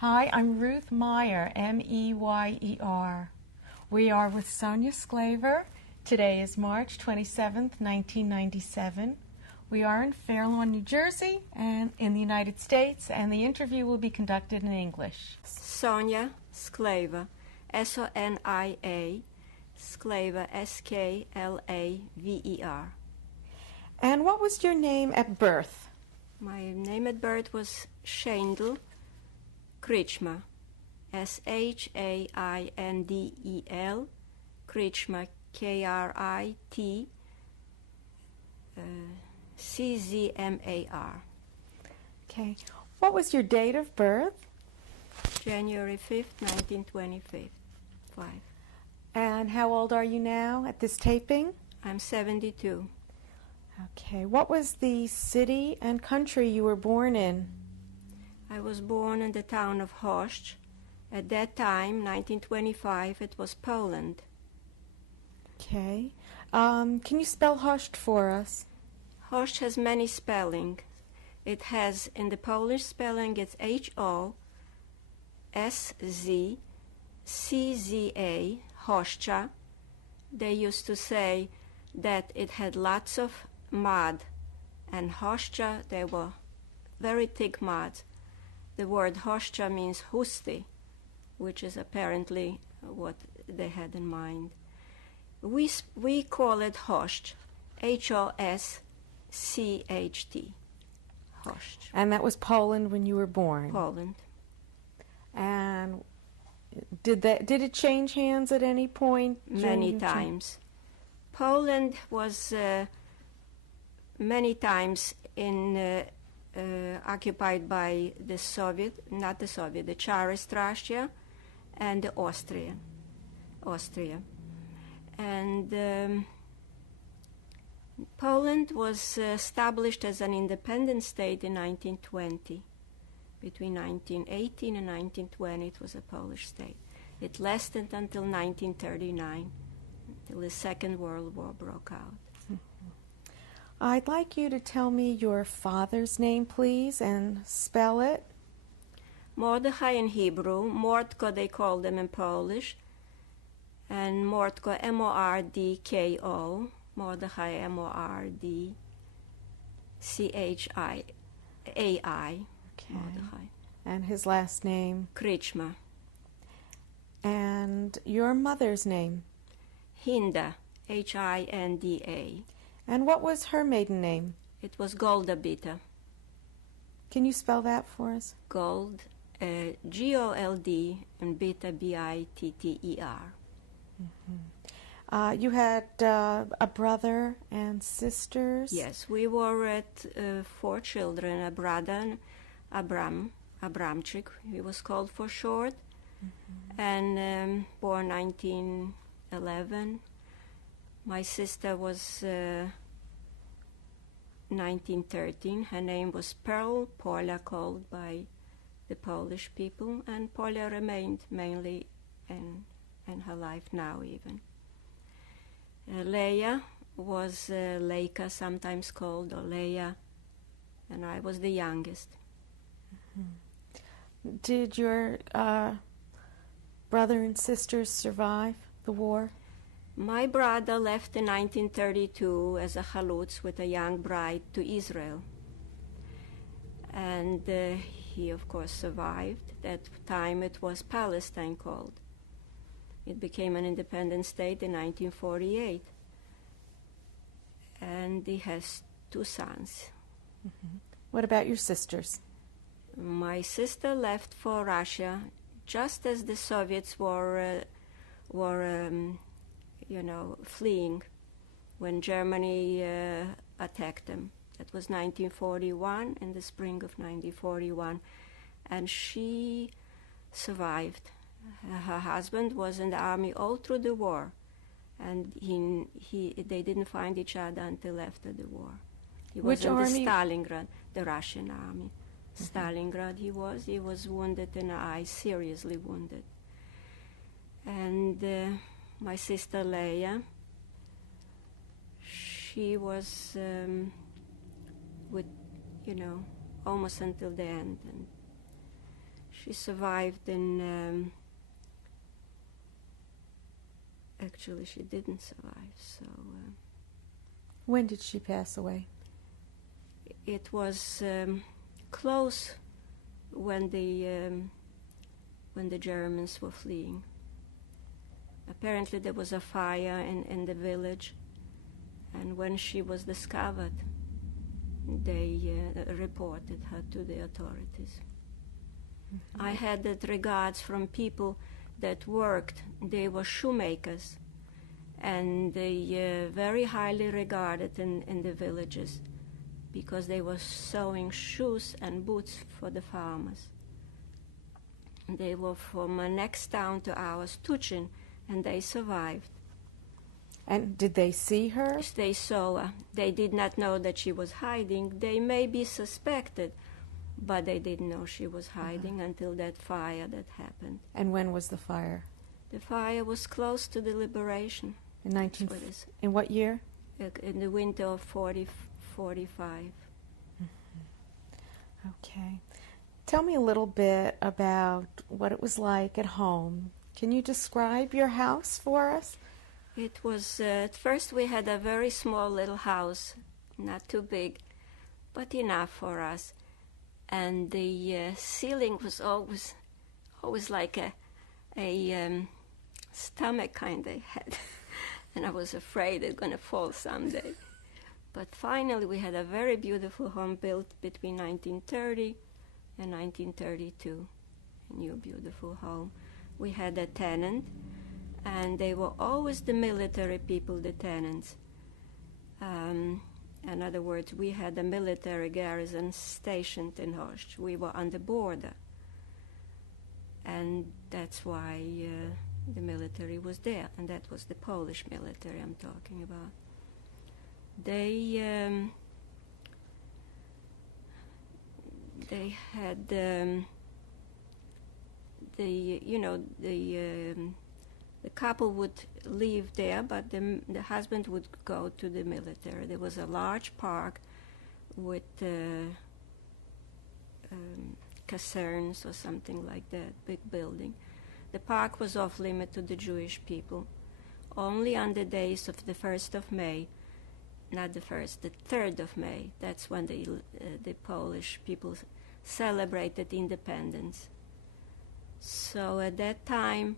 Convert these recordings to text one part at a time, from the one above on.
Hi, I'm Ruth Meyer, M-E-Y-E-R. We are with Sonia Sklaver. Today is March 27th, 1997. We are in Fair Lawn, New Jersey, and in the United States, and the interview will be conducted in English. Sonia Sklaver, S-O-N-I-A, Sklaver, S-K-L-A-V-E-R. And what was your name at birth? My name at birth was Shaindl Kritschma, S-H-A-I-N-D-E-L, Kritschma, K-R-I-T-C-Z-M-A-R. Okay. What was your date of birth? January 5th, 1925. And how old are you now at this taping? I'm 72. Okay. What was the city and country you were born in? I was born in the town of Hość. At that time, 1925, it was Poland. Okay. Can you spell Hość for us? Hość has many spellings. It has, in the Polish spelling, it's H-O-S-Z-C-Z-A, Hościa. They used to say that it had lots of mud, and Hościa, they were very thick mud. The word Hościa means husty, which is apparently what they had in mind. We call it Hość, H-O-S-C-H-T, Hość. And that was Poland when you were born? Poland. And did it change hands at any point? Many times. Poland was many times occupied by the Tsarist Russia and the Austria. And Poland was established as an independent state in 1920. Between 1918 and 1920 it was a Polish state. It lasted until 1939, until the Second World War broke out. I'd like you to tell me your father's name, please, and spell it. Mordechai in Hebrew, Mordko they called them in Polish, and Mordko, M-O-R-D-K-O, Mordechai, M-O-R-D-C-H-I-A-I, Okay. Mordechai. And his last name? Kritschma. And your mother's name? Hinda, H-I-N-D-A. And what was her maiden name? It was Golda Bitter. Can you spell that for us? Gold, G-O-L-D, and Bitter, B-I-T-T-E-R. You had a brother and sisters? Yes, we were 4 children, a brother, Abramchik, he was called for short, and born 1911. My sister was 1913. Her name was Pearl, Pola called by the Polish people, and Pola remained mainly in her life now even. Leia was Leika, sometimes called, or Leia, and I was the youngest. Did your brother and sisters survive the war? My brother left in 1932 as a chalutz with a young bride to Israel. And he, of course, survived. That time it was Palestine called. It became an independent state in 1948. And he has 2 sons. What about your sisters? My sister left for Russia just as the Soviets were fleeing when Germany attacked them. That was 1941, in the spring of 1941, and she survived. Her husband was in the army all through the war, and they didn't find each other until after the war. He was Which in army? the Stalingrad, the Russian army. Stalingrad he was wounded in the eye, seriously wounded. And my sister Leia, she was with, almost until the end. And She survived in... actually, she didn't survive, so... When did she pass away? It was close when the Germans were fleeing. Apparently there was a fire in the village, and when she was discovered, they reported her to the authorities. Mm-hmm. I had that regards from people that worked. They were shoemakers, and they very highly regarded in the villages because they were sewing shoes and boots for the farmers. They were from next town to ours, Tuchin, and they survived. And did they see her? Yes, they saw her. They did not know that she was hiding. They may be suspected, but they didn't know she was hiding until that fire that happened. And when was the fire? The fire was close to the liberation. In in what year? In the winter of 45. Okay. Tell me a little bit about what it was like at home. Can you describe your house for us? It was, at first we had a very small little house, not too big, but enough for us. And the ceiling was always like a stomach kind of head. And I was afraid it's going to fall someday. But finally we had a very beautiful home built between 1930 and 1932. A new beautiful home. We had a tenant, and they were always the military people, the tenants. In other words, we had a military garrison stationed in Host. We were on the border. And that's why the military was there, and that was the Polish military I'm talking about. They had the couple would live there, but the husband would go to the military. There was a large park with casernes or something like that, big building. The park was off limit to the Jewish people. Only on the days of the 1st of May, not the 1st, the 3rd of May, that's when the Polish people celebrated independence. So at that time,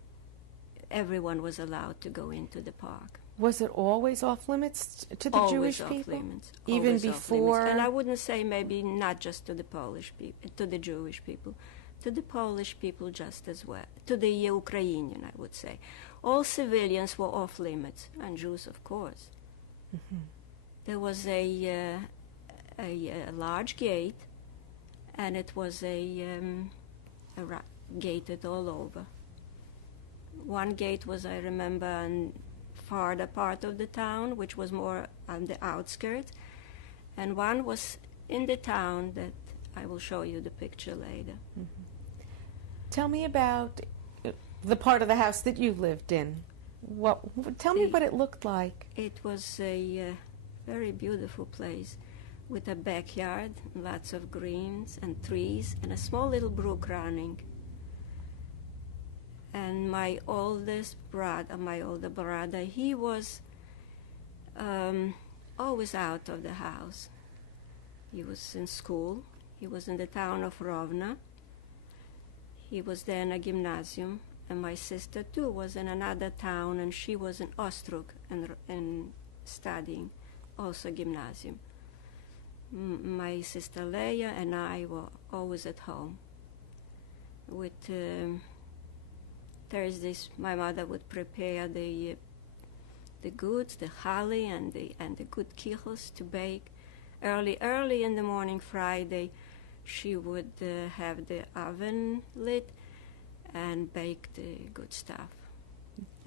everyone was allowed to go into the park. Was it always off limits to the Always Jewish off people? Limits. Even Always before? Off limits. And I wouldn't say maybe not just to the Polish people, to the Jewish people, to the Polish people just as well, to the Ukrainian, I would say. All civilians were off limits, and Jews, of course. Mm-hmm. There was a large gate, and it was gated all over. One gate was, I remember, on farther part of the town, which was more on the outskirts, and one was in the town that I will show you the picture later. Mm-hmm. Tell me about the part of the house that you lived in. Tell me what it looked like. It was a very beautiful place with a backyard, lots of greens and trees, and a small little brook running. And my older brother, he was always out of the house. He was in school. He was in the town of Rovna. He was there in a gymnasium, and my sister too was in another town, and she was in Ostrog and studying, also gymnasium. My sister Leia and I were always at home. With Thursdays, my mother would prepare the goods, the challah and the good kichos to bake. Early in the morning, Friday, she would have the oven lit and bake the good stuff.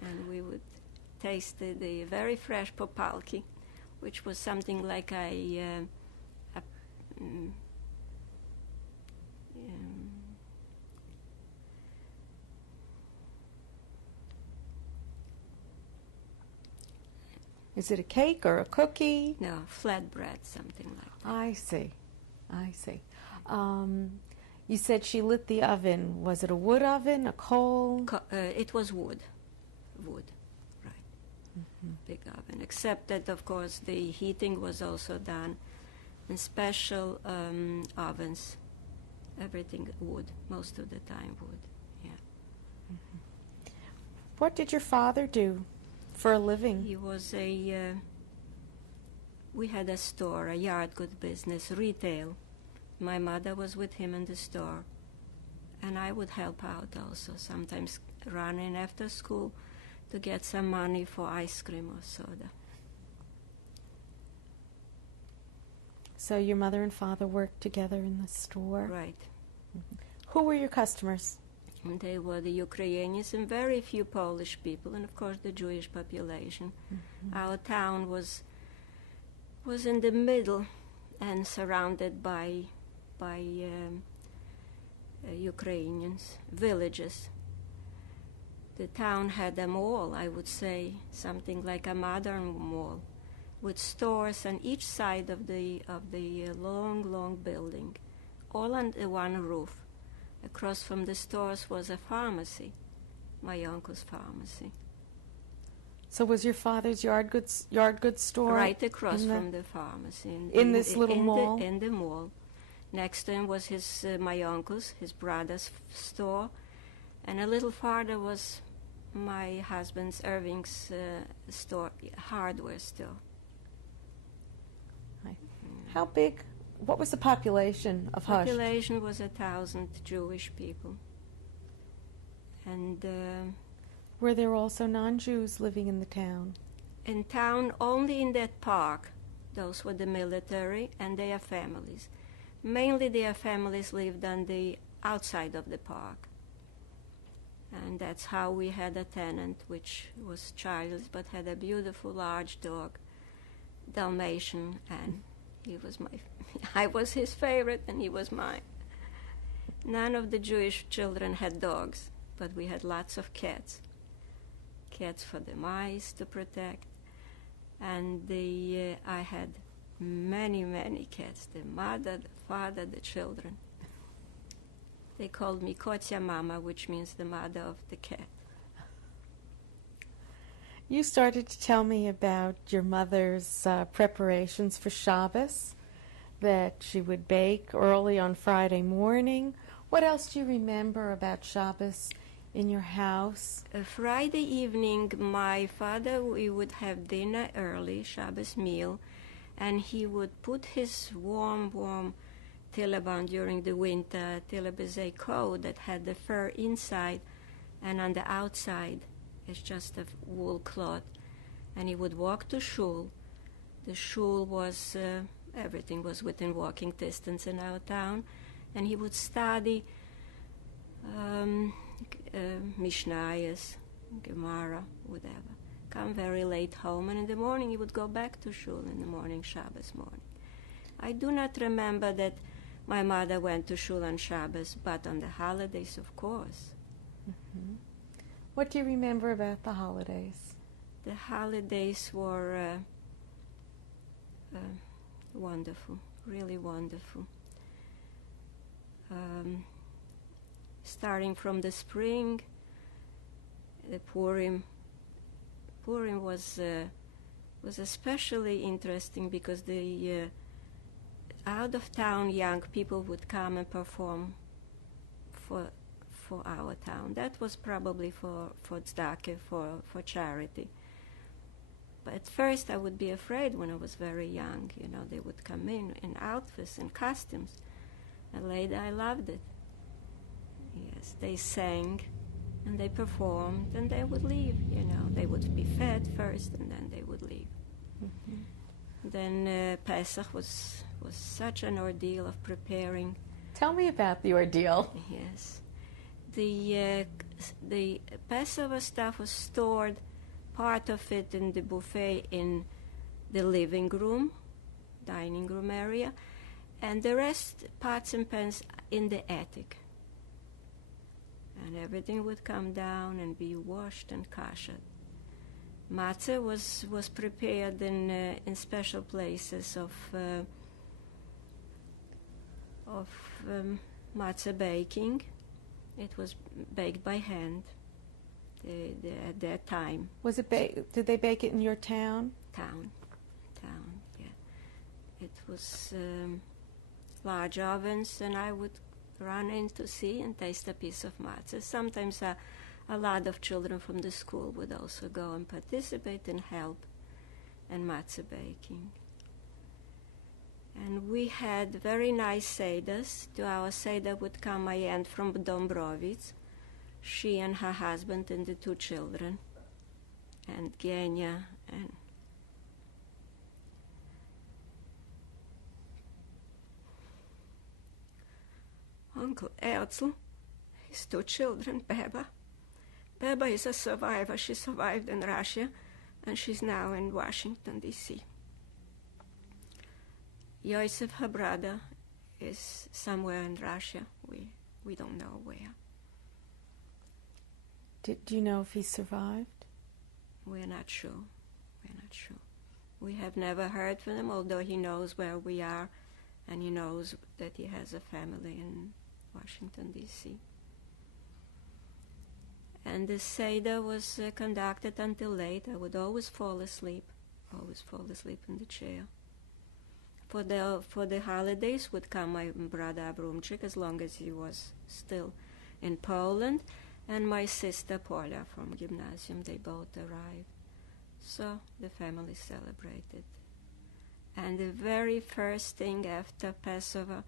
And we would taste the very fresh popalki, which was something like Is it a cake or a cookie? No, flatbread, something like that. I see. You said she lit the oven. Was it a wood oven, a coal? It was wood, right. Big oven. Except that, of course, the heating was also done in special ovens. Everything wood, most of the time wood. Yeah. What did your father do for a living? He was we had a store, a yard goods business, retail. My mother was with him in the store, and I would help out also, sometimes running after school to get some money for ice cream or soda. So your mother and father worked together in the store? Right. Who were your customers? And they were the Ukrainians and very few Polish people, and of course the Jewish population. Our town was in the middle and surrounded by Ukrainians, villages. The town had a mall, I would say, something like a modern mall, with stores on each side of the long building, all under one roof. Across from the stores was a pharmacy, my uncle's pharmacy. So was your father's yard goods store Right across from the pharmacy. In this little mall? In the mall. Next to him was my uncle's, his brother's store, and a little farther was my husband's, Irving's store, hardware store. How big? What was the population of Hush? Population was 1,000 Jewish people. And were there also non-Jews living in the town? In town, only in that park. Those were the military and their families. Mainly their families lived on the outside of the park. And that's how we had a tenant, which was childless, but had a beautiful large dog, Dalmatian, and he was I was his favorite and he was mine. None of the Jewish children had dogs, but we had lots of cats. Cats for the mice to protect. And I had many cats, the mother, the father, the children. They called me Kotya Mama, which means the mother of the cat. You started to tell me about your mother's preparations for Shabbos, that she would bake early on Friday morning. What else do you remember about Shabbos in your house? Friday evening, my father, we would have dinner early, Shabbos meal, and he would put his warm tillabond during the winter, tillabezei coat that had the fur inside, and on the outside it's just a wool cloth. And he would walk to shul. The shul was, everything was within walking distance in our town, and he would study Mishnayos, Gemara, whatever. Come very late home, and in the morning he would go back to shul in the morning, Shabbos morning. I do not remember that my mother went to shul on Shabbos, but on the holidays, of course. Mm-hmm. What do you remember about the holidays? The holidays were wonderful, really wonderful. Starting from the spring, the Purim was especially interesting because the out-of-town young people would come and perform for our town. That was probably for tzedakah, for charity. But at first I would be afraid when I was very young. You know, they would come in outfits and costumes. And later I loved it. Yes, they sang and they performed and they would leave. You know, they would be fed first and then they would leave. Mm-hmm. Then Pesach was such an ordeal of preparing. Tell me about the ordeal. Yes. The Passover stuff was stored, part of it in the buffet in the living room, dining room area, and the rest, pots and pans, in the attic. And everything would come down and be washed and kashered. Matzah was prepared in special places of matzah baking. It was baked by hand at that time. Was it did they bake it in your town? Town, yeah. It was large ovens, and I would run in to see and taste a piece of matzah. Sometimes a lot of children from the school would also go and participate and help in matzah baking. And we had very nice seders. To our seder would come my aunt from Dombrovitz, she and her husband and the 2 children, and Genya and Uncle Erzl, his 2 children, Beba. Beba is a survivor. She survived in Russia, and she's now in Washington, D.C. Yosef, her brother, is somewhere in Russia. We don't know where. Do you know if he survived? We're not sure. We have never heard from him, although he knows where we are, and he knows that he has a family in Washington, D.C. And the Seder was conducted until late. I would always fall asleep in the chair. For the holidays would come my brother Abrumchik, as long as he was still in Poland, and my sister Pola from gymnasium. They both arrived. So the family celebrated. And the very first thing after Passover,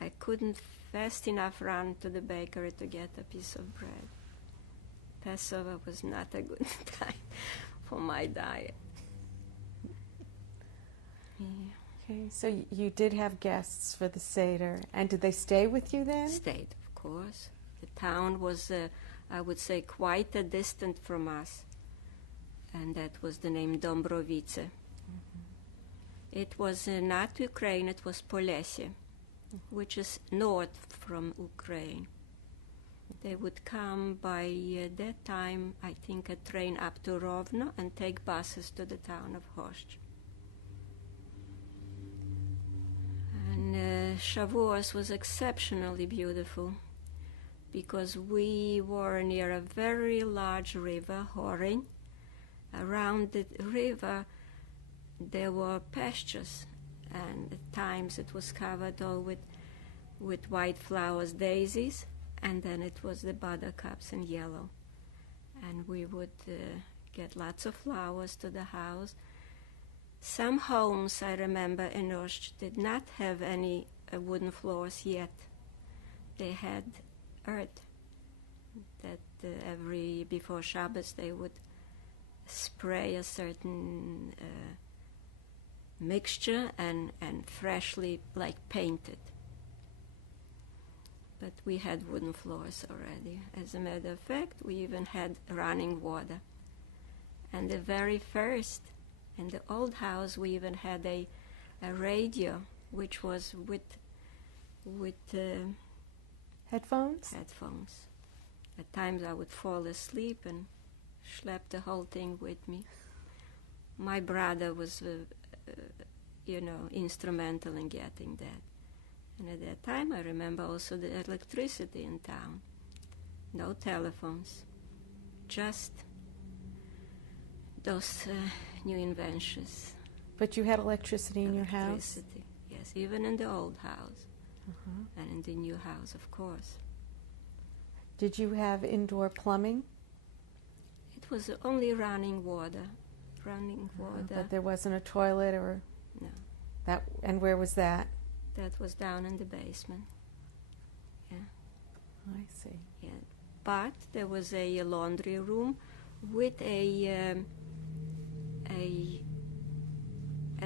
I couldn't fast enough run to the bakery to get a piece of bread. Passover was not a good time for my diet. Yeah. Okay, so you did have guests for the Seder, and did they stay with you then? Stayed, of course. The town was, I would say, quite a distant from us, and that was the name Dombrovice. Mm-hmm. It was not Ukraine, it was Polessie, which is north from Ukraine. They would come by that time, I think, a train up to Rovno and take buses to the town of Host. And Shavuos was exceptionally beautiful because we were near a very large river, Horin. Around the river there were pastures, and at times it was covered all with white flowers, daisies, and then it was the buttercups in yellow. And we would get lots of flowers to the house. Some homes, I remember, in Osh did not have any wooden floors yet. They had earth that before Shabbos they would spray a certain mixture and freshly paint it. But we had wooden floors already. As a matter of fact, we even had running water. And the very first, in the old house, we even had a radio, which was with headphones? Headphones. At times I would fall asleep and schlep the whole thing with me. My brother was, instrumental in getting that. And at that time, I remember also the electricity in town. No telephones, just those new inventions. But you had electricity in your house? Electricity, yes, even in the old house. And in the new house, of course. Did you have indoor plumbing? It was only running water. But there wasn't a toilet or... No. And where was that? That was down in the basement. Yeah. I see. Yeah. But there was a laundry room with a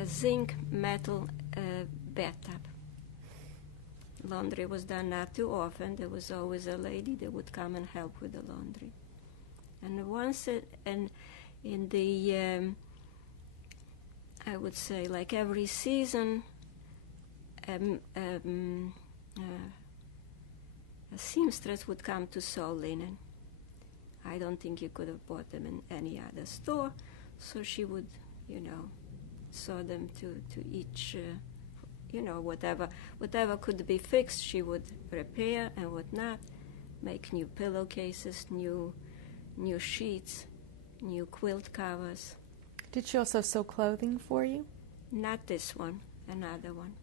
zinc metal bathtub. Laundry was done not too often. There was always a lady that would come and help with the laundry. And once in the, I would say, like every season, a seamstress would come to sew linen. I don't think you could have bought them in any other store, so she would, sew them to each you know, whatever could be fixed, she would repair and whatnot, make new pillowcases, new sheets, new quilt covers. Did she also sew clothing for you? Not this one, another one.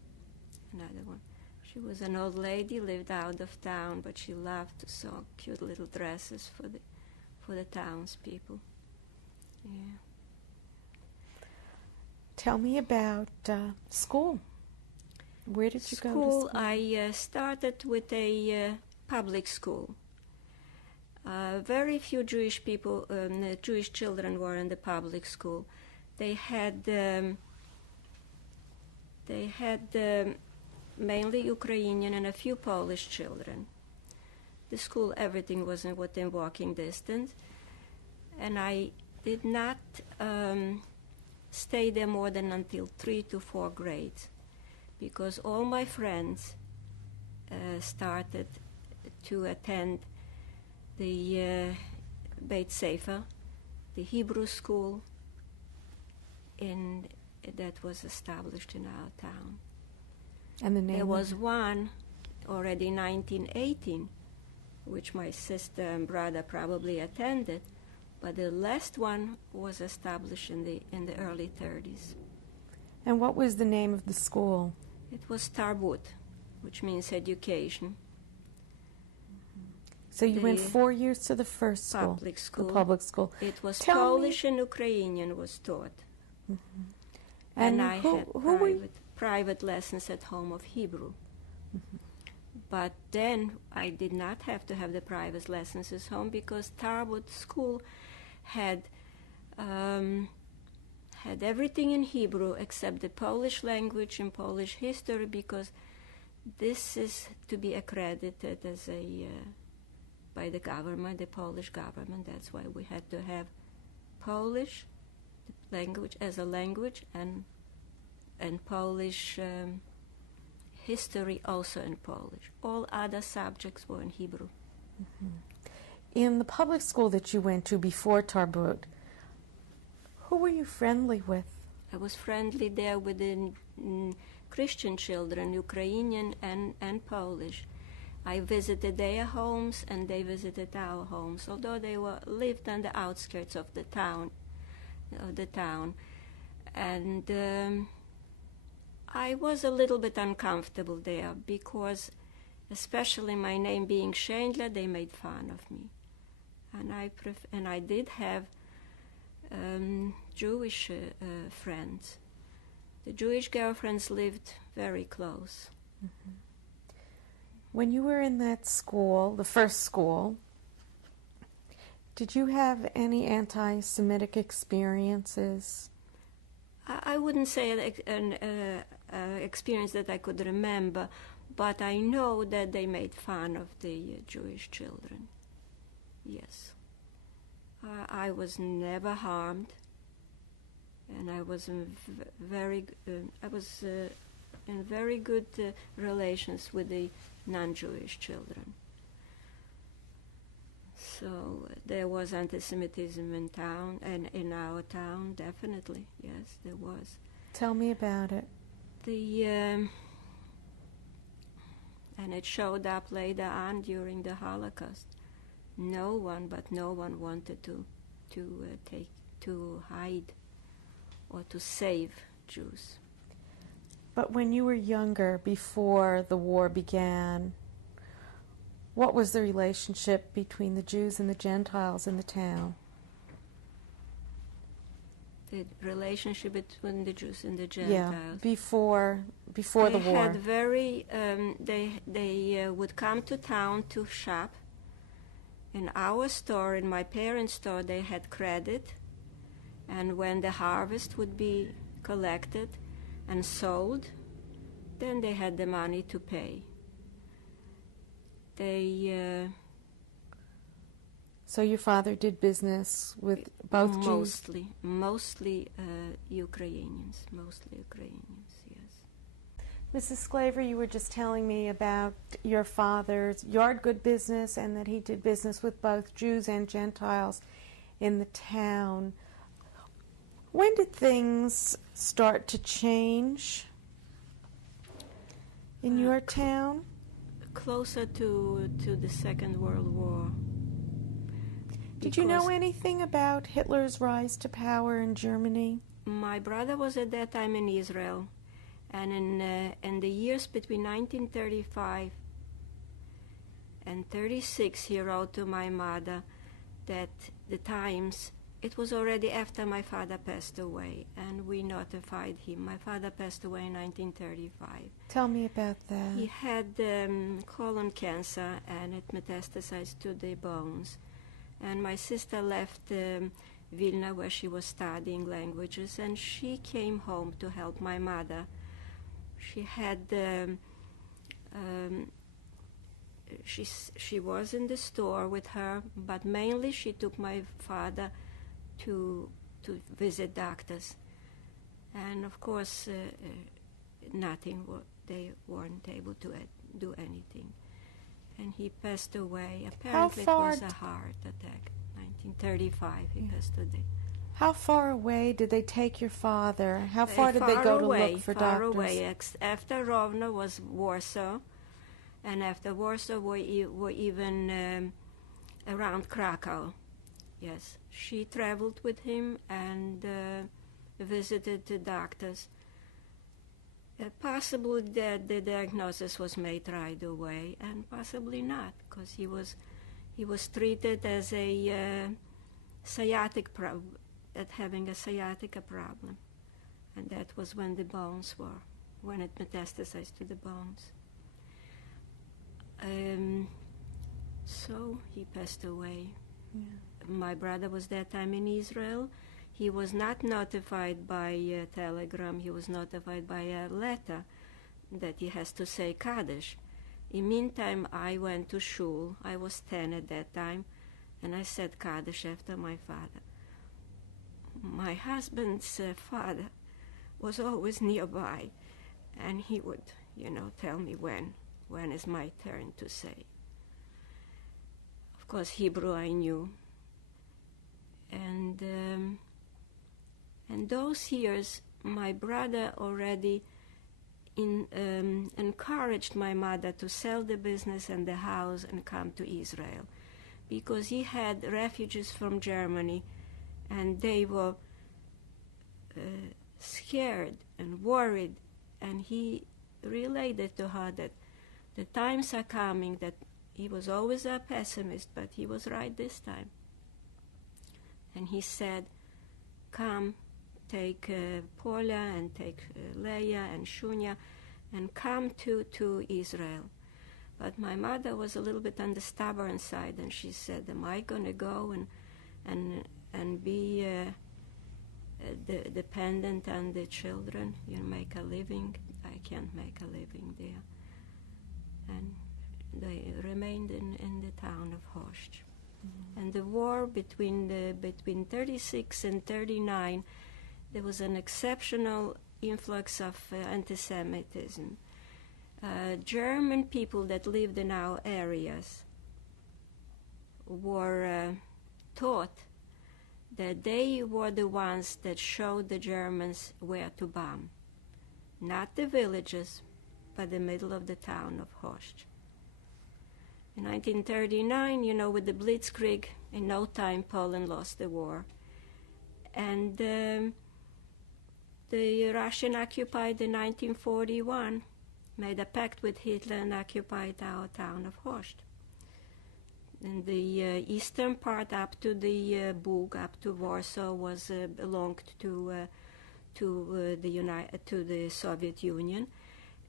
She was an old lady, lived out of town, but she loved to sew cute little dresses for the townspeople. Yeah. Tell me about school. Where did you go to school? I started with a public school. Very few Jewish people, Jewish children were in the public school. They had mainly Ukrainian and a few Polish children. The school, everything was within walking distance, and I did not stay there more than until 3 to 4 grades, because all my friends started to attend the Beit Sefer, the Hebrew school, that was established in our town. And the name? There was one already in 1918, which my sister and brother probably attended, but the last one was established in the early 30s. And what was the name of the school? It was Tarbut, which means education. So you went 4 years to the first school? Public school. The public school. It was Polish and Ukrainian was taught. Mm-hmm. And I had private lessons at home of Hebrew. Mm-hmm. But then I did not have to have the private lessons at home, because Tarbut school had everything in Hebrew except the Polish language and Polish history, because this is to be accredited as by the government, the Polish government. That's why we had to have Polish language as a language, and Polish history also in Polish. All other subjects were in Hebrew. Mm-hmm. In the public school that you went to before Tarbut, who were you friendly with? I was friendly there with the Christian children, Ukrainian and Polish. I visited their homes and they visited our homes, although they lived on the outskirts of the town. And I was a little bit uncomfortable there, because especially my name being Schendler, they made fun of me. And I did have Jewish friends. The Jewish girlfriends lived very close. Mm-hmm. When you were in that school, the first school, did you have any anti-Semitic experiences? I wouldn't say an experience that I could remember, but I know that they made fun of the Jewish children. Yes. I was never harmed, and I was in very good relations with the non-Jewish children. So there was anti-Semitism in town, and in our town, definitely, yes, there was. Tell me about it. And it showed up later on during the Holocaust. No one wanted to hide or to save Jews. But when you were younger, before the war began, what was the relationship between the Jews and the Gentiles in the town? The relationship between the Jews and the Gentiles. Yeah, before the war. They would come to town to shop. In our store, in my parents' store, they had credit, and when the harvest would be collected and sold, then they had the money to pay. So your father did business with both Jews? Mostly Ukrainians, yes. Mrs. Sklaver, you were just telling me about your father's yard good business and that he did business with both Jews and Gentiles in the town. When did things start to change? in your town? Closer to the Second World War. Did you know Because anything about Hitler's rise to power in Germany? my brother was at that time in Israel, and in the years between 1935 and 36, he wrote to my mother that the times, it was already after my father passed away, and we notified him. My father passed away in 1935. Tell me about that. He had colon cancer, and it metastasized to the bones. And my sister left Vilna, where she was studying languages, and she came home to help my mother. She had she was in the store with her, but mainly she took my father to visit doctors. And of course, nothing. They weren't able to do anything. And he passed away. Apparently, it was a heart attack. 1935, he passed away. How far away did they take your father? How far did they go to look for far doctors? Away. After Rovno was Warsaw, and after Warsaw were even around Krakow. Yes, she traveled with him and visited the doctors. Possibly the diagnosis was made right away, and possibly not, because he was treated as a having a sciatica problem, and that was when it metastasized to the bones. So he passed away. Yeah. My brother was that time in Israel. He was not notified by telegram. He was notified by a letter that he has to say Kaddish. In meantime, I went to shul. I was 10 at that time, and I said Kaddish after my father. My husband's father was always nearby, and he would, tell me when is my turn to say. Of course, Hebrew I knew. And those years, my brother already encouraged my mother to sell the business and the house and come to Israel, because he had refugees from Germany, and they were scared and worried, and he related to her that the times are coming, that he was always a pessimist, but he was right this time. And he said, come, take Pola and take Leah and Shunya and come to Israel. But my mother was a little bit on the stubborn side, and she said, am I going to go and be dependent on the children? Make a living? I can't make a living there. And they remained in the town of Host. Mm-hmm. And the war between 36 and 39, there was an exceptional influx of anti-Semitism. German people that lived in our areas were taught that they were the ones that showed the Germans where to bomb. Not the villages, but the middle of the town of Host. In 1939, with the Blitzkrieg, in no time Poland lost the war. And the Russian occupied in 1941, made a pact with Hitler and occupied our town of Host. And the eastern part up to the Bug, up to Warsaw, was belonged to the Soviet Union.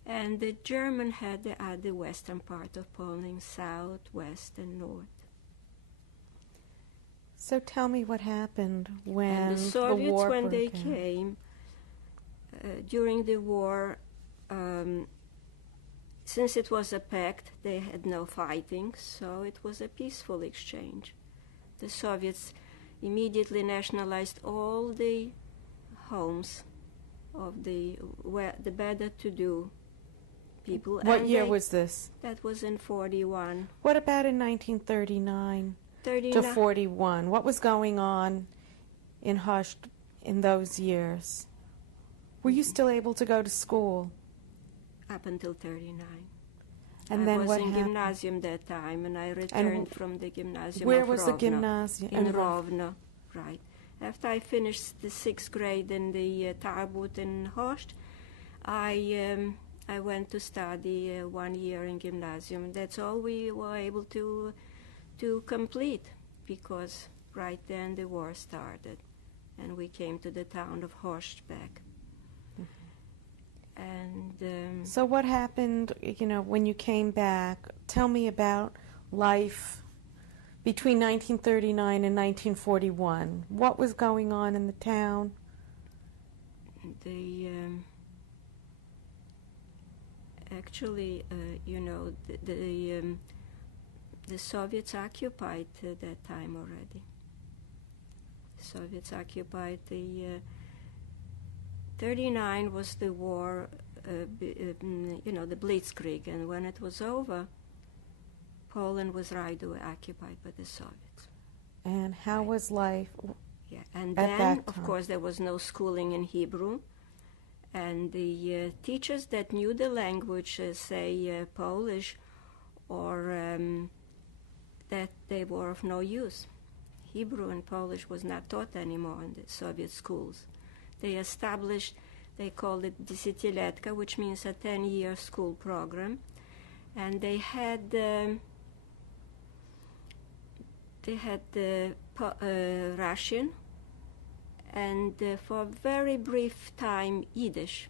And the German had the western part of Poland, south, west, and north. So tell me what happened when and the Soviets, the war when they broke out. came, during the war, since it was a pact, they had no fighting, so it was a peaceful exchange. The Soviets immediately nationalized all the homes of the better-to-do people. What year was this? That was in 41. What about in 1939 to 39. 41? What was going on in Host in those years? Were you still able to go to school? up until 39. And I then was what in happened? gymnasium that time, and I returned from the gymnasium Where of was the Rovno, gymnasium? in Rovno, right. After I finished the 6th grade in the Tarbut in Horst, I went to study 1 year in gymnasium. That's all we were able to complete, because right then the war started, and we came to the town of Horst back. And So what happened, when you came back? Tell me about life between 1939 and 1941. What was going on in the town? Actually, the Soviets occupied that time already. The Soviets occupied the 39 was the war, the Blitzkrieg, and when it was over, Poland was right away occupied by the Soviets. And how was life? Yeah, and at then, that of time? course, there was no schooling in Hebrew, and the teachers that knew the language, say Polish, or that they were of no use. Hebrew and Polish was not taught anymore in the Soviet schools. They established, they called it Desetiletka, which means a 10-year school program, and they had Russian, and for a very brief time Yiddish.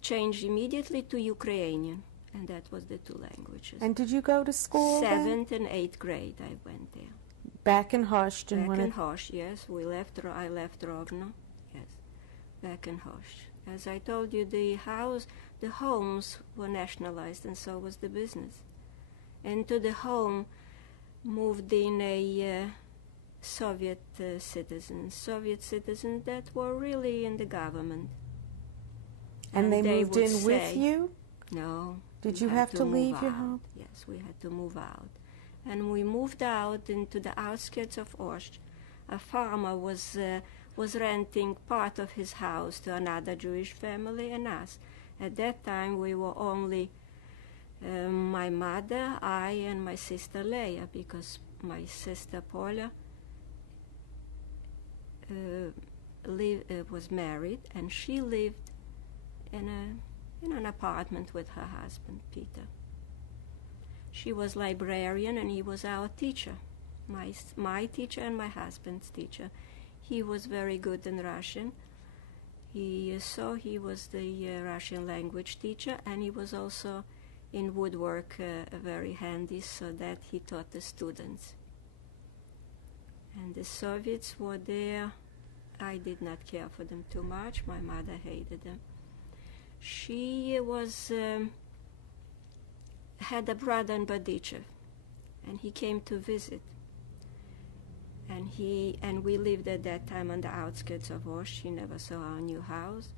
Changed immediately to Ukrainian, and that was the two languages. And did you go to school then? 7th and 8th grade I went there. Back in Horst? Back in Horst, yes. I left Rovno, yes. Back in Horst. As I told you, the homes were nationalized, and so was the business. Into the home moved in a Soviet citizens that were really in the government. And they moved would in with say, you? No. Did we you had have to leave move your out. home? Yes, we had to move out. And we moved out into the outskirts of Orsk. A farmer was renting part of his house to another Jewish family and us. At that time, we were only my mother, I, and my sister Leah, because my sister Paula was married, and she lived in an apartment with her husband, Peter. She was librarian, and he was our teacher, my teacher and my husband's teacher. He was very good in Russian. He was the Russian language teacher, and he was also in woodwork very handy, so that he taught the students. And the Soviets were there. I did not care for them too much. My mother hated them. She had a brother in Berdichev, and he came to visit. And we lived at that time on the outskirts of Osh. She never saw our new house.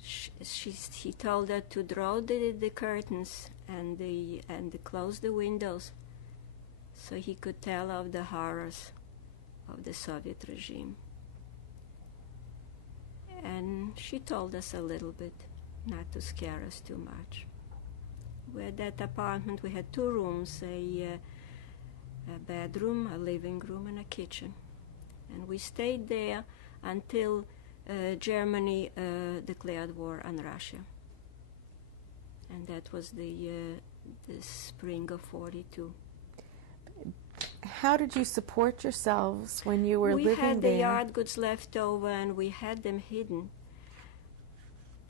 He told her to draw the curtains and close the windows, so he could tell of the horrors of the Soviet regime. And she told us a little bit, not to scare us too much. We had that apartment. We had 2 rooms, a bedroom, a living room, and a kitchen. And we stayed there until Germany declared war on Russia. And that was the spring of 42. How did you support yourselves when you were living there? We had the yard goods left over, and we had them hidden.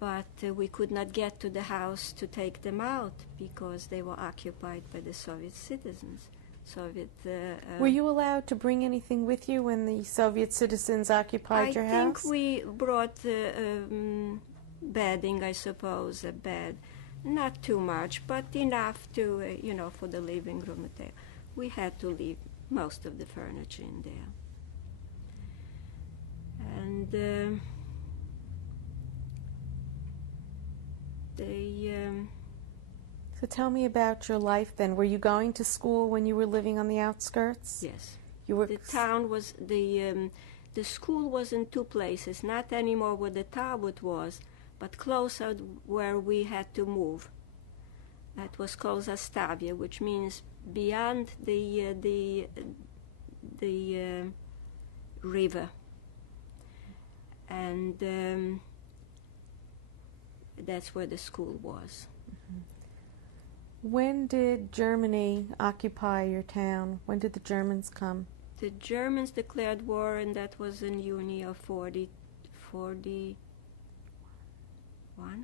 But we could not get to the house to take them out because they were occupied by the Soviet citizens. Were you allowed to bring anything with you when the Soviet citizens occupied your house? I think we brought bedding, I suppose, a bed. Not too much, but enough to, for the living room there. We had to leave most of the furniture in there. And So tell me about your life then. Were you going to school when you were living on the outskirts? Yes. You were. The town was the school was in 2 places. Not anymore where the Tarbut was, but closer where we had to move. That was called Zastavia, which means beyond the river. And that's where the school was. When did Germany occupy your town? When did the Germans come? The Germans declared war, and that was in June of 41, I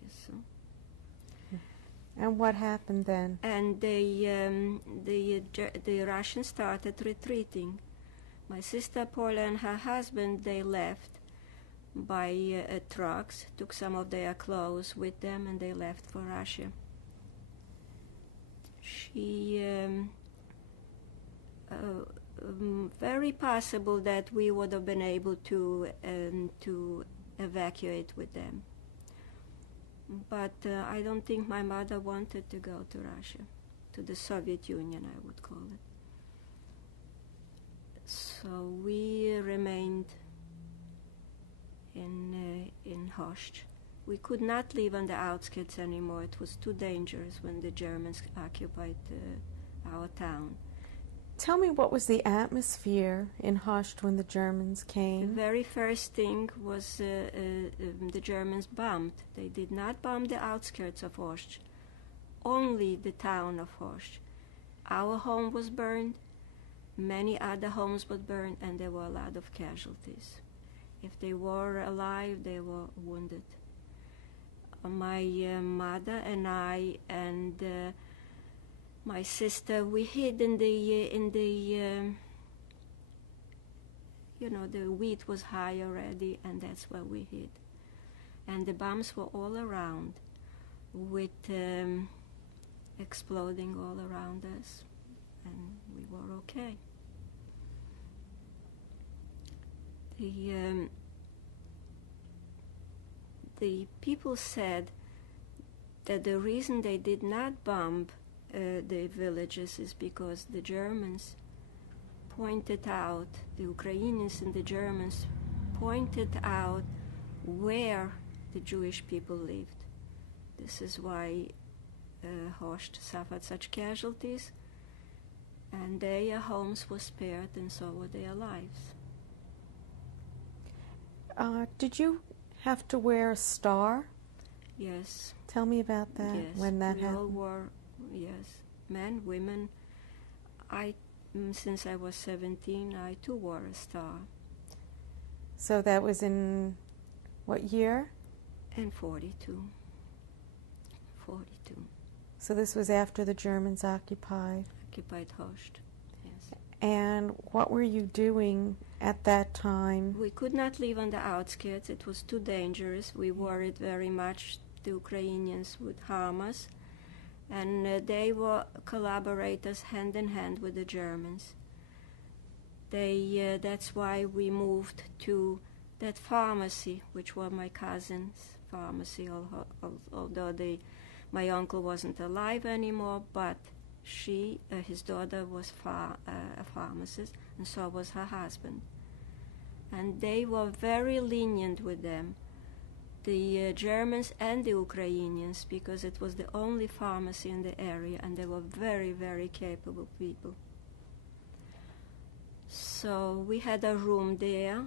guess so. And what happened then? And the Russians started retreating. My sister Paula and her husband, they left by trucks, took some of their clothes with them, and they left for Russia. She very possible that we would have been able to evacuate with them. But I don't think my mother wanted to go to Russia, to the Soviet Union, I would call it. So we remained in Host. We could not live on the outskirts anymore. It was too dangerous when the Germans occupied our town. Tell me, what was the atmosphere in Host when the Germans came? The very first thing was the Germans bombed. They did not bomb the outskirts of Host, only the town of Host. Our home was burned, many other homes were burned, and there were a lot of casualties. If they were alive, they were wounded. My mother and I and my sister, we hid in the the wheat was high already, and that's where we hid. And the bombs were all around, with exploding all around us, and we were okay. The people said that the reason they did not bomb the villages is because the Germans pointed out, the Ukrainians and the Germans pointed out where the Jewish people lived. This is why Host suffered such casualties, and their homes were spared, and so were their lives. Did you have to wear a star? Yes. Tell me about that. Yes. When that we happened. all wore, yes, men, women. Since I was 17, I too wore a star. So that was in what year? In 42. So this was after the Germans occupied Host. Yes. And what were you doing at that time? We could not live on the outskirts. It was too dangerous. We worried very much the Ukrainians would harm us. And they were collaborators hand in hand with the Germans. That's why we moved to that pharmacy, which was my cousin's pharmacy, although my uncle wasn't alive anymore, but his daughter was a pharmacist, and so was her husband. And they were very lenient with them, the Germans and the Ukrainians, because it was the only pharmacy in the area, and they were very, very capable people. So we had a room there.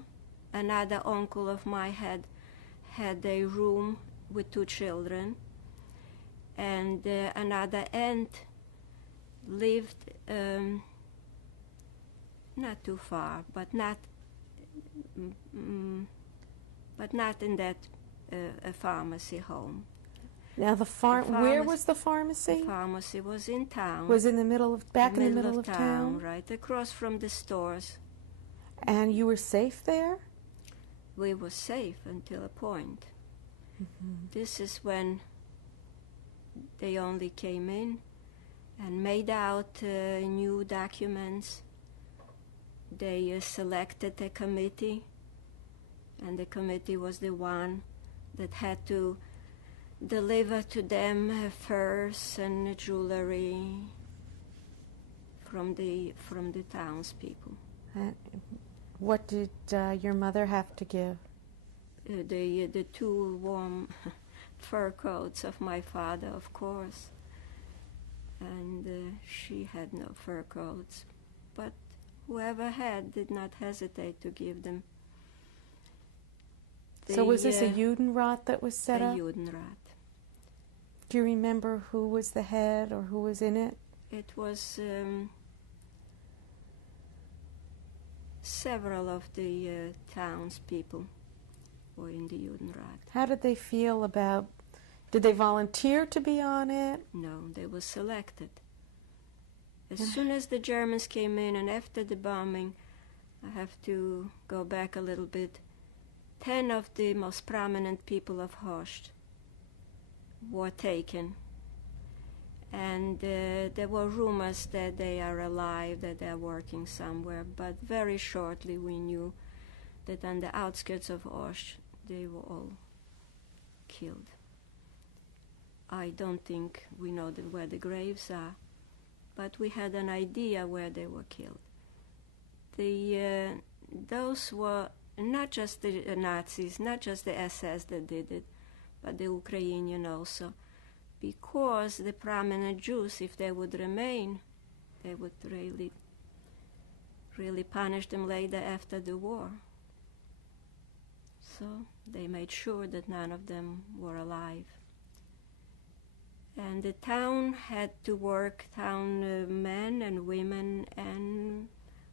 Another uncle of mine had a room with 2 children, and another aunt lived not too far, but not in that pharmacy home. Now where was the pharmacy? The pharmacy was in town. Was in the middle of in the middle of town, right across from the stores. And you were safe there? We were safe until a point. Mm-hmm. This is when they only came in and made out new documents. They selected a committee, and the committee was the one that had to deliver to them furs and jewelry from the townspeople. What did your mother have to give? the two warm fur coats of my father, of course. And she had no fur coats, but whoever had did not hesitate to give them. So was this a Judenrat that was set up? A Judenrat. Do you remember who was the head or who was in it? It was several of the townspeople were in the Judenrat. How did they feel about, did they volunteer to be on it? No, they were selected. As soon as the Germans came in and after the bombing, I have to go back a little bit, 10 of the most prominent people of Horst were taken. And there were rumors that they are alive, that they are working somewhere, but very shortly we knew that on the outskirts of Horst they were all killed. I don't think we know where the graves are, but we had an idea where they were killed. Those were not just the Nazis, not just the SS that did it, but the Ukrainian also, because the prominent Jews, if they would remain, they would really punish them later after the war. So they made sure that none of them were alive. And the town had to work, men and women, and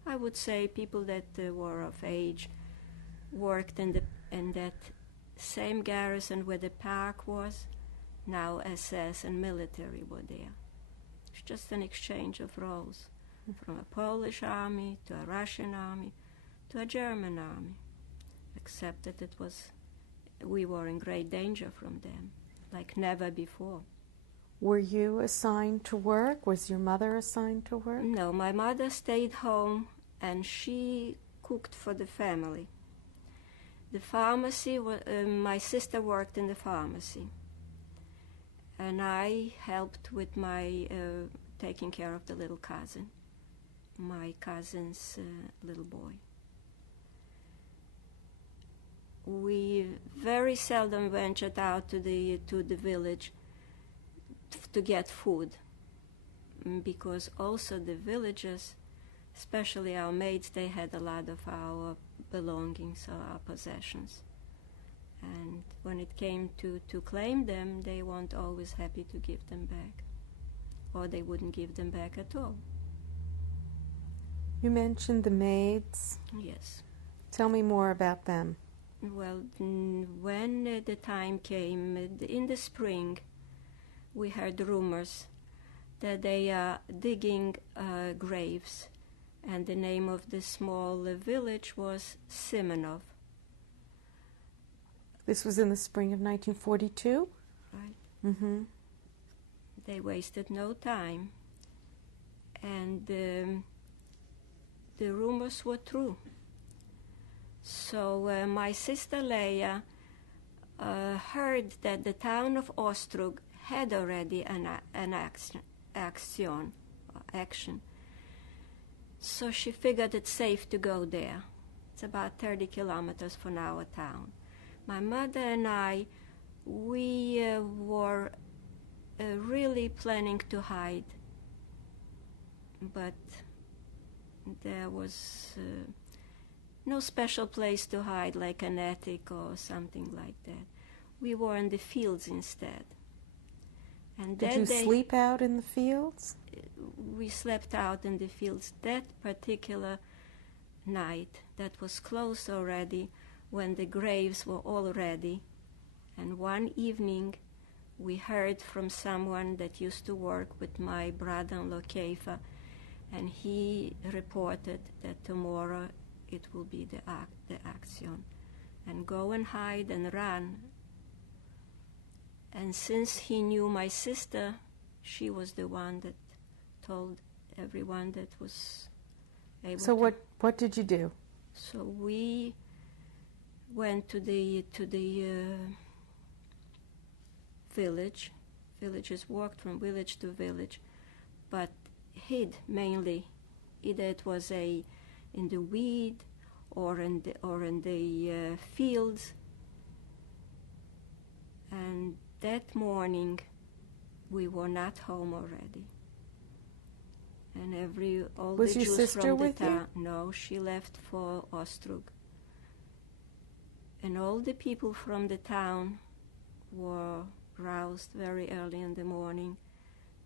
I would say people that were of age worked in that same garrison where the park was. Now SS and military were there. It's just an exchange of roles, from a Polish army to a Russian army to a German army, except that we were in great danger from them, like never before. Were you assigned to work? Was your mother assigned to work? No, my mother stayed home and she cooked for the family. The pharmacy, my sister worked in the pharmacy. And I helped with my taking care of the little cousin, my cousin's little boy. We very seldom ventured out to the village to get food, because also the villagers, especially our maids, they had a lot of our belongings or our possessions. And when it came to claim them, they weren't always happy to give them back, or they wouldn't give them back at all. You mentioned the maids. Yes. Tell me more about them. Well, when the time came, in the spring, we heard rumors that they are digging graves, and the name of the small village was Simonov. This was in the spring of 1942? Right. Mm-hmm. They wasted no time, and the rumors were true. So my sister Leah heard that the town of Ostrog had already an action. So she figured it's safe to go there. It's about 30 kilometers from our town. My mother and I, we were really planning to hide, but there was no special place to hide, like an attic or something like that. We were in the fields instead. And did you sleep out in the fields? We slept out in the fields that particular night. That was close already, when the graves were all ready. And one evening we heard from someone that used to work with my brother-in-law Keifa, and he reported that tomorrow it will be the action, and go and hide and run. And since he knew my sister, she was the one that told everyone that was able to. So what did you do? So we went to the village. Villagers walked from village to village, but hid mainly. Either it was in the weed or in the fields, And that morning, we were not home already. And all Was the your Jews sister from the with you? town. No, she left for Ostrog. And all the people from the town were roused very early in the morning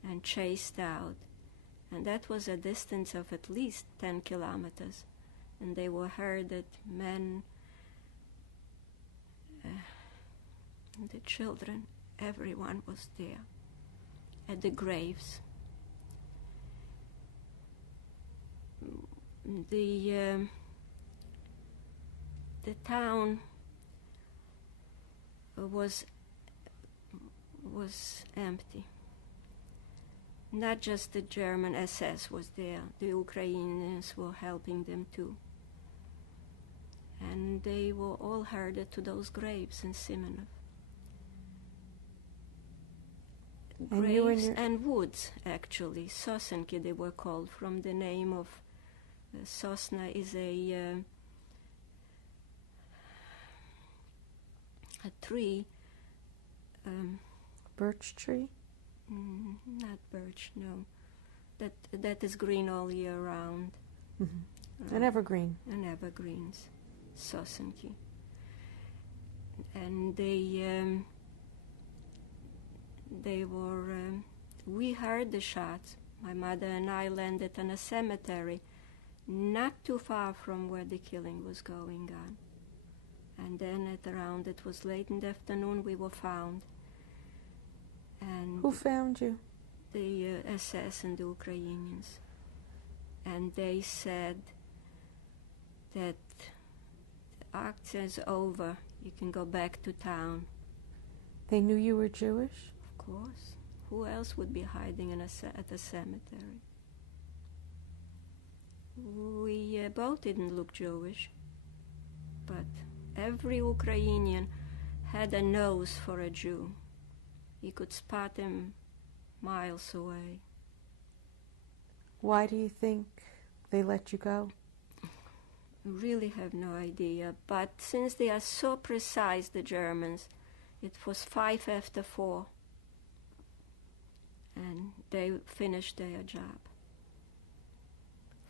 and chased out. And that was a distance of at least 10 kilometers. And they were heard that men, the children, everyone was there at the graves. The town was empty. Not just the German SS was there, the Ukrainians were helping them too. And they were all herded to those graves in Simonov. Graves and woods, actually. Sosenki they were called, from the name of Sosna is a tree. Birch tree? Not birch, no. That is green all year round. An evergreen. An evergreens, Sosenki. And they were. We heard the shots. My mother and I landed in a cemetery, not too far from where the killing was going on. And then it was late in the afternoon, we were found. And who found you? The SS and the Ukrainians. And they said that the action is over, you can go back to town. They knew you were Jewish? Of course. Who else would be hiding at a cemetery? We both didn't look Jewish, but every Ukrainian had a nose for a Jew. You could spot him miles away. Why do you think they let you go? Really have no idea, but since they are so precise, the Germans, it was 5 after 4, and they finished their job.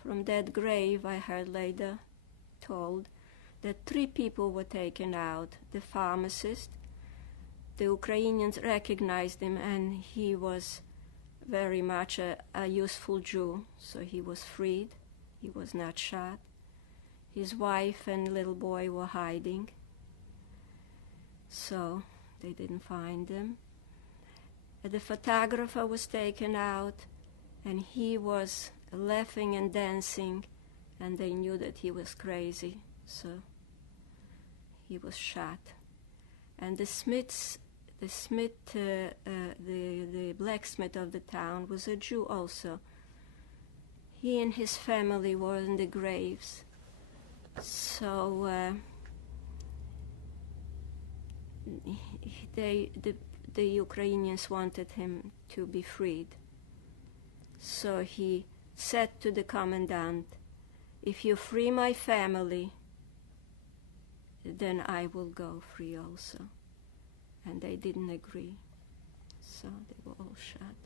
From that grave, I heard later told that 3 people were taken out. The pharmacist, the Ukrainians recognized him, and he was very much a useful Jew, so he was freed. He was not shot. His wife and little boy were hiding, so they didn't find them. The photographer was taken out, and he was laughing and dancing, and they knew that he was crazy, so he was shot. And the blacksmith of the town was a Jew also. He and his family were in the graves. So the Ukrainians wanted him to be freed. So he said to the commandant, "If you free my family, then I will go free also." And they didn't agree. So they were all shot.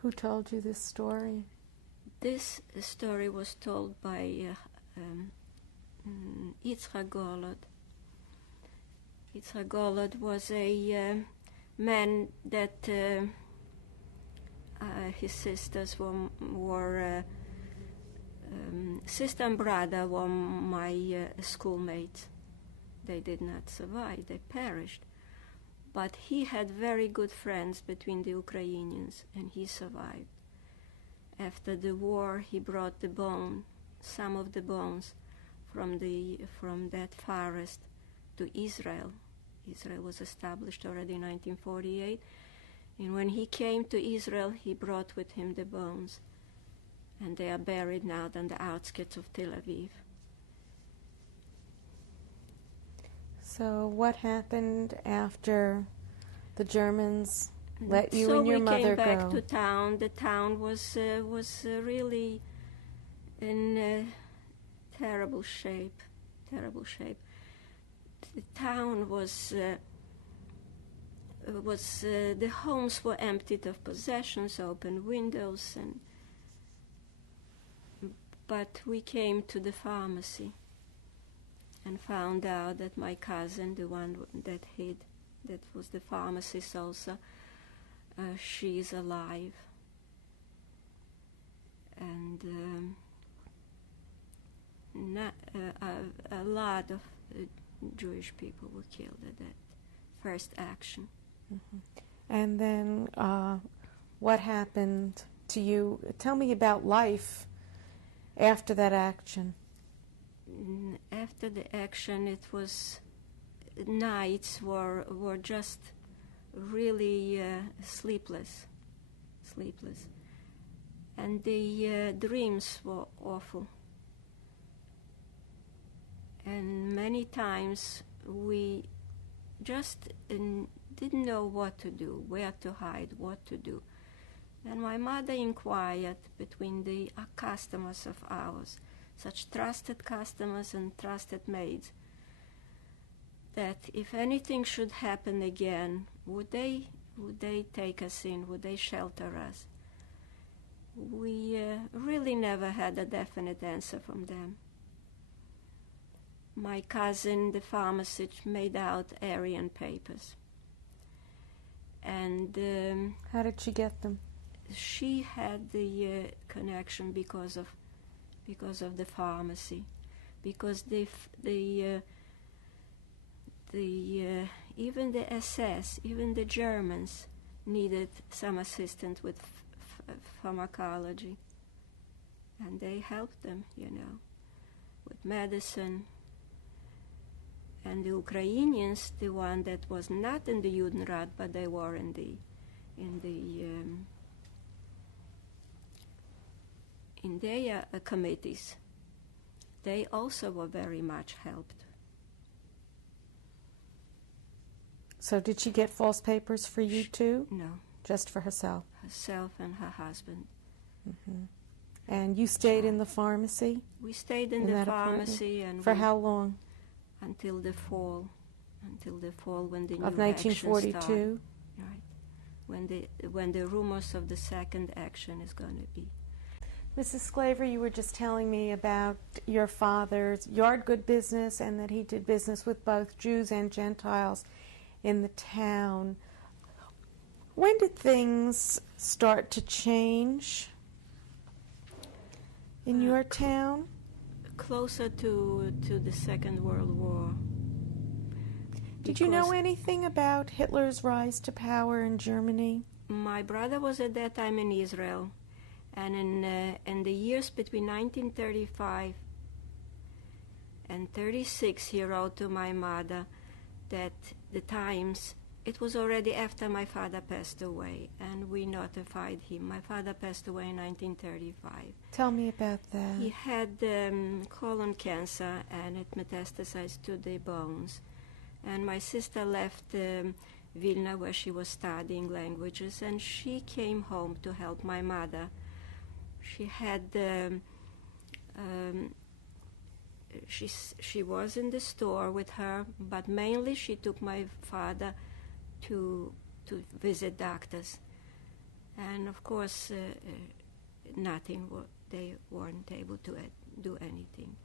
Who told you this story? This story was told by Yitzhak Golod. Yitzhak Golod was a man that his sisters were sister and brother were my schoolmates. They did not survive, they perished. But he had very good friends between the Ukrainians, and he survived. After the war, he brought some of the bones from that forest to Israel. Israel was established already in 1948. And when he came to Israel, he brought with him the bones. And they are buried now on the outskirts of Tel Aviv. So what happened after the Germans let you and your mother go? So we came back to town. The town was really in terrible shape. the town was the homes were emptied of possessions, open windows, but we came to the pharmacy and found out that my cousin, the one that was the pharmacist also, she is alive. And a lot of Jewish people were killed at that first action. Mm-hmm. And then what happened to you? Tell me about life after that action. After the action, it was nights were just really sleepless, and the dreams were awful. And many times we just didn't know what to do, where to hide, what to do. And my mother inquired between the customers of ours, such trusted customers and trusted maids, that if anything should happen again, would they take us in, would they shelter us? We really never had a definite answer from them. My cousin, the pharmacist, made out Aryan papers. And how did she get them? She had the connection because of the pharmacy, because even the SS, even the Germans needed some assistance with pharmacology, and they helped them, with medicine. And the Ukrainians, the one that was not in the Judenrat, but they were in their committees, they also were very much helped. So did she get false papers for you too? No. Just for herself? Herself and her husband. Mm-hmm. And you stayed in the pharmacy? We stayed in the pharmacy. And for how long? Until the fall when the new of 1942? action started. Right. When the rumors of the second action is going to be. Mrs. Sklaver, you were just telling me about your father's yard good business and that he did business with both Jews and Gentiles in the town. When did things start to change in your town? Closer to the Second World War. Did you know anything about Hitler's rise to power in Germany? My brother was at that time in Israel, and in the years between 1935 and 36, he wrote to my mother that the times, it was already after my father passed away, and we notified him. My father passed away in 1935. Tell me about that. He had colon cancer, and it metastasized to the bones. And my sister left Vilna, where she was studying languages, and she came home to help my mother. She had she was in the store with her, but mainly she took my father to visit doctors, and of course they weren't able to do anything,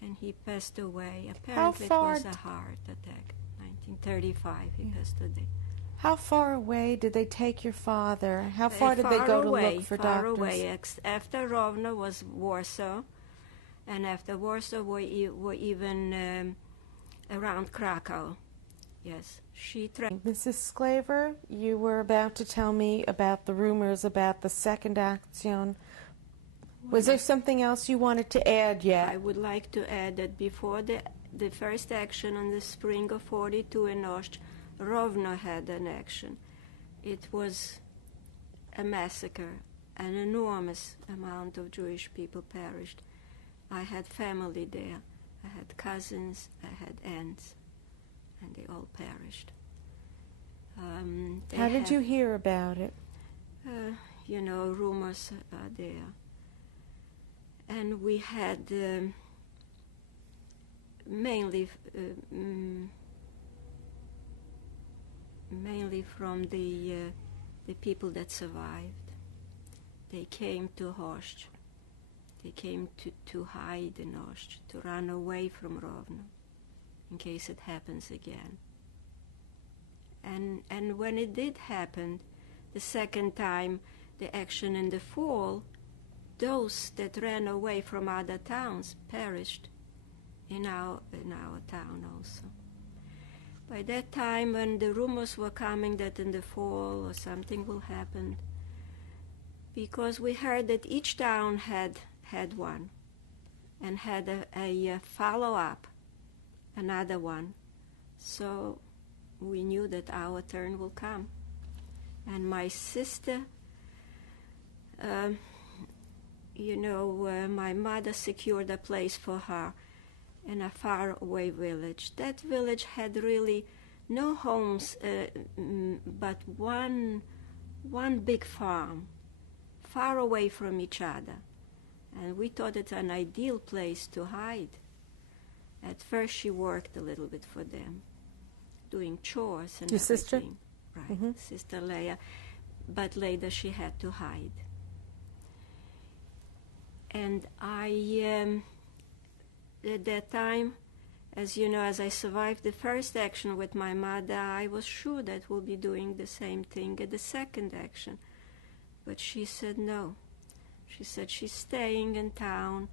and he passed away. Apparently it was a heart attack. 1935 he passed away. How far away did they take your father? How far did they go to look for doctors? Far away. After Rovno was Warsaw, and after Warsaw were even around Krakow. Yes, Mrs. Sklaver, you were about to tell me about the rumors about the second action. Was there something else you wanted to add yet? I would like to add that before the first action in the spring of 42 in Osh, Rovno had an action. It was a massacre. An enormous amount of Jewish people perished. I had family there. I had cousins, I had aunts, and they all perished. How did you hear about it? Rumors are there. And we had mainly mainly from the people that survived. They came to Host. They came to hide in Host, to run away from Rovno, in case it happens again. And when it did happen, the second time, the action in the fall, those that ran away from other towns perished in our town also. By that time, when the rumors were coming that in the fall or something will happen, because we heard that each town had one and had a follow-up, another one. So we knew that our turn will come. And my sister, my mother secured a place for her in a faraway village. That village had really no homes, but one big farm, far away from each other. And we thought it an ideal place to hide. At first she worked a little bit for them, doing chores and Your everything. sister? Right, Mm-hmm. Sister Leah. But later she had to hide. And I, at that time, as you know, as I survived the first action with my mother, I was sure that we'll be doing the same thing at the second action. But she said no. She said she's staying in town,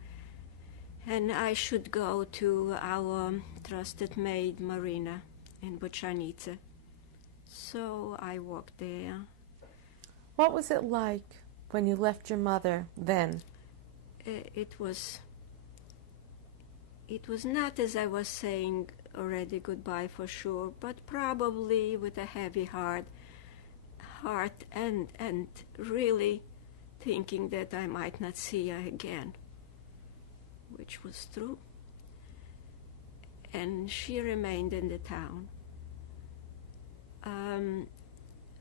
and I should go to our trusted maid, Marina, in Bočanice. So I walked there. What was it like when you left your mother then? It was not, as I was saying already, goodbye for sure, but probably with a heavy heart and really thinking that I might not see her again, which was true. And she remained in the town.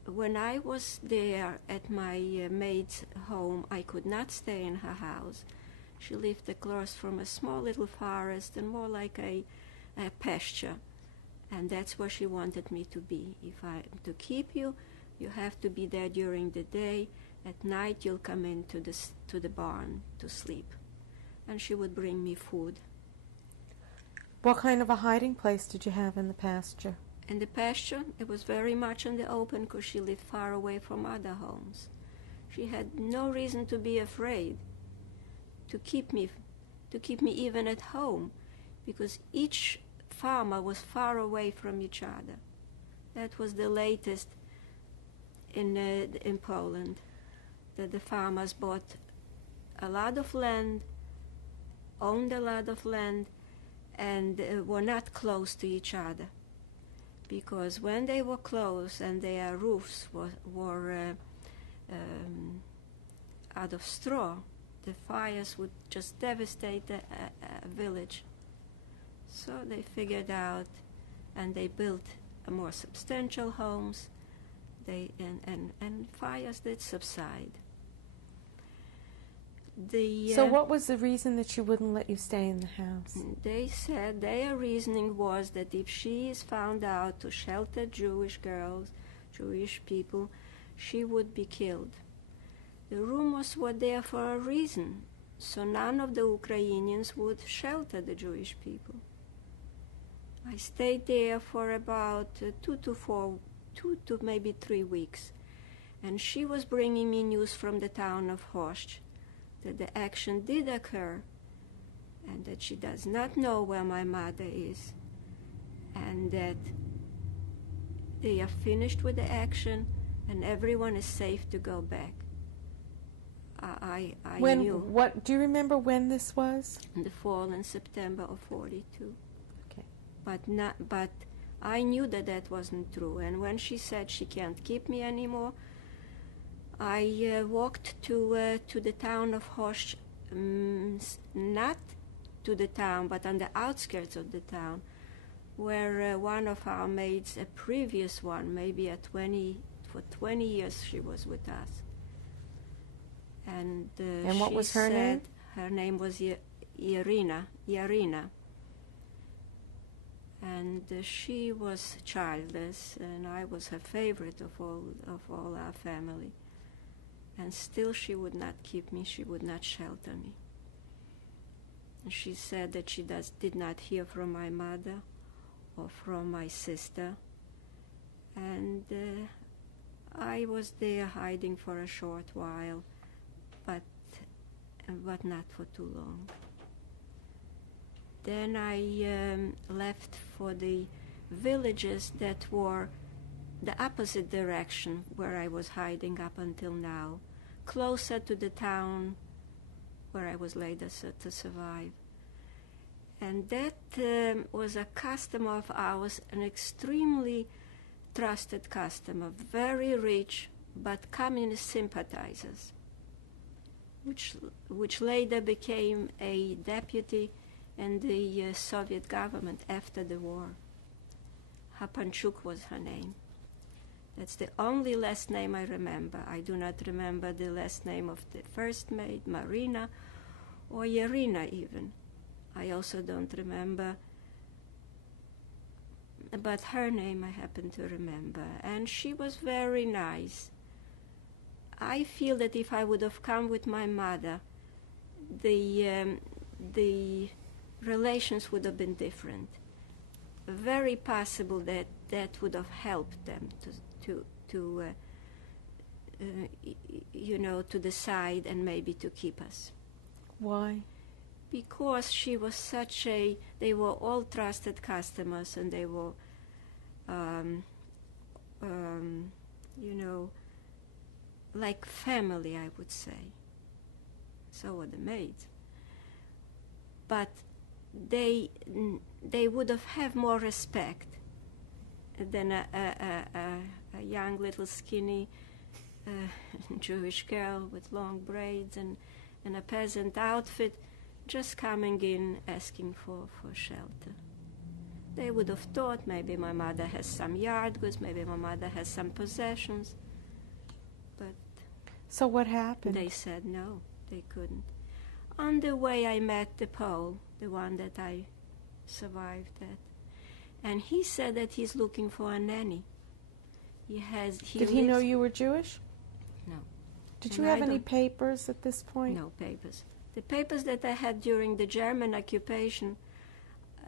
When I was there at my maid's home, I could not stay in her house. She lived across from a small little forest and more like a pasture, and that's where she wanted me to be. If I am to keep you, you have to be there during the day. At night, you'll come into to the barn to sleep, and she would bring me food. What kind of a hiding place did you have in the pasture? In the pasture, it was very much in the open because she lived far away from other homes. She had no reason to be afraid to keep me even at home, because each farmer was far away from each other. That was the latest in Poland, that the farmers bought a lot of land, owned a lot of land, and were not close to each other. Because when they were close and their roofs were out of straw, the fires would just devastate a village. So they figured out, and they built more substantial homes. And fires did subside. So what was the reason that she wouldn't let you stay in the house? They said their reasoning was that if she is found out to shelter Jewish girls, Jewish people, she would be killed. The rumors were there for a reason, so none of the Ukrainians would shelter the Jewish people. I stayed there for about 2 to maybe 3 weeks, and she was bringing me news from the town of Host, that the action did occur, and that she does not know where my mother is, and that they are finished with the action, and everyone is safe to go back. I knew. What do you remember when this was? In the fall, in September of 42. Okay. But I knew that wasn't true. And when she said she can't keep me anymore, I walked to the town of Host, not to the town, but on the outskirts of the town, where one of our maids, a previous one, maybe for 20 years she was with us. And what was her name? Her name was Yarina. And she was childless, and I was her favorite of all our family. And still she would not keep me, she would not shelter me. And she said that she did not hear from my mother or from my sister. And I was there hiding for a short while, but not for too long. Then I left for the villages that were the opposite direction where I was hiding up until now, closer to the town where I was later to survive. And that was a customer of ours, an extremely trusted customer, very rich, but communist sympathizers, which later became a deputy in the Soviet government after the war. Hapanchuk was her name. That's the only last name I remember. I do not remember the last name of the first maid, Marina, or Yerina even. I also don't remember, but her name I happen to remember. And she was very nice. I feel that if I would have come with my mother, the relations would have been different. Very possible that that would have helped them to decide and maybe to keep us. Why? Because she was they were all trusted customers, and they were, like family, I would say. So were the maids. But they would have more respect than a young little skinny Jewish girl with long braids and a peasant outfit just coming in asking for shelter. They would have thought maybe my mother has some yard goods, maybe my mother has some possessions. But so what happened? They said no, they couldn't. On the way I met the Pole, the one that I survived at, and he said that he's looking for a nanny. Did he know you were Jewish? No. Did you have any papers at this point? No papers. The papers that I had during the German occupation,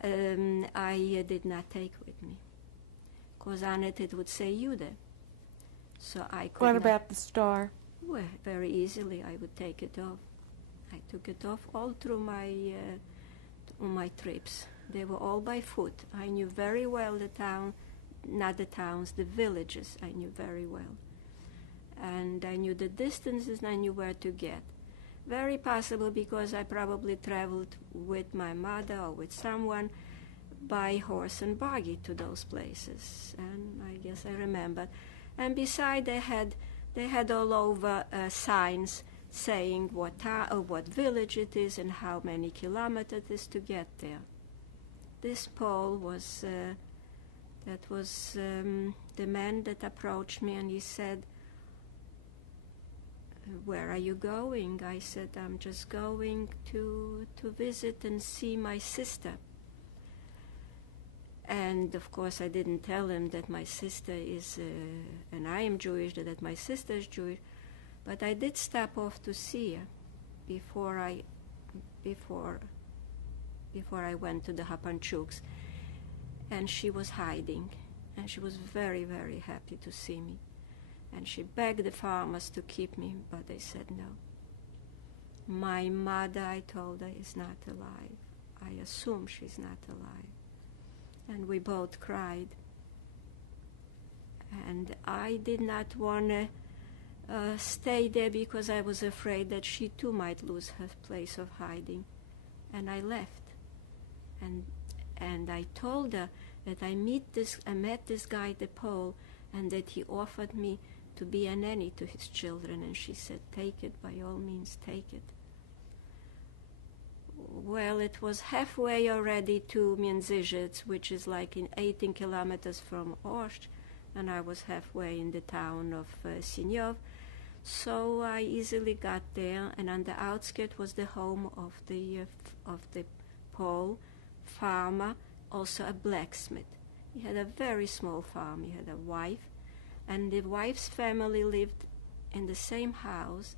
I did not take with me, because on it would say Jude. So I could What not. about the star? Well, very easily I would take it off. I took it off all through my trips. They were all by foot. I knew very well the villages I knew very well. And I knew the distances and I knew where to get. Very possible because I probably traveled with my mother or with someone by horse and buggy to those places. And I guess I remember. And beside they had all over signs saying what village it is and how many kilometers it is to get there. This Pole was the man that approached me, and he said, "Where are you going?" I said, "I'm just going to visit and see my sister." And of course I didn't tell him that my sister is, and I am Jewish, that my sister is Jewish, but I did stop off to see her before I went to the Hapanchuks. And she was hiding, and she was very, very happy to see me. And she begged the farmers to keep me, but they said no. My mother, I told her, is not alive. I assume she's not alive. And we both cried. And I did not want to stay there because I was afraid that she too might lose her place of hiding. And I left. And I told her that I met this guy, the Pole, and that he offered me to be a nanny to his children. And she said, "Take it, by all means, take it." Well, it was halfway already to Międzyrzec, which is like 18 kilometers from Orsk, and I was halfway in the town of Sinyov. So I easily got there, and on the outskirts was the home of the Pole farmer also a blacksmith. He had a very small farm. He had a wife, and the wife's family lived in the same house.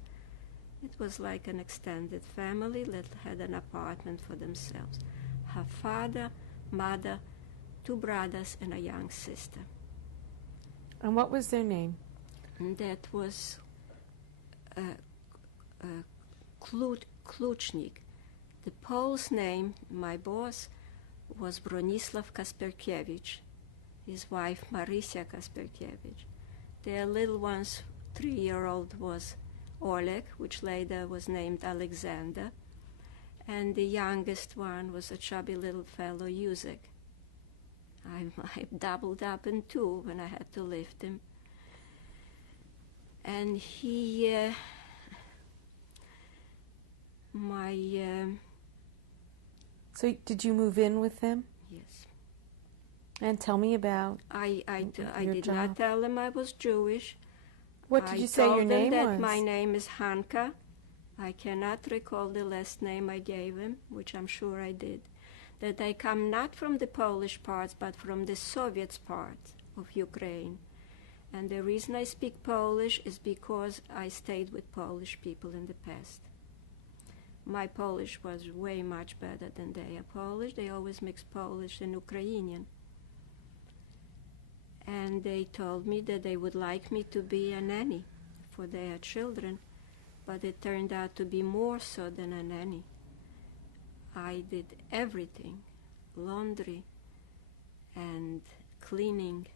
It was like an extended family that had an apartment for themselves. Her father, mother, 2 brothers, and a young sister. And what was their name? And that was Klucznik. The Pole's name, my boss, was Bronisław Kasperkiewicz. His wife, Marysia Kasperkiewicz. Their little ones, 3-year-old was Oleg, which later was named Alexander, and the youngest one was a chubby little fellow, Yusek. I doubled up in 2 when I had to lift him. And he, So did you move in with them? yes. And tell me about I your did job. not tell them I was Jewish. What did you say your name I told them was? that my name is Hanka. I cannot recall the last name I gave him, which I'm sure I did. That I come not from the Polish parts, but from the Soviet part of Ukraine. And the reason I speak Polish is because I stayed with Polish people in the past. My Polish was way much better than their Polish. They always mix Polish and Ukrainian. And they told me that they would like me to be a nanny for their children, but it turned out to be more so than a nanny. I did everything, laundry and cleaning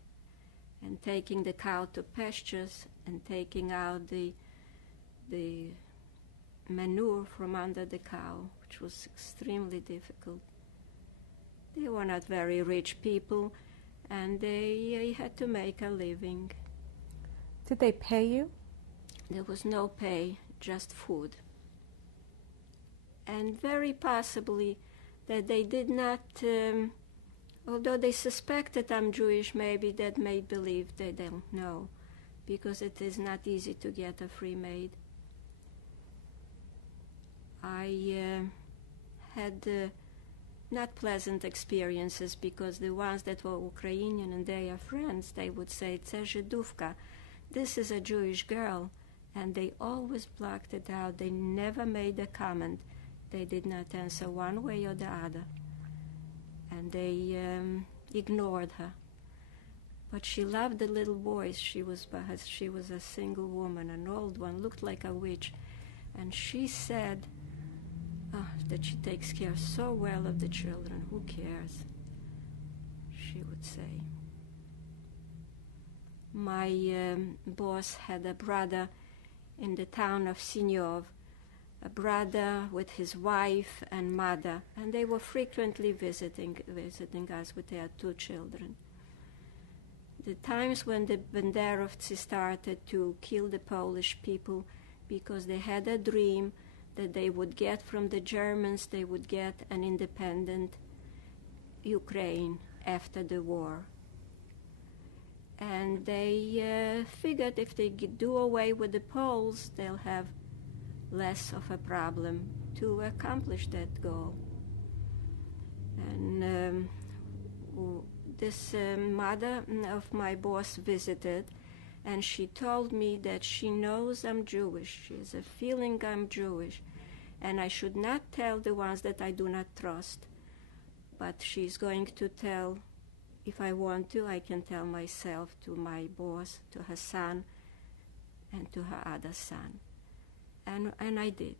and taking the cow to pastures and taking out the manure from under the cow, which was extremely difficult. They were not very rich people, and they had to make a living. Did they pay you? There was no pay, just food. And very possibly that they did not, although they suspected I'm Jewish, maybe that made believe they don't know, because it is not easy to get a free maid. I had not pleasant experiences, because the ones that were Ukrainian and they are friends, they would say, "Це Żydówka," this is a Jewish girl, and they always blocked it out. They never made a comment. They did not answer one way or the other, and they ignored her. But she loved the little boys. She was a single woman, an old one, looked like a witch, and she said that she takes care so well of the children. Who cares? She would say. My boss had a brother in the town of Sinyov, a brother with his wife and mother, and they were frequently visiting us with their 2 children. The times when the Banderovцы started to kill the Polish people because they had a dream that they would get from the Germans, they would get an independent Ukraine after the war. And they figured if they do away with the Poles, they'll have less of a problem to accomplish that goal. And this mother of my boss visited, and she told me that she knows I'm Jewish. She has a feeling I'm Jewish, and I should not tell the ones that I do not trust, but she's going to tell, if I want to, I can tell myself to my boss, to her son, and to her other son. And I did.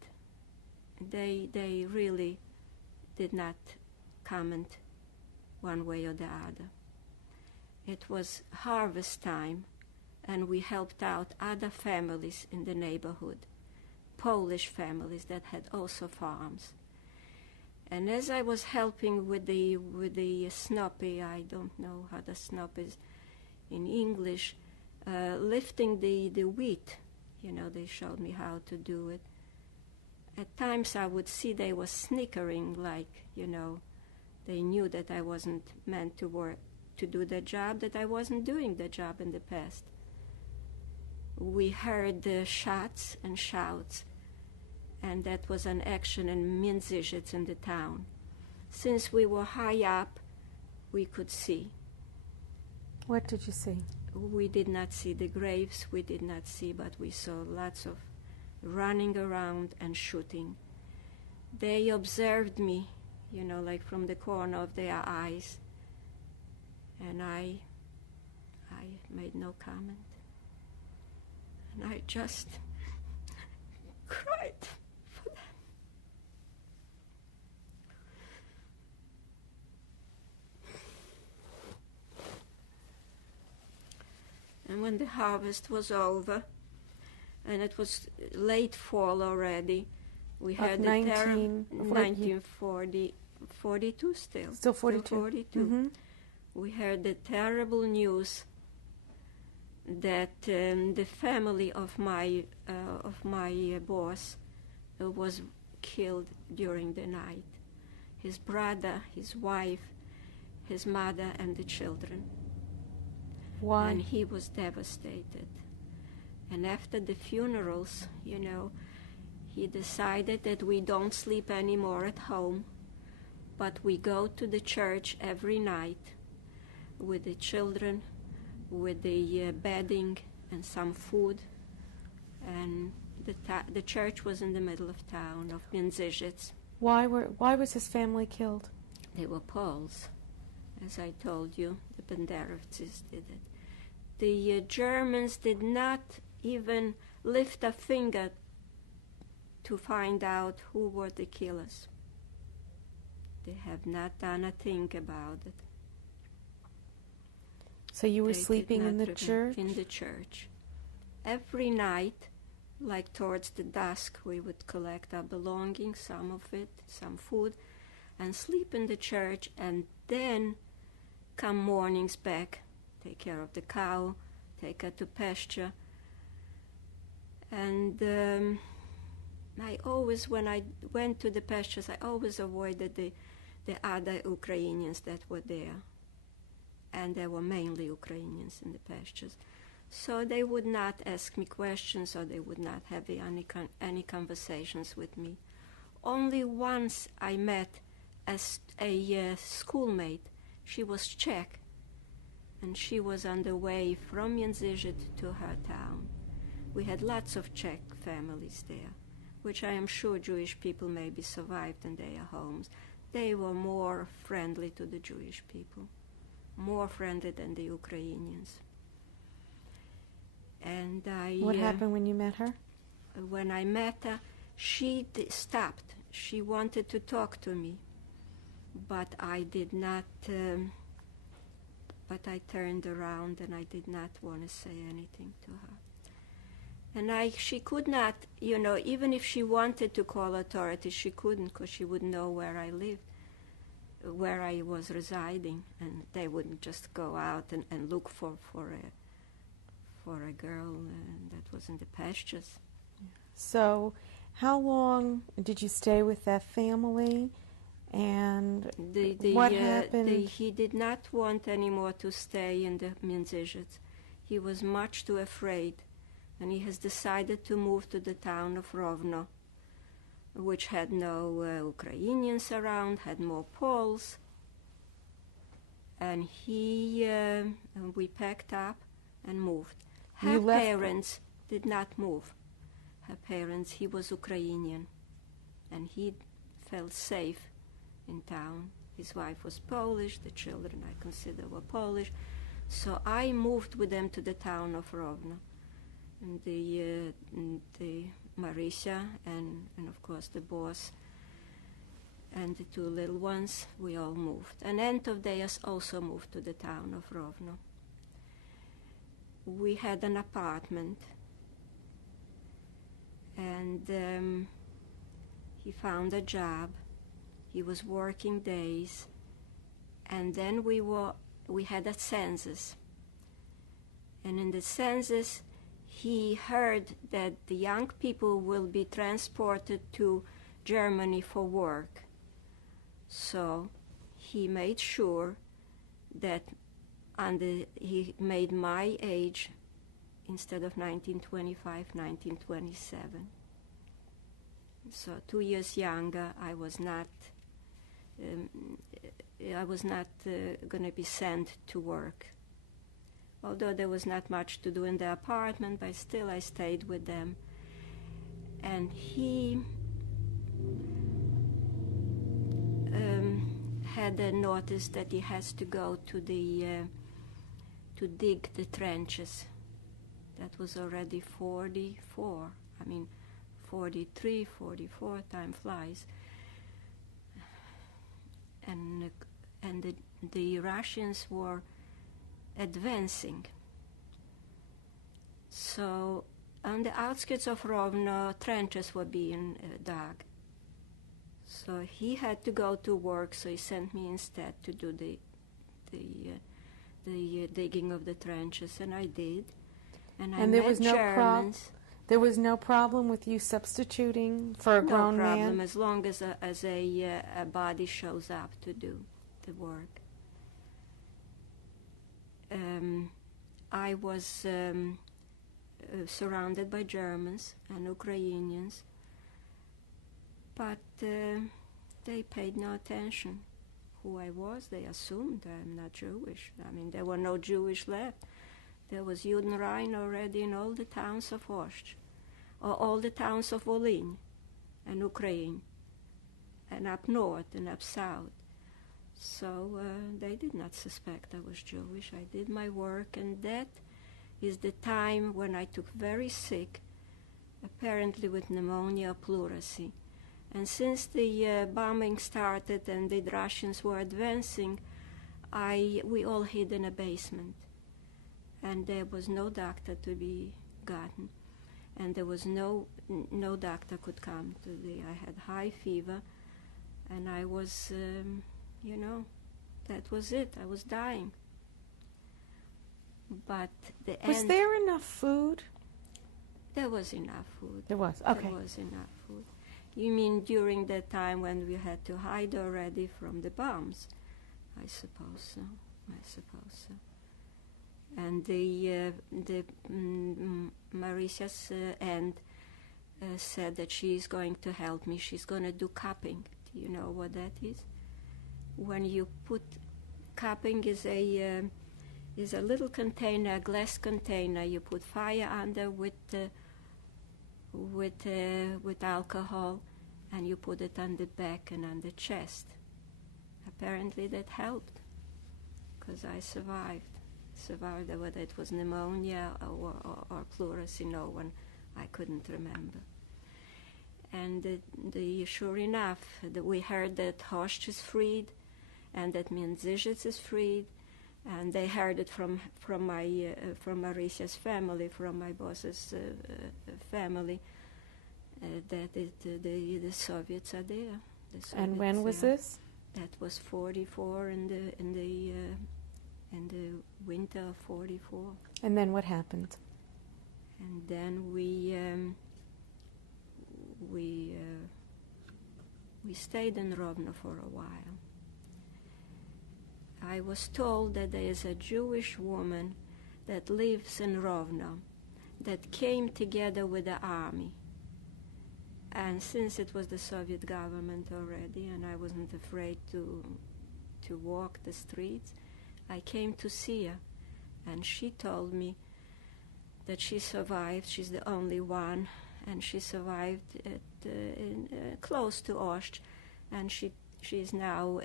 They really did not comment one way or the other. It was harvest time, and we helped out other families in the neighborhood, Polish families that had also farms. And as I was helping with the snopy, I don't know how the snop is in English, lifting the wheat, they showed me how to do it. At times I would see they were snickering, like, they knew that I wasn't meant to do the job, that I wasn't doing the job in the past. We heard the shots and shouts, and that was an action in Międzyrzec in the town. Since we were high up, we could see. What did you see? We did not see the graves, we did not see, but we saw lots of running around and shooting. They observed me, like from the corner of their eyes, and I made no comment. And I just cried for them. And when the harvest was over, and it was late fall already, we had the 1942 still. Still 42. Still 42. Mm-hmm. We heard the terrible news that the family of my boss was killed during the night. His brother, his wife, his mother, and the children. Why? And he was devastated. And after the funerals, he decided that we don't sleep anymore at home, but we go to the church every night with the children, with the bedding and some food. And the church was in the middle of town, of Międzyrzec. Why was his family killed? They were Poles, as I told you. The Banderovцы did it. The Germans did not even lift a finger to find out who were the killers. They have not done a thing about it. So you were sleeping in the church? In the church. Every night, like towards the dusk, we would collect our belongings, some of it, some food, and sleep in the church, and then come mornings back, take care of the cow, take her to pasture. And I always, when I went to the pastures, I always avoided the other Ukrainians that were there. And there were mainly Ukrainians in the pastures. So they would not ask me questions, or they would not have any conversations with me. Only once I met a schoolmate. She was Czech, and she was on the way from Międzyrzec to her town. We had lots of Czech families there, which I am sure Jewish people maybe survived in their homes. They were more friendly to the Jewish people, more friendly than the Ukrainians. And What happened when you met her? When I met her, she stopped. She wanted to talk to me, but I did not. But I turned around and I did not want to say anything to her. And she could not, even if she wanted to call authorities, she couldn't, because she wouldn't know where I lived, where I was residing, and they wouldn't just go out and look for a girl that was in the pastures. So, how long did you stay with that family? And what happened? He did not want anymore to stay in the Międzyrzec. He was much too afraid, and he has decided to move to the town of Rovno, which had no Ukrainians around, had more Poles. And we packed up and moved. Her parents did not move. Her parents, he was Ukrainian, and he felt safe in town. His wife was Polish, the children I consider were Polish. So I moved with them to the town of Rovno. And the Marisha and of course the boss and the two little ones, we all moved. And Antovdeas also moved to the town of Rovno. We had an apartment, and he found a job. He was working days, and then we had a census. And in the census, he heard that the young people will be transported to Germany for work. So he made sure that he made my age, instead of 1925, 1927. So 2 years younger. I was not I was not going to be sent to work. Although there was not much to do in the apartment, but still I stayed with them. And he had a notice that he has to go to to dig the trenches. That was already 44. 43, 44, time flies. And the Russians were advancing. So on the outskirts of Rovno, trenches were being dug. So he had to go to work, so he sent me instead to do the digging of the trenches, and I did. And I there met was no Germans. There was no problem with you substituting for a grown man? No problem, as long as a body shows up to do the work. I was surrounded by Germans and Ukrainians, but they paid no attention who I was. They assumed I'm not Jewish. There were no Jewish left. There was Judenrein already in all the towns of Osh, or all the towns of Volyn and Ukraine, and up north and up south. So they did not suspect I was Jewish. I did my work, and that is the time when I took very sick, apparently with pneumonia or pleurisy. And since the bombing started and the Russians were advancing, we all hid in a basement. And there was no doctor to be gotten. And there was no doctor could come to I had high fever, and I was, that was it. I was dying. But was there enough food? There was enough food. There was, okay. There was enough food. You mean during the time when we had to hide already from the bombs? I suppose so. And Marissa's aunt said that she's going to help me. She's going to do cupping. Do you know what that is? When you put cupping is a little container, a glass container. You put fire under with alcohol, and you put it on the back and on the chest. Apparently that helped, because I survived. Whether it was pneumonia or pleurisy, no one, I couldn't remember. And sure enough, we heard that Host is freed, and that Minzizhitz is freed, and they heard it from Marissa's family, from my boss's family, that the Soviets are there. And when was this? That was 44 in the winter of 44. And then what happened? And then we stayed in Rovno for a while. I was told that there is a Jewish woman that lives in Rovno that came together with the army. And since it was the Soviet government already, and I wasn't afraid to walk the streets, I came to see her, and she told me that she survived. She's the only one, and she survived close to Osh, and she's now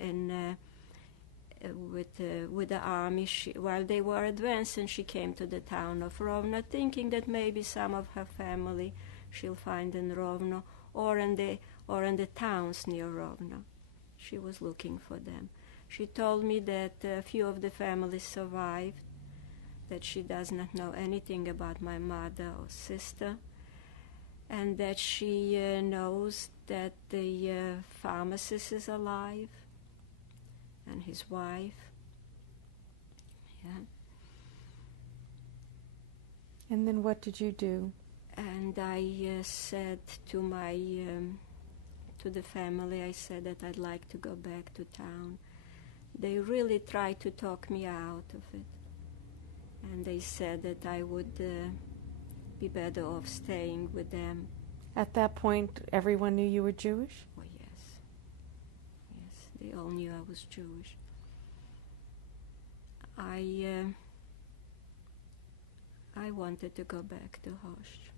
with the army. While they were advancing, she came to the town of Rovno, thinking that maybe some of her family she'll find in Rovno or in the towns near Rovno. She was looking for them. She told me that a few of the families survived, that she does not know anything about my mother or sister, and that she knows that the pharmacist is alive and his wife. Yeah. And then what did you do? And I said to the family, I said that I'd like to go back to town. They really tried to talk me out of it. And they said that I would be better off staying with them. At that point, everyone knew you were Jewish? Oh, yes. Yes, they all knew I was Jewish. I wanted to go back to Host.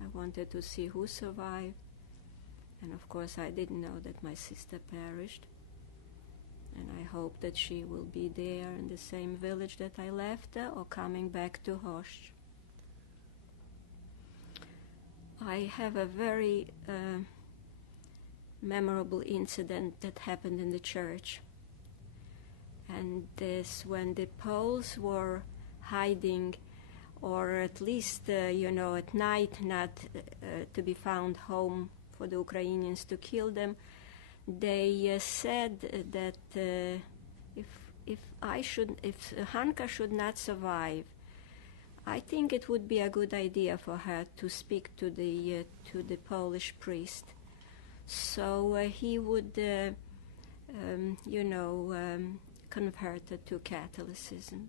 I wanted to see who survived, and of course I didn't know that my sister perished, and I hope that she will be there in the same village that I left her, or coming back to Host. I have a very memorable incident that happened in the church, and this when the Poles were hiding, or at least at night, not to be found home for the Ukrainians to kill them. They said that if Hanka should not survive, I think it would be a good idea for her to speak to the Polish priest, so he would convert her to Catholicism.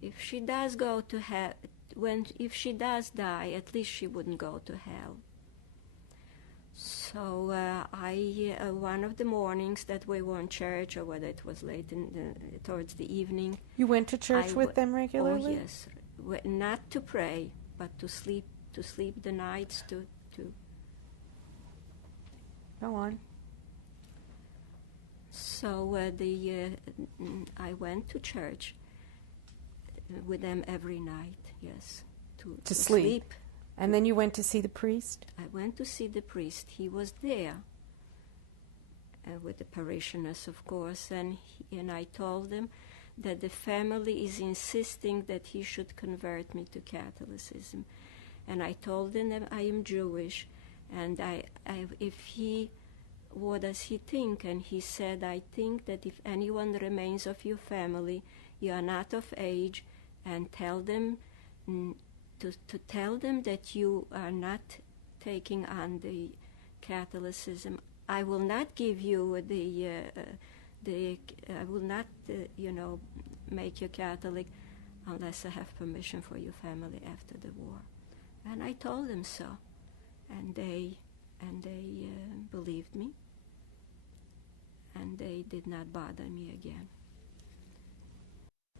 If she does go to hell, if she does die, at least she wouldn't go to hell. So one of the mornings that we were in church, or whether it was late towards the evening. You went to church with them regularly? Oh yes, not to pray, but to sleep the nights. To Go on. So I went to church with them every night. Yes, to sleep. And then you went to see the priest? I went to see the priest. He was there with the parishioners, of course, and I told them that the family is insisting that he should convert me to Catholicism. And I told them that I am Jewish, and what does he think? And he said, I think that if anyone remains of your family, you are not of age, and tell them to tell them that you are not taking on the Catholicism. I will not give you I will not make you Catholic unless I have permission for your family after the war. And I told them so, and they believed me, and they did not bother me again.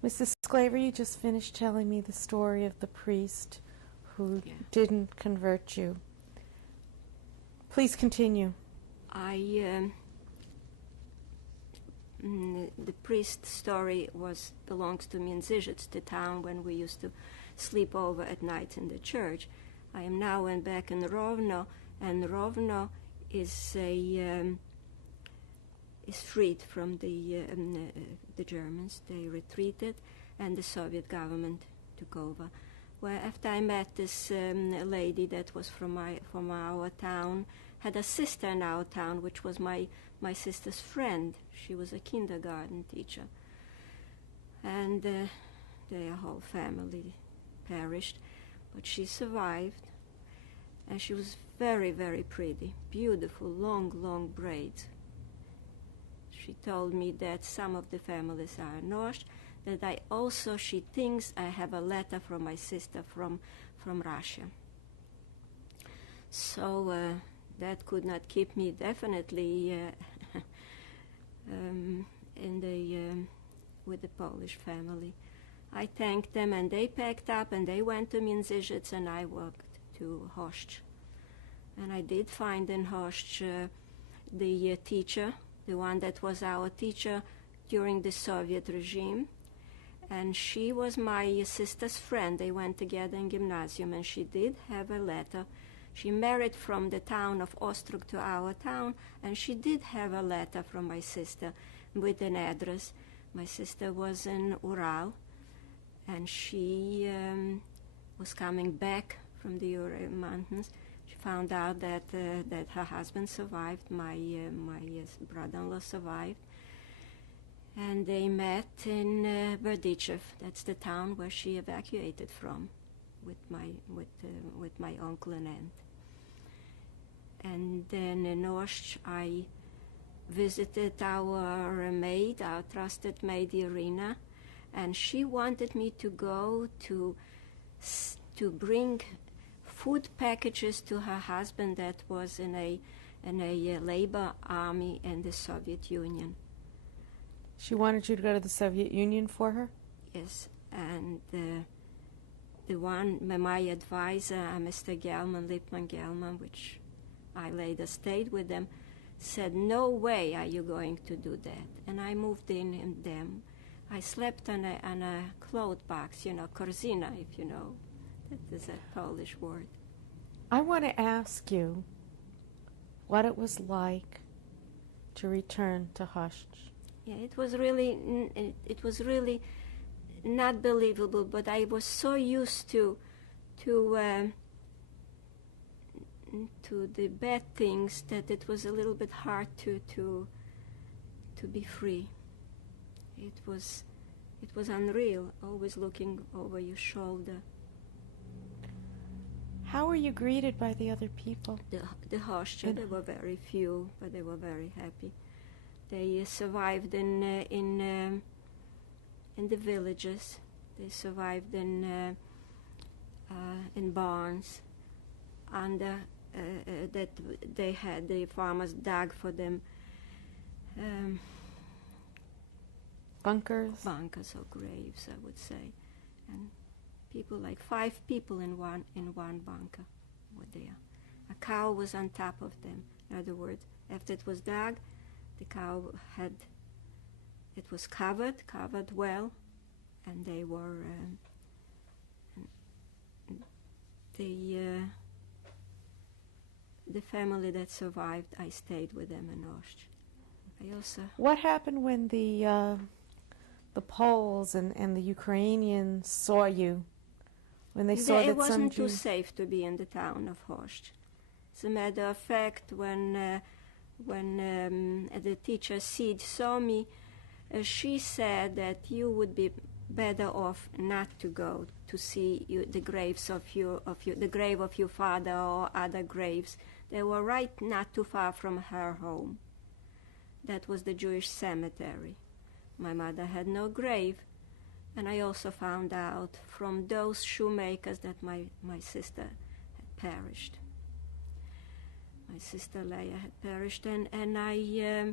Mrs. Sklaver, you just finished telling me the story of the priest who didn't convert you. Please continue. The priest's story belongs to Międzyrzec, the town when we used to sleep over at night in the church. I am now back in Rovno, and Rovno is freed from the Germans. They retreated, and the Soviet government took over. Well, after I met this lady that was from our town, had a sister in our town, which was my sister's friend. She was a kindergarten teacher, and their whole family perished, but she survived, and she was very, very pretty, beautiful, long braids. She told me that some of the families are Norse, that she thinks I have a letter from my sister from Russia. So that could not keep me definitely with the Polish family. I thanked them, and they packed up, and they went to Międzyrzec, and I walked to Host. And I did find in Host the teacher, the one that was our teacher during the Soviet regime, and she was my sister's friend. They went together in gymnasium, and she did have a letter. She married from the town of Ostrog to our town, and she did have a letter from my sister with an address. My sister was in Ural, and she was coming back from the Ural Mountains. She found out that her husband survived, my brother-in-law survived, and they met in Berdichev. That's the town where she evacuated from, with my uncle and aunt. And then in Osh, I visited our maid, our trusted maid, Irina, and she wanted me to go to bring food packages to her husband that was in a labor army in the Soviet Union. She wanted you to go to the Soviet Union for her? Yes, and the one, my advisor, Mr. Lipman Gelman, which I later stayed with them, said, "No way are you going to do that." And I moved in them. I slept on a cloth box, korzina, if you know. That is a Polish word. I want to ask you what it was like to return to Hosht. Yeah, it was really not believable, but I was so used to the bad things that it was a little bit hard to be free. It was unreal, always looking over your shoulder. How were you greeted by the other people? The Hostia, there were very few, but they were very happy. They survived in the villages. They survived in barns, and that they had the farmers dug for them Bunkers or graves, I would say, and people, like 5 people in one bunker were there. A cow was on top of them. In other words, after it was dug, the cow was covered well, and they were the family that survived. I stayed with them in Osh. I also. What happened when the Poles and the Ukrainians saw you? When they saw that it wasn't some too Jews... safe to be in the town of Hosht. As a matter of fact, when the teacher Sid saw me, she said that you would be better off not to go to see the graves the grave of your father or other graves. They were right not too far from her home. That was the Jewish cemetery. My mother had no grave, and I also found out from those shoemakers that my sister had perished. My sister Leah had perished, and I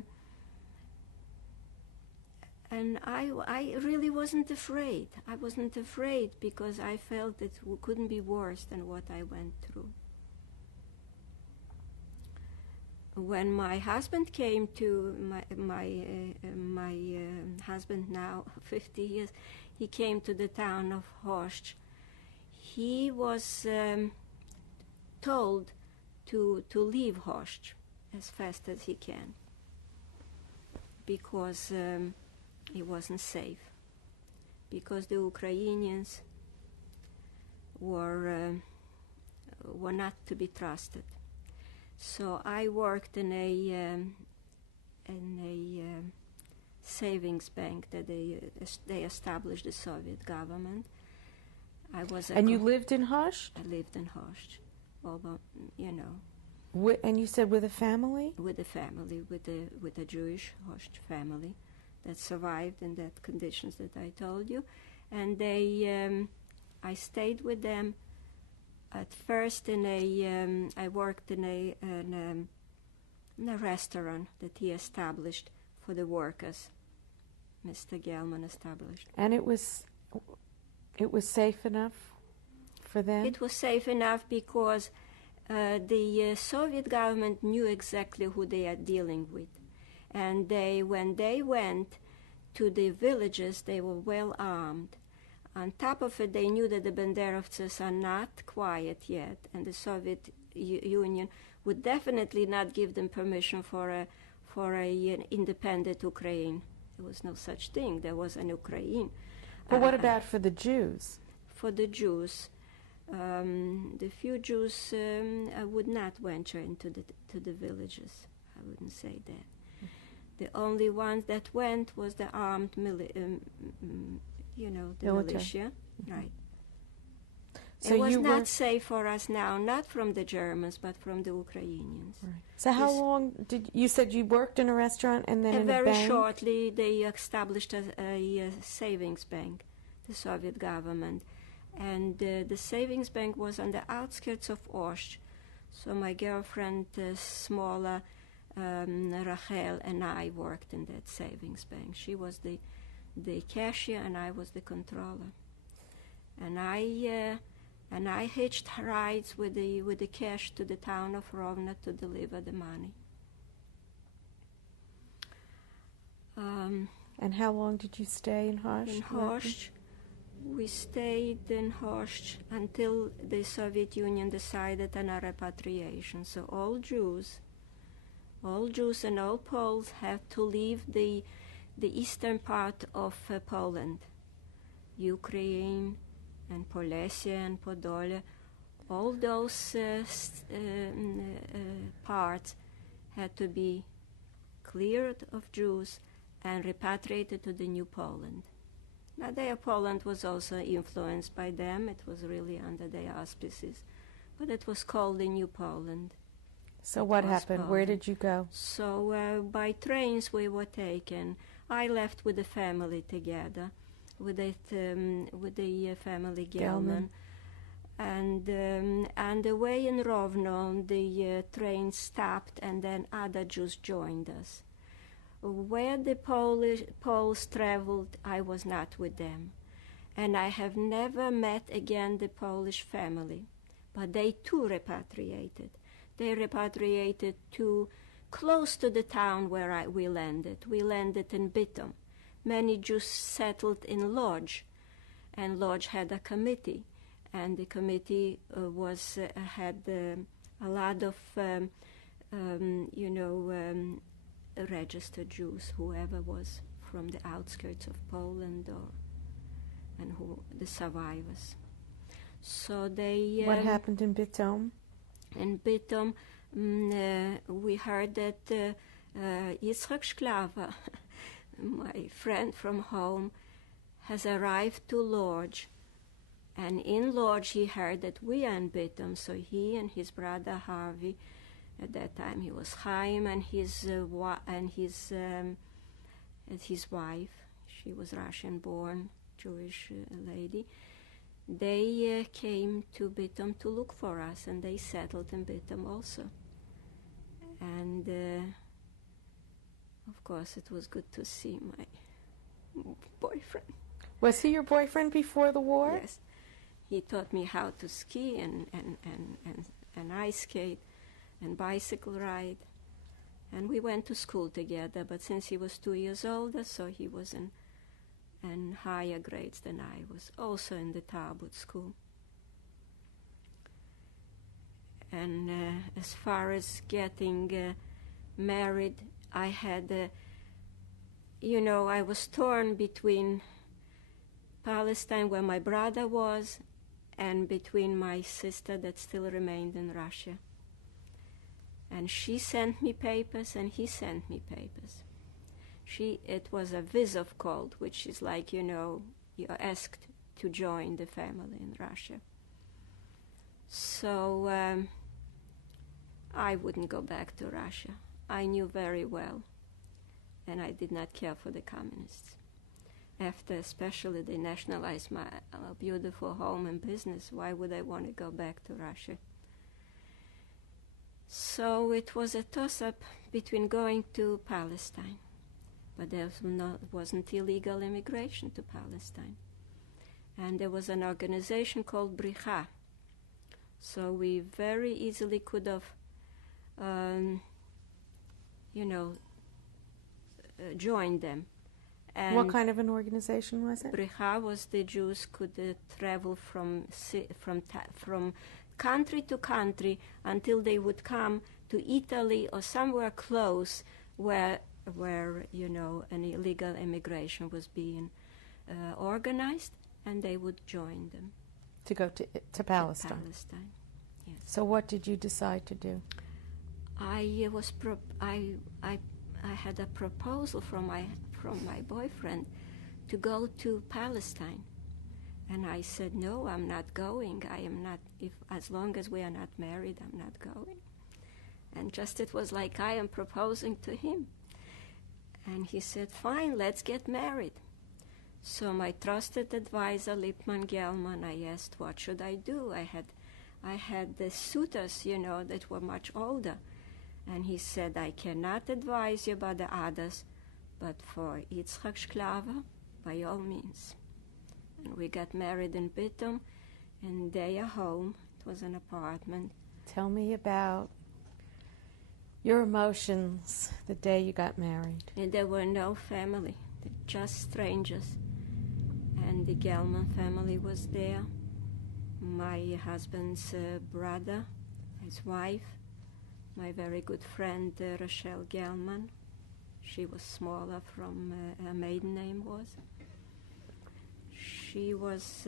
really wasn't afraid. I wasn't afraid because I felt it couldn't be worse than what I went through. When my husband came to my husband now 50 years, he came to the town of Hosht. He was told to leave Hosht as fast as he can because it wasn't safe, because the Ukrainians were not to be trusted. So I worked in a savings bank that they established, the Soviet government. I was. And you lived in Hosht? I lived in Hosht, although And you said with a family? With a family, with a Jewish Hosht family that survived in that conditions that I told you, and I stayed with them. At first, I worked in a restaurant that he established for the workers. Mr. Gelman established. And it was safe enough for them? It was safe enough because the Soviet government knew exactly who they are dealing with, and when they went to the villages, they were well armed. On top of it, they knew that the Banderovцы are not quiet yet, and the Soviet Union would definitely not give them permission for an independent Ukraine. There was no such thing. There was an Ukraine. But what about for the Jews? For the Jews, the few Jews would not venture into the villages. I wouldn't say that. The only ones that went was the armed the militia, right. So it was not safe for us now, not from the Germans, but from the Ukrainians. Right. So how long did you said you worked in a restaurant and then in a bank? Very shortly, they established a savings bank, the Soviet government, and the savings bank was on the outskirts of Osh. So my girlfriend, Smola, Rachel, and I worked in that savings bank. She was the the cashier, and I was the controller. And I hitched rides with the cash to the town of Rovno to deliver the money. And how long did you stay in Hosh? In Hosh, we stayed in Hosh until the Soviet Union decided on a repatriation. So all Jews and all Poles have to leave the eastern part of Poland, Ukraine and Polesia and Podolia. All those parts had to be cleared of Jews and repatriated to the New Poland. Now, their Poland was also influenced by them. It was really under their auspices. But it was called the New Poland. So what happened? Poland. Where did you go? So by trains we were taken. I left with the family together, with the family Gelman. And the way in Rovno, the train stopped, and then other Jews joined us. Where the Poles traveled, I was not with them. And I have never met again the Polish family. But they too repatriated. They repatriated to close to the town where we landed. We landed in Bytom. Many Jews settled in Lodz, and Lodz had a committee. And the committee had a lot of, registered Jews, whoever was from the outskirts of Poland, and who the survivors. So they. What happened in Bytom? In Bytom, we heard that Yitzhak Sklaver, my friend from home, has arrived to Lodz. And in Lodz, he heard that we are in Bytom, so he and his brother Harvey, at that time he was Chaim, and his wife, she was Russian-born Jewish lady, they came to Bytom to look for us, and they settled in Bytom also. And of course, it was good to see my boyfriend. Was he your boyfriend before the war? Yes. He taught me how to ski and ice skate and bicycle ride. And we went to school together, but since he was 2 years older, so he was in higher grades than I was, also in the Talbot school. And as far as getting married, I had, I was torn between Palestine, where my brother was, and between my sister that still remained in Russia. And she sent me papers, and he sent me papers. It was a Vizov called, which is like, you're asked to join the family in Russia. So I wouldn't go back to Russia. I knew very well, and I did not care for the communists. After especially they nationalized my beautiful home and business, why would I want to go back to Russia? So it was a toss-up between going to Palestine, but there wasn't illegal immigration to Palestine. And there was an organization called Bricha. So we very easily could have, joined them. And what kind of an organization was it? Bricha was the Jews could travel from country to country until they would come to Italy or somewhere close where an illegal immigration was being organized, and they would join them. To go to Palestine. To Palestine, yes. So what did you decide to do? I had a proposal from my boyfriend to go to Palestine, and I said, no, I'm not going. I am not. As long as we are not married, I'm not going. And just it was like I am proposing to him. And he said, fine, let's get married. So my trusted advisor, Lipman Gelman, I asked, what should I do? I had the suitors, that were much older. And he said, I cannot advise you about the others, but for Yitzhak Sklaver, by all means. And we got married in Bitham, in their home. It was an apartment. Tell me about your emotions the day you got married. And there were no family, just strangers. And the Gelman family was there. My husband's brother, his wife, my very good friend Rochelle Gelman. She was smaller from her maiden name was. She was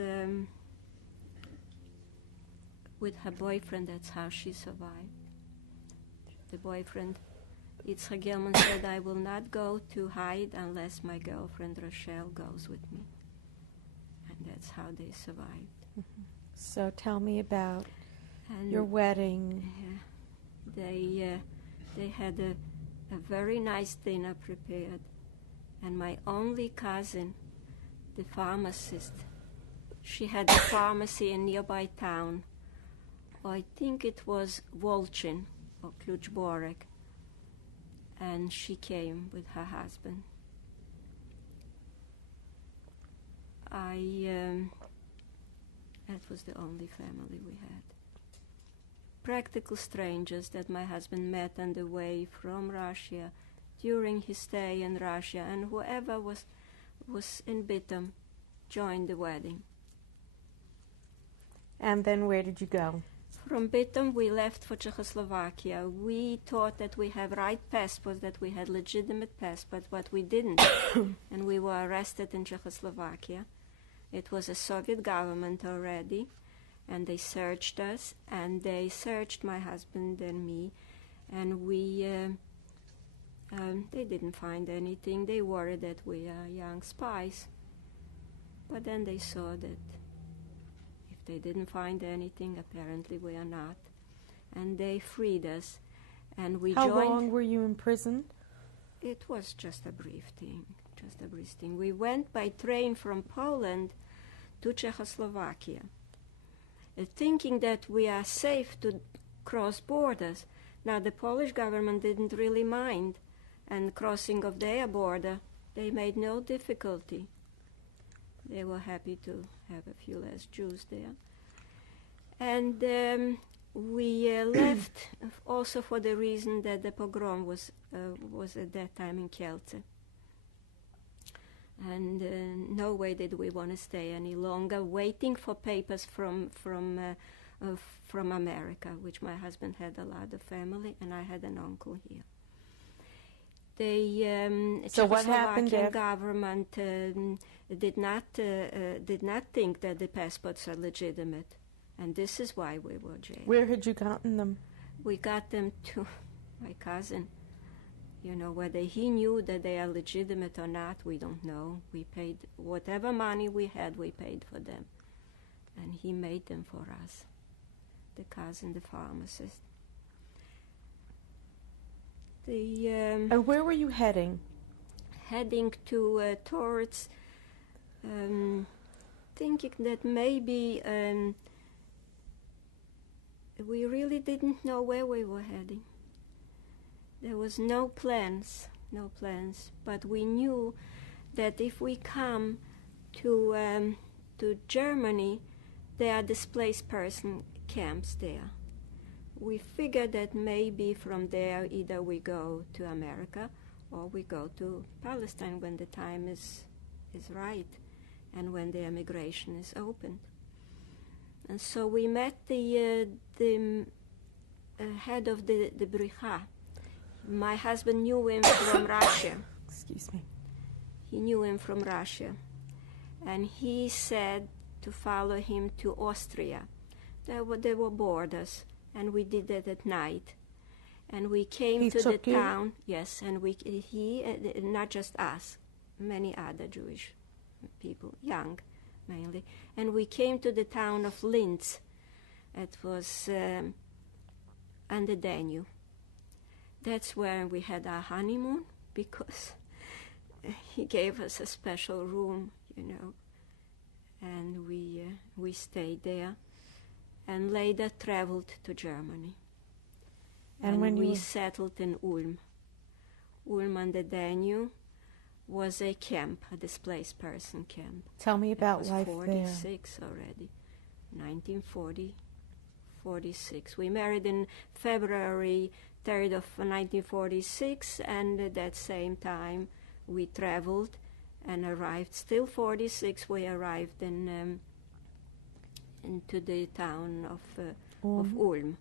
with her boyfriend, that's how she survived. The boyfriend, Yitzhak Gelman, said, I will not go to hide unless my girlfriend Rochelle goes with me. And that's how they survived. Mm-hmm. So tell me about your wedding. They had a very nice dinner prepared. And my only cousin, the pharmacist, she had a pharmacy in nearby town. I think it was Volchin or Kluchborek. And she came with her husband. That was the only family we had. Practical strangers that my husband met on the way from Russia during his stay in Russia, and whoever was in Bitham joined the wedding. And then where did you go? From Bitham we left for Czechoslovakia. We thought that we had right passports, that we had legitimate passports, but we didn't. And we were arrested in Czechoslovakia. It was a Soviet government already, and they searched us, and they searched my husband and me, and they didn't find anything. They worried that we are young spies. But then they saw that if they didn't find anything, apparently we are not. And they freed us, and we joined. How long were you in prison? It was just a brief thing. We went by train from Poland to Czechoslovakia, thinking that we are safe to cross borders. Now, the Polish government didn't really mind, and crossing of their border, they made no difficulty. They were happy to have a few less Jews there. And we left also for the reason that the pogrom was at that time in Kielce. And no way did we want to stay any longer, waiting for papers from America, which my husband had a lot of family, and I had an uncle here. The Czechoslovakian government did not think that the passports are legitimate, and this is why we were jailed. Where had you gotten them? We got them to my cousin. You know, whether he knew that they are legitimate or not, we don't know. We paid whatever money we had, we paid for them. And he made them for us, the cousin, the pharmacist. And where were you heading? Heading towards, thinking that maybe we really didn't know where we were heading. There was no plans, but we knew that if we come to Germany, there are displaced person camps there. We figured that maybe from there either we go to America or we go to Palestine when the time is right and when the immigration is opened. And so we met the head of the Bricha. My husband knew him from Russia. Excuse me. He knew him from Russia. And he said to follow him to Austria. There were borders, and we did that at night. And we came to the town. Yes, and he, not just us, many other Jewish people, young mainly. And we came to the town of Linz. It was on the Danube. That's where we had our honeymoon, because he gave us a special room, you know, and we stayed there, and later traveled to Germany. And when we settled in Ulm on the Danube, was a camp, a displaced person camp. Tell me about It was life there. 46 already, 1940, 46. We married in February 3rd of 1946, and at that same time we traveled and arrived. Still 46, we arrived in into the town of Ulm.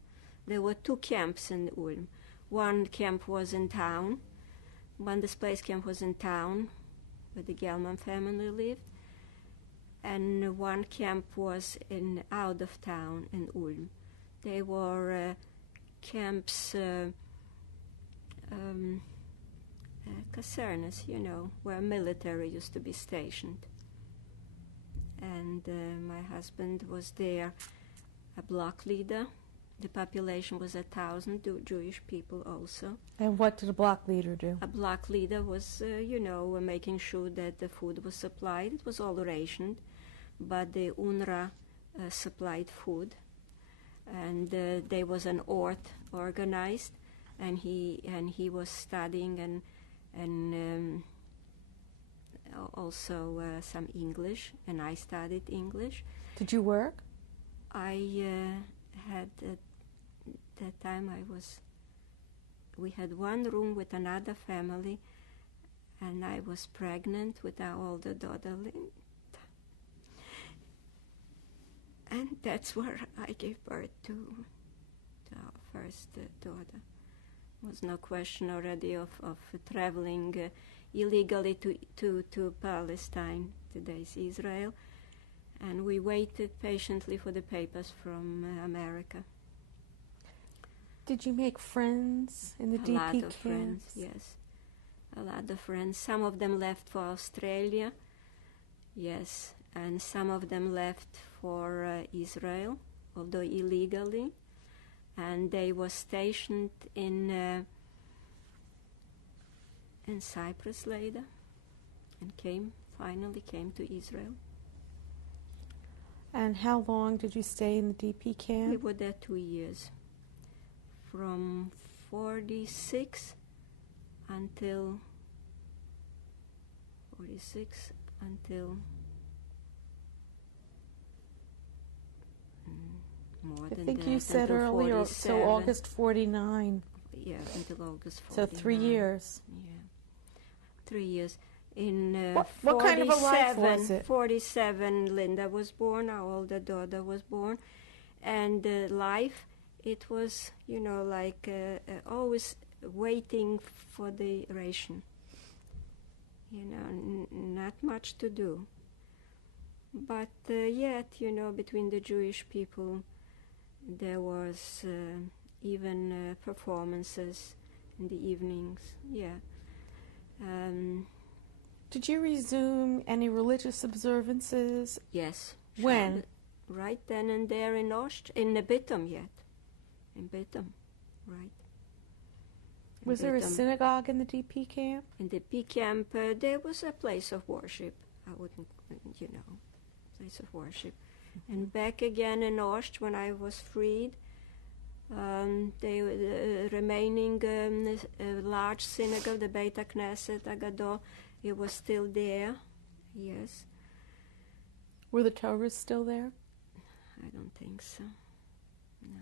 There were two camps in Ulm. One camp was in town. One displaced camp was in town, where the Gelman family lived, and one camp was in out of town in Ulm. They were camps, casernes, you know, where military used to be stationed. And my husband was there, a block leader. The population was 1,000 Jewish people also. And what did a block leader do? A block leader was, making sure that the food was supplied. It was all rationed, but the UNRWA supplied food. And there was an orth organized, and he was studying and also some English, and I studied English. Did you work? I had that time we had one room with another family, and I was pregnant with our older daughter, Linda. And that's where I gave birth to our first daughter. There was no question already of traveling illegally to Palestine, today's Israel, and we waited patiently for the papers from America. Did you make friends in the DP A lot of camps? friends, yes. A lot of friends. Some of them left for Australia, yes, and some of them left for Israel, although illegally, and they were stationed in Cyprus later, and finally came to Israel. And how long did you stay in the DP camp? We were there 2 years, from 46 until more than I think that, you said until earlier, 47. so August 49. Yeah, until August 49. So 3 years. Yeah, 3 years. In what kind of a life was it? 47, Linda was born, our older daughter was born. And life, it was, like always waiting for the ration. Not much to do. But yet, between the Jewish people, there was even performances in the evenings. Yeah. Did you resume any religious observances? Yes. When? Right then and there in Bittum yet. In Bittum, right. Was there a synagogue in the DP camp? In the DP camp, there was a place of worship. I wouldn't, place of worship. Mm-hmm. And back again in Ost, when I was freed, the remaining large synagogue, the Beit HaKnesset Agadol, it was still there, yes. Were the Torahs still there? I don't think so, no.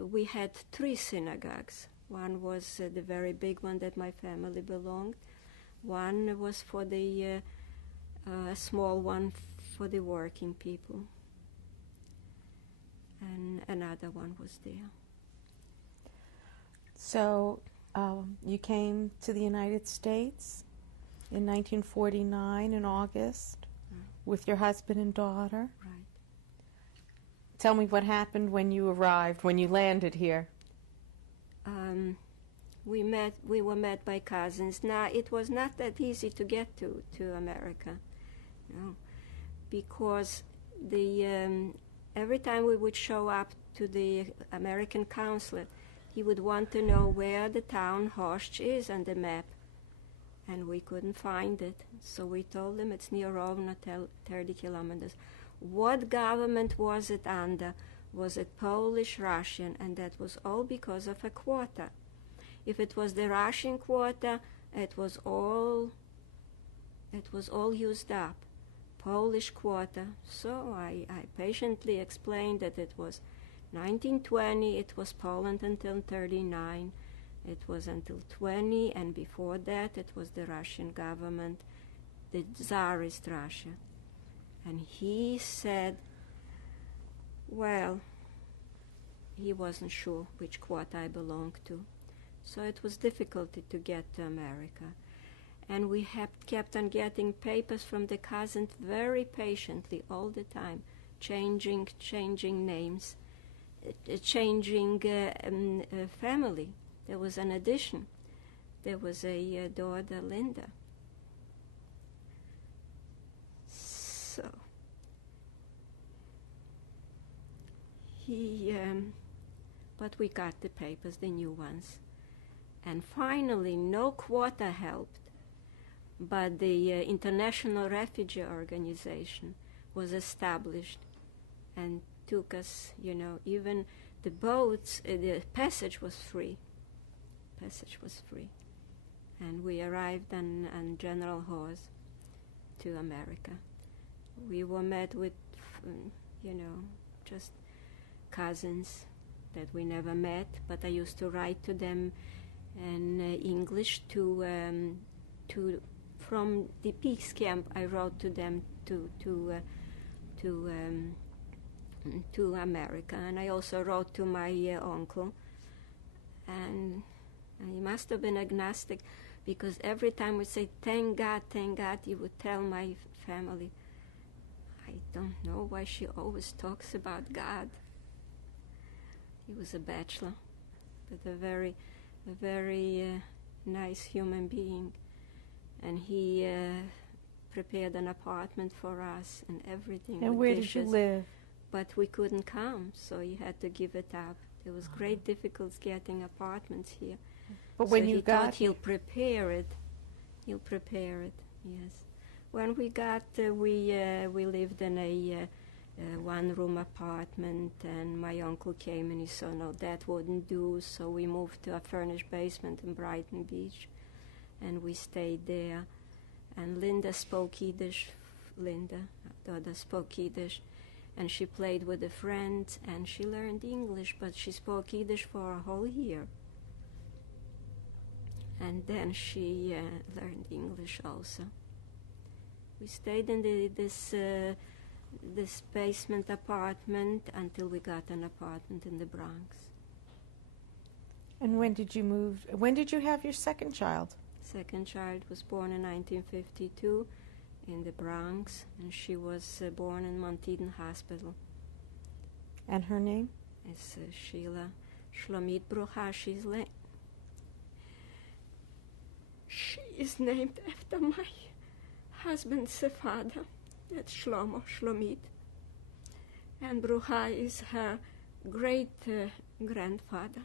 We had 3 synagogues. One was the very big one that my family belonged. One was for the small one for the working people. And another one was there. So you came to the United States in 1949 in August with your husband and daughter. Right. Tell me what happened when you arrived, when you landed here. We were met by cousins. Now, it was not that easy to get to America, because every time we would show up to the American consulate, he would want to know where the town Host is on the map, and we couldn't find it. So we told him it's near Rovno, 30 kilometers. What government was it under? Was it Polish, Russian? And that was all because of a quota. If it was the Russian quota, it was all used up. Polish quota. So I patiently explained that it was 1920, it was Poland until 39, it was until 20, and before that it was the Russian government, the Tsarist Russia. And he said, well, he wasn't sure which quota I belonged to. So it was difficult to get to America. And we kept on getting papers from the cousins very patiently all the time, changing names, changing family. There was an addition. There was a daughter, Linda. So but we got the papers, the new ones. And finally, no quota helped, but the International Refugee Organization was established and took us, even the boats, the passage was free. Passage was free. And we arrived on General Hawes to America. We were met with, just cousins that we never met, but I used to write to them in English from the peace camp. I wrote to them to America, and I also wrote to my uncle, and he must have been agnostic, because every time we say thank God, he would tell my family, I don't know why she always talks about God. He was a bachelor, but a very nice human being, and he prepared an apartment for us and everything. And where did you live? But we couldn't come, so he had to give it up. There was great difficulty getting apartments here. But when so you he got thought he'll prepare it, yes. When we got, we lived in a one-room apartment, and my uncle came and he saw, no, that wouldn't do, so we moved to a furnished basement in Brighton Beach, and we stayed there. And Linda spoke Yiddish. Linda, our daughter, spoke Yiddish, and she played with a friend, and she learned English, but she spoke Yiddish for a whole year. And then she learned English also. We stayed in this basement apartment until we got an apartment in the Bronx. And when did you move? When did you have your second child? Second child was born in 1952 in the Bronx, and she was born in Mount Eden Hospital. And her name? It's Sheila Shlomit Brucha. She is named after my husband's father. That's Shlomo, Shlomit. And Brucha is her great-grandfather,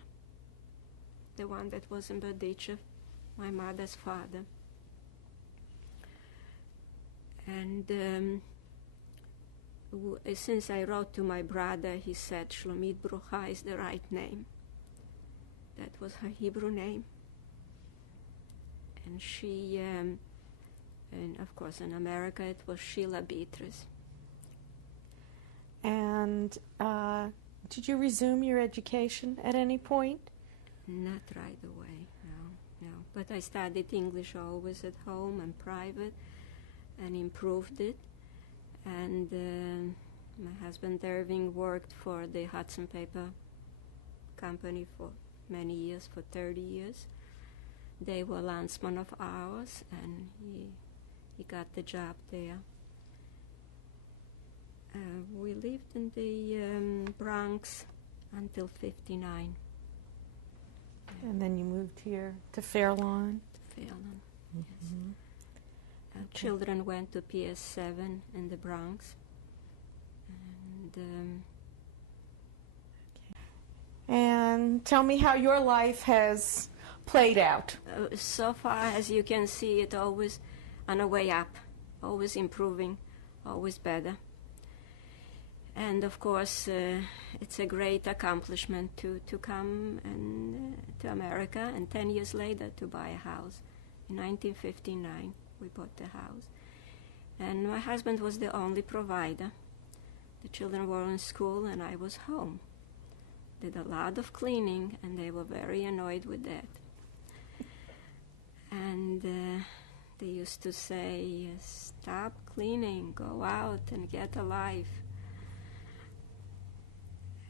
the one that was in Berdichev, my mother's father. And since I wrote to my brother, he said Shlomit Brucha is the right name. That was her Hebrew name. And she, and of course in America it was Sheila Beatrice. And did you resume your education at any point? Not right away, no. But I studied English always at home and private, and improved it. And my husband Irving worked for the Hudson Paper Company for many years, for 30 years. They were landsmen of ours, and he got the job there. We lived in the Bronx until 59. And then you moved here to Fairlawn? Fairlawn, yes. Okay. Children went to PS7 in the Bronx. And tell me how your life has played out. So far, as you can see, it always on a way up, always improving, always better. And of course, it's a great accomplishment to come to America, and 10 years later to buy a house. In 1959, we bought the house. And my husband was the only provider. The children were in school, and I was home. Did a lot of cleaning, and they were very annoyed with that. And they used to say, "Stop cleaning, go out and get a life."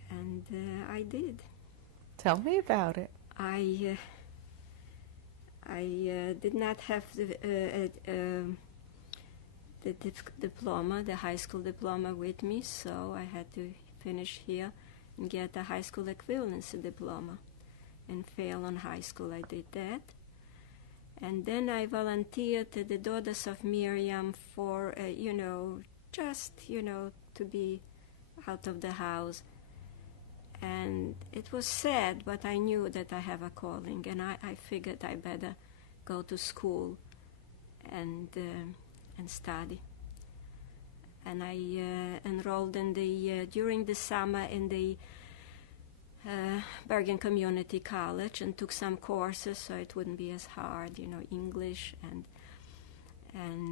And I did. Tell me about it. I did not have the diploma, the high school diploma with me, so I had to finish here and get a high school equivalency diploma and fail on high school. I did that. And then I volunteered at the Daughters of Miriam for, to be out of the house. And it was sad, but I knew that I have a calling, and I figured I better go to school and study. And I enrolled in during the summer in the Bergen Community College and took some courses so it wouldn't be as hard, English and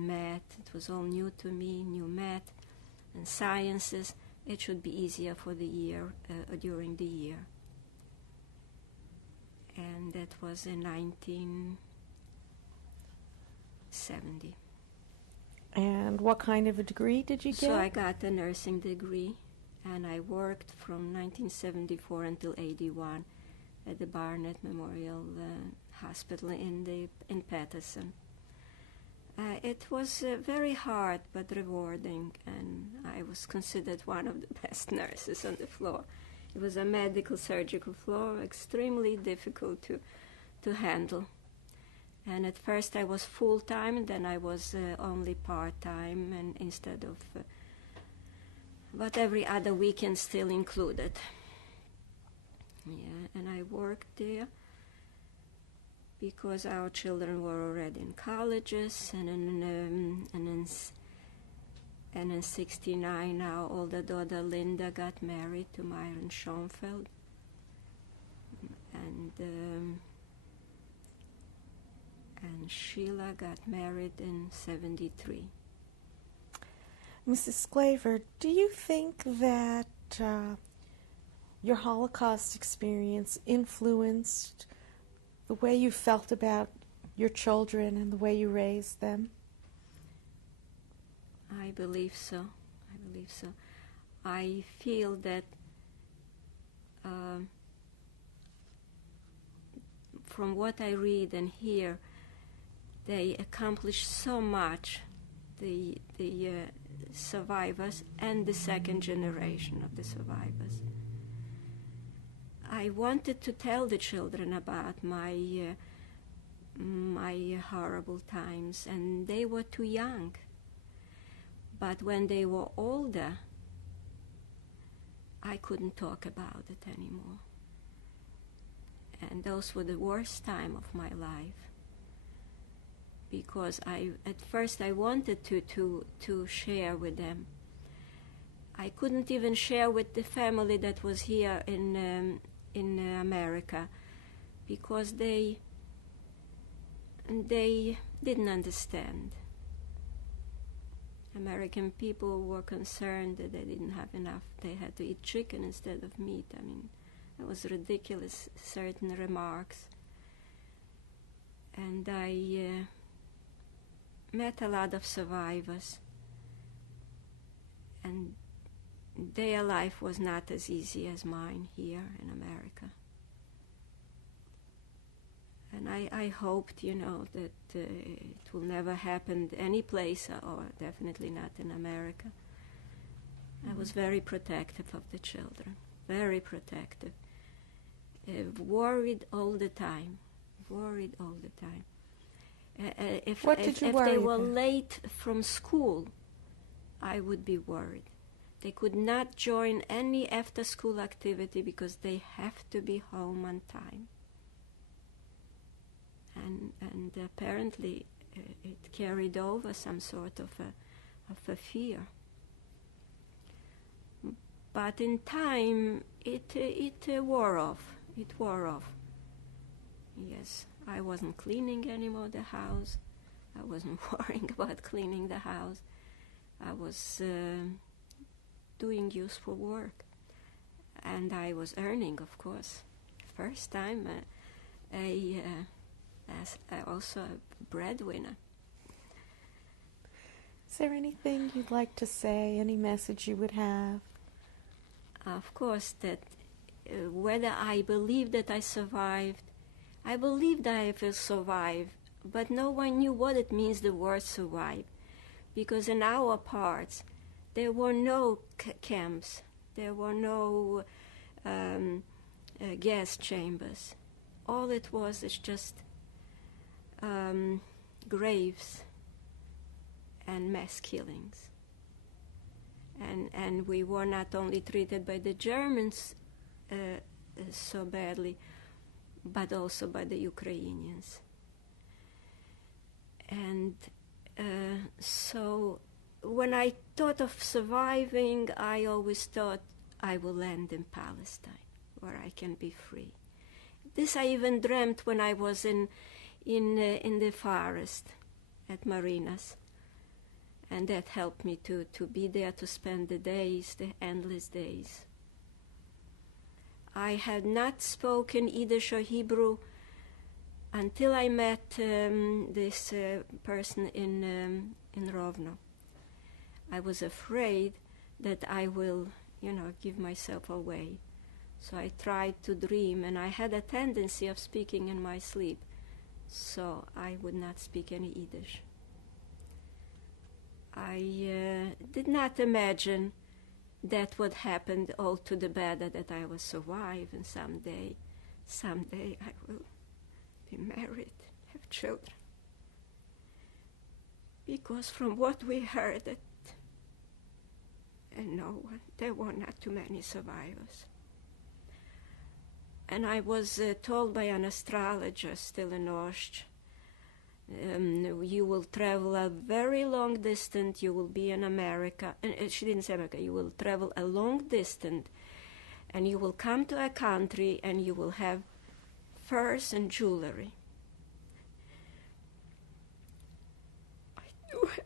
math. It was all new to me, new math and sciences. It should be easier for the year, during the year. And that was in 1970. And what kind of a degree did you get? So I got a nursing degree, and I worked from 1974 until 81 at the Barnett Memorial Hospital in Paterson. It was very hard but rewarding, and I was considered one of the best nurses on the floor. It was a medical surgical floor, extremely difficult to handle. And at first I was full-time, and then I was only part-time, and instead of, but every other weekend still included. Yeah, and I worked there because our children were already in colleges, and in '69 our older daughter Linda got married to Myron Schoenfeld, and Sheila got married in '73. Mrs. Sklaver, do you think that your Holocaust experience influenced the way you felt about your children and the way you raised them? I believe so. I feel that from what I read and hear, they accomplished so much, the survivors and the second generation of the survivors. I wanted to tell the children about my horrible times, and they were too young. But when they were older, I couldn't talk about it anymore. And those were the worst time of my life, because at first I wanted to share with them. I couldn't even share with the family that was here in America, because they didn't understand. American people were concerned that they didn't have enough. They had to eat chicken instead of meat. I mean, it was ridiculous, certain remarks. And I met a lot of survivors, and their life was not as easy as mine here in America. And I hoped, that it will never happen any place, or definitely not in America. I was very protective of the children, very protective. Worried all the time. If they were late from school, I would be worried. They could not join any after-school activity because they have to be home on time. And apparently it carried over some sort of a fear. But in time, it wore off. It wore off. Yes, I wasn't cleaning anymore the house. I wasn't worrying about cleaning the house. I was doing useful work. And I was earning, of course. First time, as also a breadwinner. Is there anything you'd like to say, any message you would have? Of course, that whether I believe that I survived, I believed I will survive, but no one knew what it means, the word survive. Because in our parts, there were no camps, there were no gas chambers. All it was is just graves and mass killings. And we were not only treated by the Germans so badly, but also by the Ukrainians. And so when I thought of surviving, I always thought I will land in Palestine, where I can be free. This I even dreamt when I was in the forest at Marinas. And that helped me to be there, to spend the days, the endless days. I had not spoken Yiddish or Hebrew until I met this person in Rovno. I was afraid that I will, give myself away. So I tried to dream, and I had a tendency of speaking in my sleep, so I would not speak any Yiddish. I did not imagine that what happened all to the better, that I will survive, and someday I will be married, have children. Because from what we heard, and there were not too many survivors. And I was told by an astrologer still in Osh, you will travel a very long distance, you will be in America. And she didn't say America, you will travel a long distance, and you will come to a country and you will have furs and jewelry. I knew it.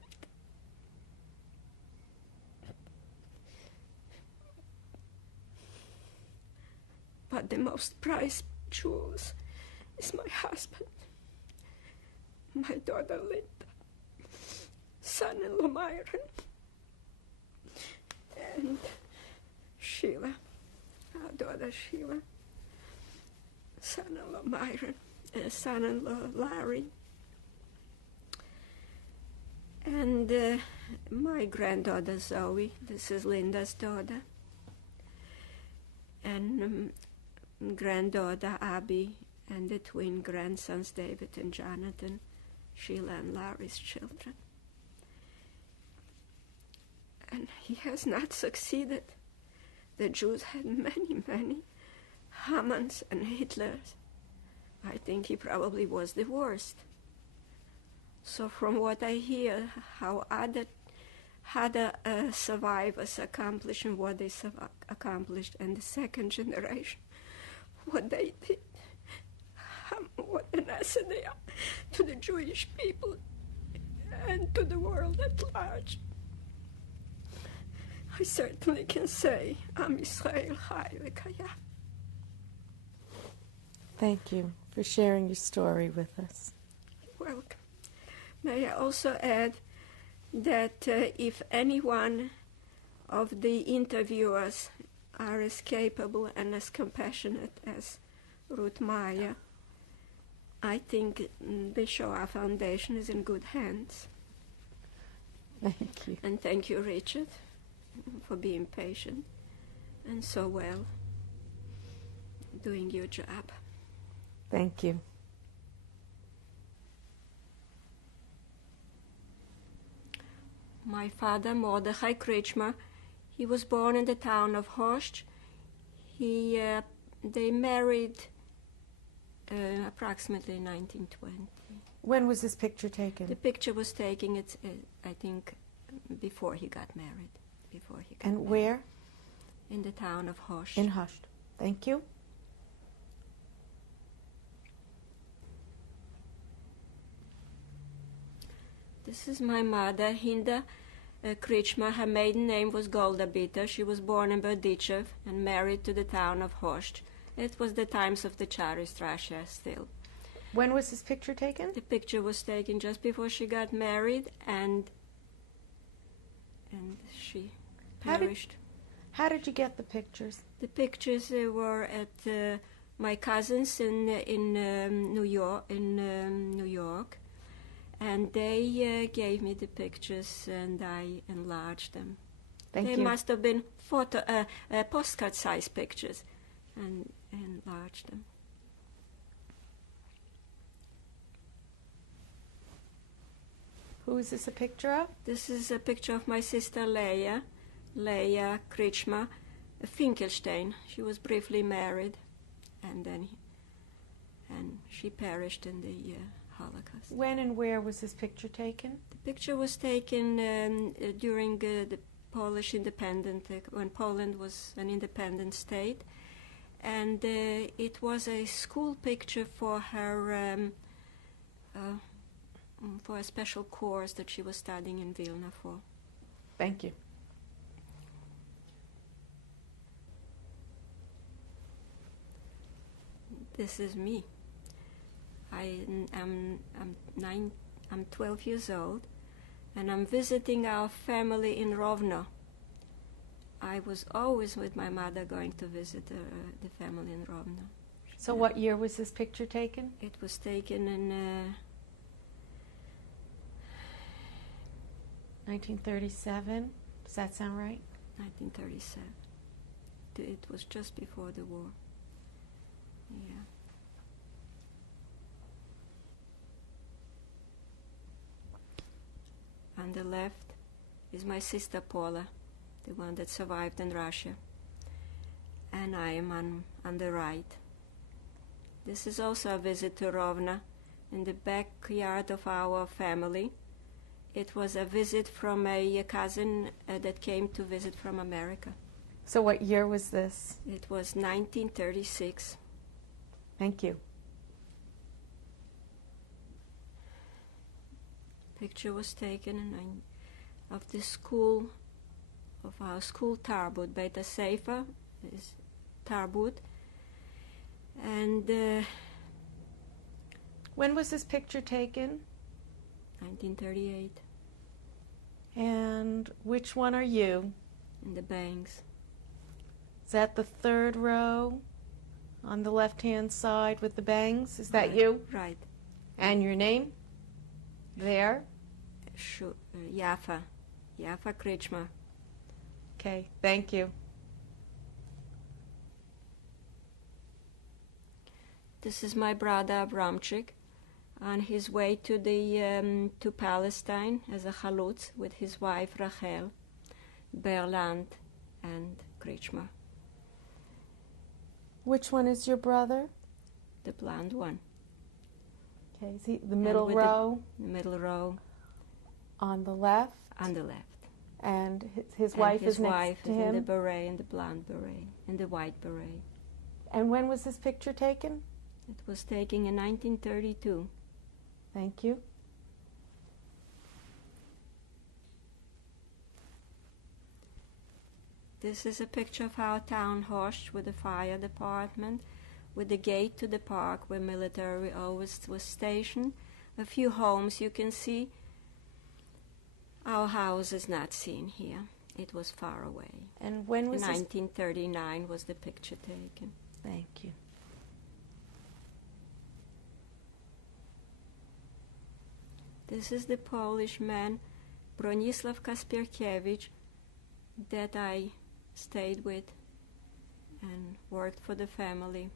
But the most prized jewels is my husband, my daughter Linda, son-in-law Myron, and Sheila, our daughter Sheila, son-in-law Myron, son-in-law Larry, and my granddaughter Zoe. This is Linda's daughter, and granddaughter Abby, and the twin grandsons David and Jonathan, Sheila and Larry's children. And he has not succeeded. The Jews had many, many Hamans and Hitlers. I think he probably was the worst. So from what I hear, how other survivors accomplished and what they accomplished, and the second generation, what they did, what an asset they are to the Jewish people and to the world at large. I certainly can say, Am Yisrael Chai V'Kayam. Thank you for sharing your story with us. Welcome. May I also add that if any one of the interviewers are as capable and as compassionate as Ruth Meyer, I think the Shoah Foundation is in good hands. Thank you. And thank you, Richard, for being patient and so well doing your job. Thank you. My father, Mordechai Kretschmer, he was born in the town of Host. They married approximately 1920. When was this picture taken? The picture was taken, I think, before he got married. And where? in the town of Host. In Hushed. Thank you. This is my mother, Hinda Kritschma. Her maiden name was Golda Bitter. She was born in Berdichev and married to the town of Host. It was the times of the Tsarist Russia still. When was this picture taken? The picture was taken just before she got married, and she perished. How did you get the pictures? The pictures were at my cousins in New York, and they gave me the pictures, and I enlarged them. Thank They you. must have been postcard-size pictures, and enlarged them. Who is this a picture of? This is a picture of my sister Leia Kritschma Finkelstein. She was briefly married, and she perished in the Holocaust. When and where was this picture taken? The picture was taken during the Polish independence, when Poland was an independent state, and it was a school picture for her for a special course that she was studying in Vilna for. Thank you. This is me. I'm 12 years old, and I'm visiting our family in Rovno. I was always with my mother going to visit the family in Rovno. So what year was this picture taken? It was taken in 1937. Does that sound right? 1937. It was just before the war. Yeah. On the left is my sister Paula, the one that survived in Russia. And I am on the right. This is also a visit to Rovna, in the backyard of our family. It was a visit from a cousin that came to visit from America. So what year was this? It was 1936. Thank you. Picture was taken of the school, of our school Tarbut, Beta Sefer, is Tarbut. And When was this picture taken? 1938, And which one are you? in the banks. Is that the third row on the left-hand side with the bangs? Is that Right, you? Right. And your name? There? Yafa Kritschma. Okay, thank you. This is my brother Abramchik on his way to to Palestine as a chalutz with his wife Rachel, Berland, and Kritschma, Which one is your brother? the blonde one. Okay, is he the middle with row The middle row on the left? on the left. And his And wife his is next wife to is in the him. beret, in the blonde beret, in the white beret. And when was this picture taken? It was taken in 1932. Thank you. This is a picture of our town Host with the fire department, with the gate to the park where military always was stationed. A few homes you can see. Our house is not seen here. It was far away. And when was this? 1939 was the picture taken. Thank you. This is the Polish man, Bronisław Kasperkiewicz, that I stayed with and worked for the family.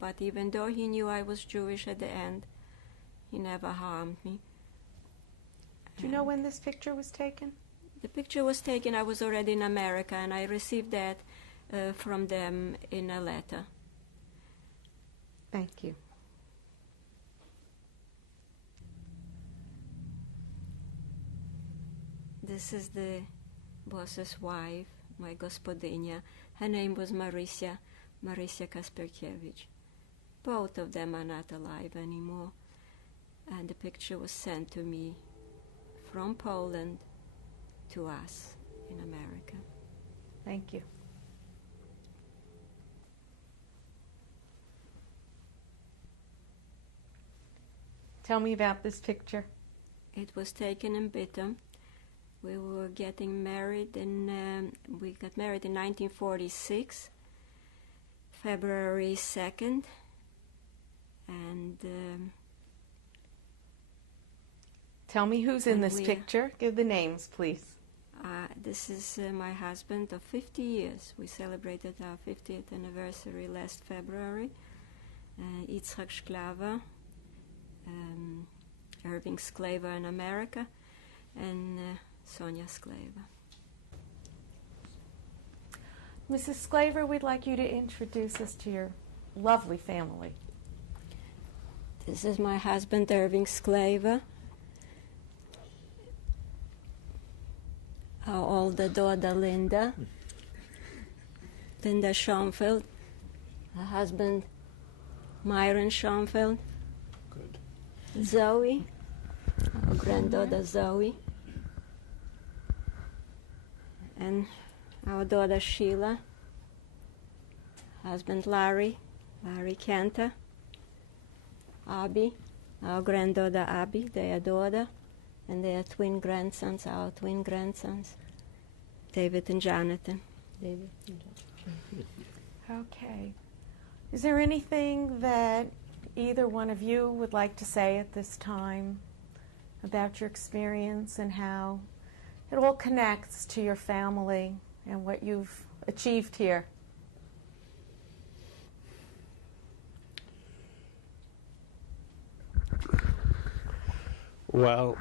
But even though he knew I was Jewish at the end, he never harmed me. Do you know when this picture was taken? The picture was taken, I was already in America, and I received that from them in a letter. Thank you. This is the boss's wife, my gospodynia. Her name was Marysia Kasperkiewicz. Both of them are not alive anymore. And the picture was sent to me from Poland to us in America. Thank you. Tell me about this picture. It was taken in Bitom. We were getting married we got married in 1946, February 2nd, and tell me who's in this picture. Give the names, please. This is my husband of 50 years. We celebrated our 50th anniversary last February. Yitzhak Sklaver, Irving Sklaver in America, and Sonia Sklaver. Mrs. Sklaver, we'd like you to introduce us to your lovely family. This is my husband, Irving Sklaver. Our older daughter, Linda Schoenfeld. Her husband, Myron Schoenfeld. Good. Zoe, our granddaughter Zoe. And our daughter Sheila. Husband Larry Cantor. Abby, our granddaughter Abby, their daughter. And their twin grandsons, our twin grandsons, David and Jonathan. Okay. Is there anything that either one of you would like to say at this time about your experience and how it all connects to your family and what you've achieved here? Well,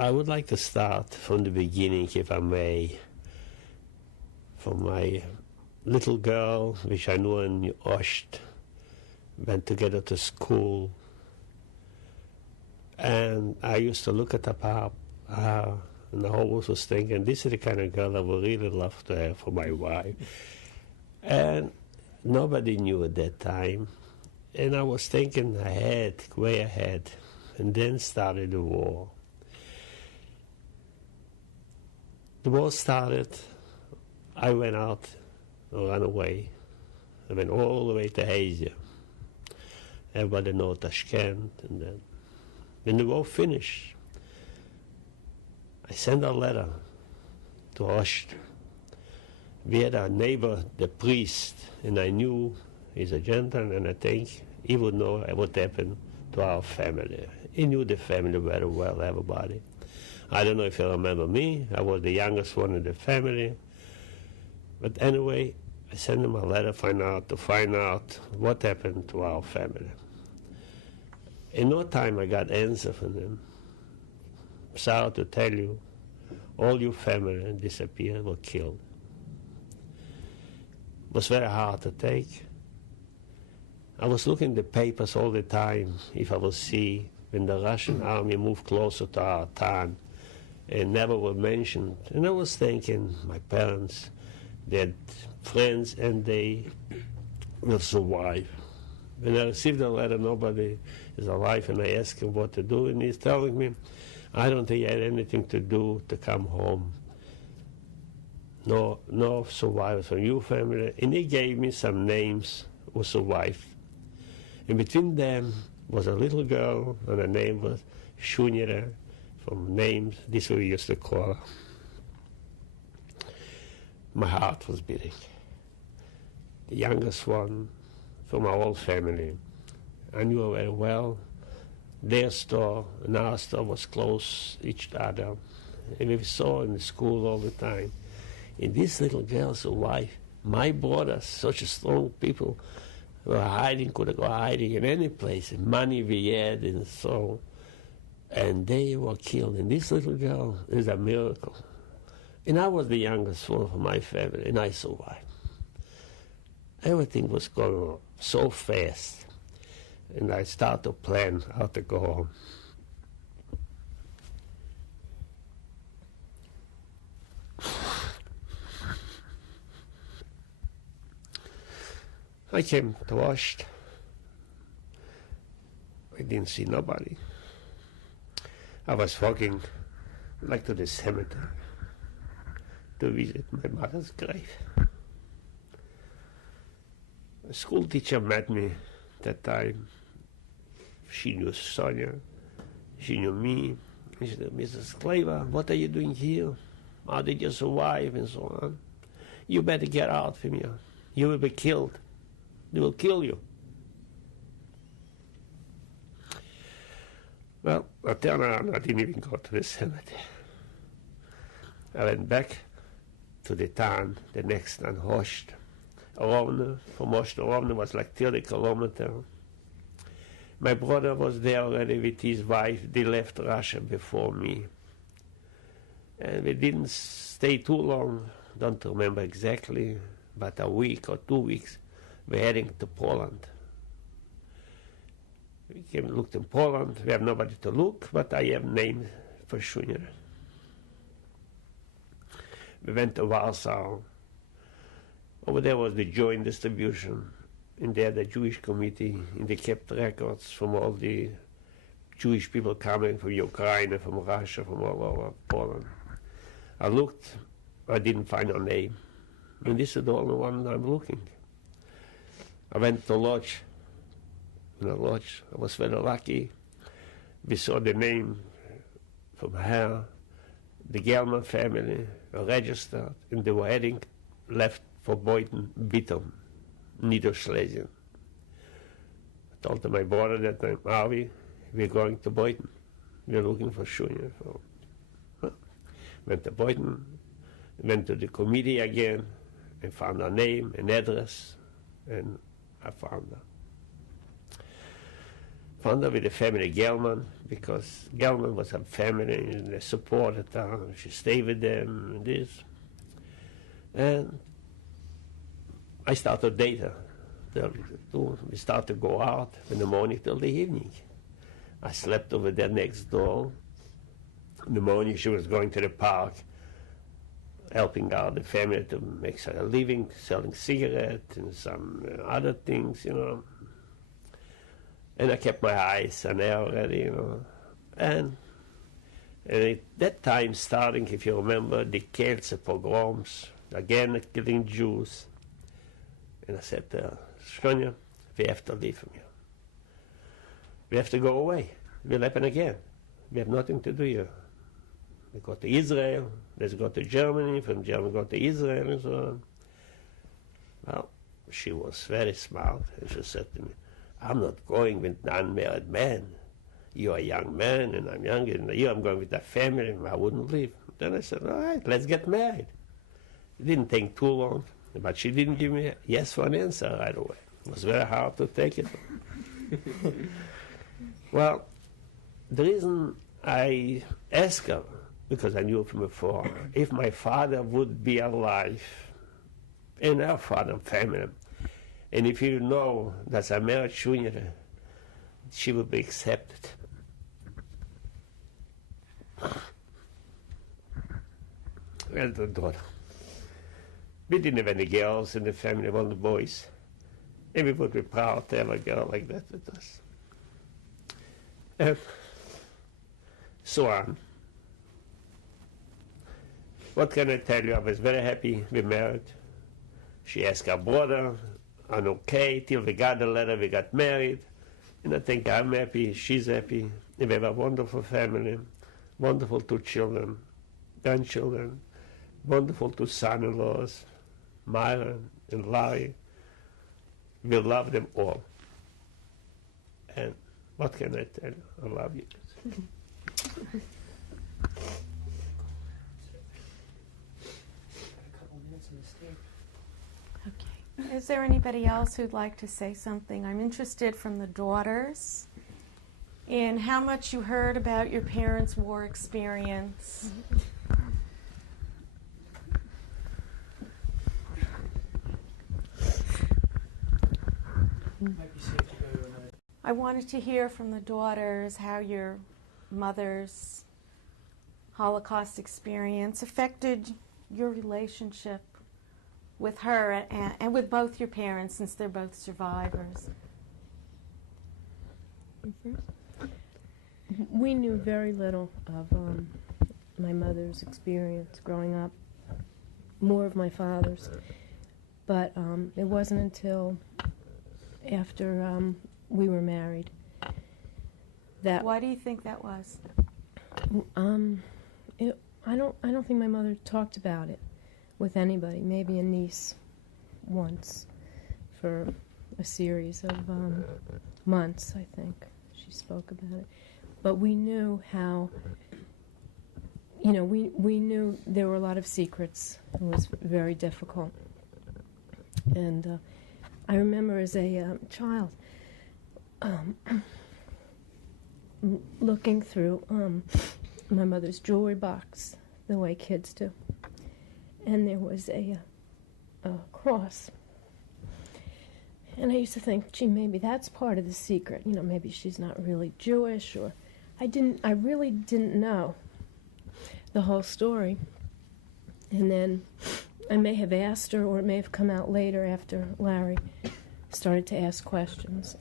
I would like to start from the beginning, if I may, from my little girl, which I knew in Osht, went together to school, and I used to look at the pop, and I always was thinking, this is the kind of girl I would really love to have for my wife. And nobody knew at that time, and I was thinking ahead, way ahead, and then started the war. The war started, I went out, ran away. I went all the way to Asia. Everybody knows Tashkent, and then when the war finished, I sent a letter to Osht. We had a neighbor, the priest, and I knew he's a gentleman, and I think he would know what happened to our family. He knew the family very well, everybody. I don't know if you remember me. I was the youngest one in the family. But anyway, I sent him a letter to find out what happened to our family. In no time, I got answer from him. Sorry to tell you, all your family disappeared, were killed. It was very hard to take. I was looking at the papers all the time if I would see when the Russian army moved closer to our town, and never were mentioned. And I was thinking, my parents, they had friends, and they will survive. When I received the letter, nobody is alive, and I asked him what to do, and he's telling me, I don't think he had anything to do to come home. No survivors from your family. And he gave me some names who survived. And between them was a little girl, and her name was Sonia, from names, this is what we used to call her. My heart was beating. The youngest one from our whole family. I knew her very well. Their store and our store was close each other. And we saw in the school all the time. And this little girl's wife, my brothers, such strong people, were hiding, could go hiding in any place. Money we had and so. And they were killed. And this little girl is a miracle. And I was the youngest one of my family, and I survived. Everything was going on so fast. And I started to plan how to go home. I came to washed. I didn't see nobody. I was walking like to the cemetery to visit my mother's grave. A school teacher met me that time. She knew Sonia, she knew me. She said, "Mr. Sklaver, what are you doing here? How did you survive?" and so on. "You better get out from here. You will be killed. They will kill you." Well, I turned around, I didn't even go to the cemetery. I went back to the town, the next town, Host. Rovno, from Host to Rovno was like 30 kilometers. My brother was there already with his wife. They left Russia before me. And we didn't stay too long, don't remember exactly, but a week or 2 weeks. We're heading to Poland. We came and looked in Poland. We have nobody to look, but I have names for sure. We went to Warsaw. Over there was the joint distribution. In there, the Jewish committee, and they kept records from all the Jewish people coming from Ukraine, from Russia, from all over Poland. I looked, I didn't find a name. And this is the only one I'm looking. I went to lodge. In a lodge, I was very lucky. We saw the name from her, the Gelman family, registered, and they were heading left for Boyden, Bitom, Niederschlesien. I told my brother that time, "Harvey, we're going to Boyden. We're looking for Sonia." Went to Boyden, went to the committee again, and found her name, an address, and I found her. Found her with the family Gelman, because Gelman was a family, and they supported her. She stayed with them, and this. And I started to date her. We started to go out in the morning till the evening. I slept over there next door. In the morning she was going to the park, helping out the family to make a living, selling cigarettes and some other things, you know. And I kept my eyes on her already, you know. And at that time, starting, if you remember, the Kielce pogroms, again killing Jews. And I said to her, "Sonia, we have to leave from here. We have to go away. It will happen again. We have nothing to do here. We go to Israel, let's go to Germany, from Germany go to Israel," and so on. Well, she was very smart, and she said to me, "I'm not going with an unmarried man. You're a young man, and I'm young, and I'm going with a family, and I wouldn't leave." Then I said, "All right, let's get married." It didn't take too long, but she didn't give me a yes for an answer right away. It was very hard to take it. Well, the reason I asked her, because I knew from before, if my father would be alive, and her father and family, and if you know that I married Sonia, she would be accepted. Well, the daughter. We didn't have any girls in the family, only boys. And we would be proud to have a girl like that with us. So on. What can I tell you? I was very happy we married. She asked her brother, and okay, till we got the letter, we got married. And I think I'm happy, she's happy. And we have a wonderful family, wonderful 2 children, grandchildren, wonderful 2 son-in-laws, Myron and Larry. We love them all. And what can I tell you? I love you. Okay. Is there anybody else who'd like to say something? I'm interested from the daughters in how much you heard about your parents' war experience. I wanted to hear from the daughters how your mother's Holocaust experience affected your relationship with her and with both your parents, since they're both survivors? We knew very little of my mother's experience growing up, more of my father's. But it wasn't until after we were married that. Why do you think that was? I don't think my mother talked about it with anybody. Maybe a niece once for a series of months, I think she spoke about it. But we knew how, we knew there were a lot of secrets. It was very difficult. And I remember as a child looking through my mother's jewelry box, the way kids do. And there was a cross. And I used to think, gee, maybe that's part of the secret. Maybe she's not really Jewish, or I really didn't know the whole story. And then I may have asked her, or it may have come out later after Larry started to ask questions,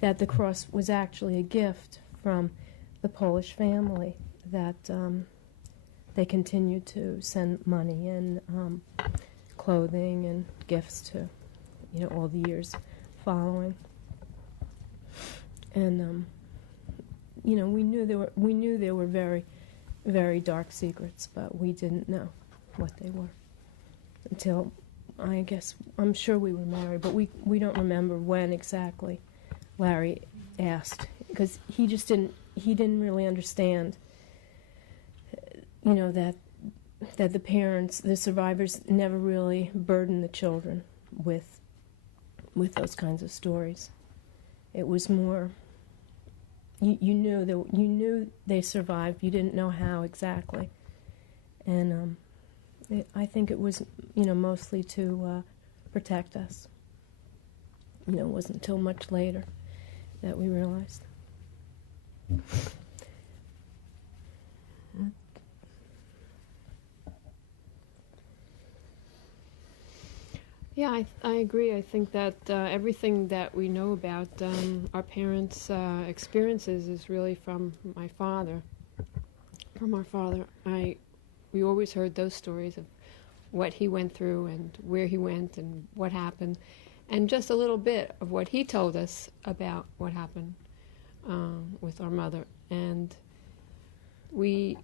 that the cross was actually a gift from the Polish family, that they continued to send money and clothing and gifts to, all the years following. And we knew there were very, very dark secrets, but we didn't know what they were until, I'm sure we were married, but we don't remember when exactly Larry asked, because he didn't really understand, that the parents, the survivors, never really burdened the children with those kinds of stories. It was more, you knew they survived. You didn't know how exactly, and I think it was mostly to protect us. It wasn't until much later that we realized. Yeah, I agree. I think that everything that we know about our parents' experiences is really from my father. From our father. We always heard those stories of what he went through and where he went and what happened, and just a little bit of what he told us about what happened with our mother. And we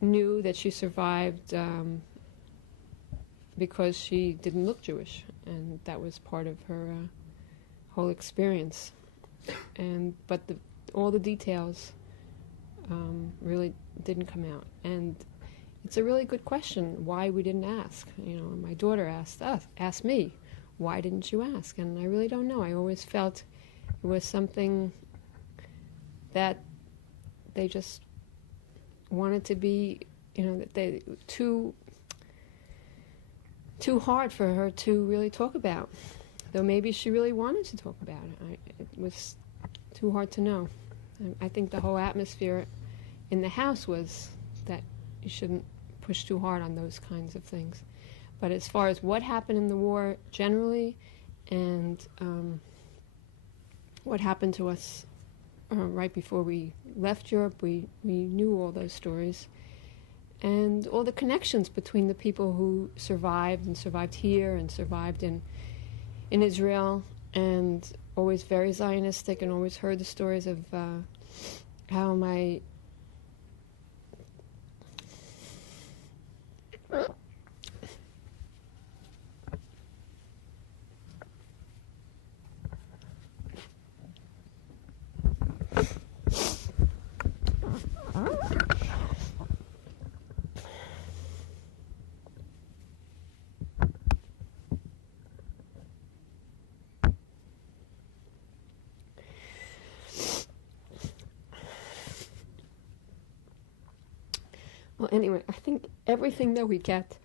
knew that she survived because she didn't look Jewish, and that was part of her whole experience. But all the details really didn't come out. And it's a really good question why we didn't ask. My daughter asked me, why didn't you ask? And I really don't know. I always felt it was something that they just wanted to be, that they too hard for her to really talk about. Though maybe she really wanted to talk about it. It was too hard to know. I think the whole atmosphere in the house was that you shouldn't push too hard on those kinds of things. But as far as what happened in the war generally, and what happened to us right before we left Europe, we knew all those stories. And all the connections between the people who survived here and survived in Israel, and always very Zionistic, and always heard the stories of how my Well, anyway, I think everything that we get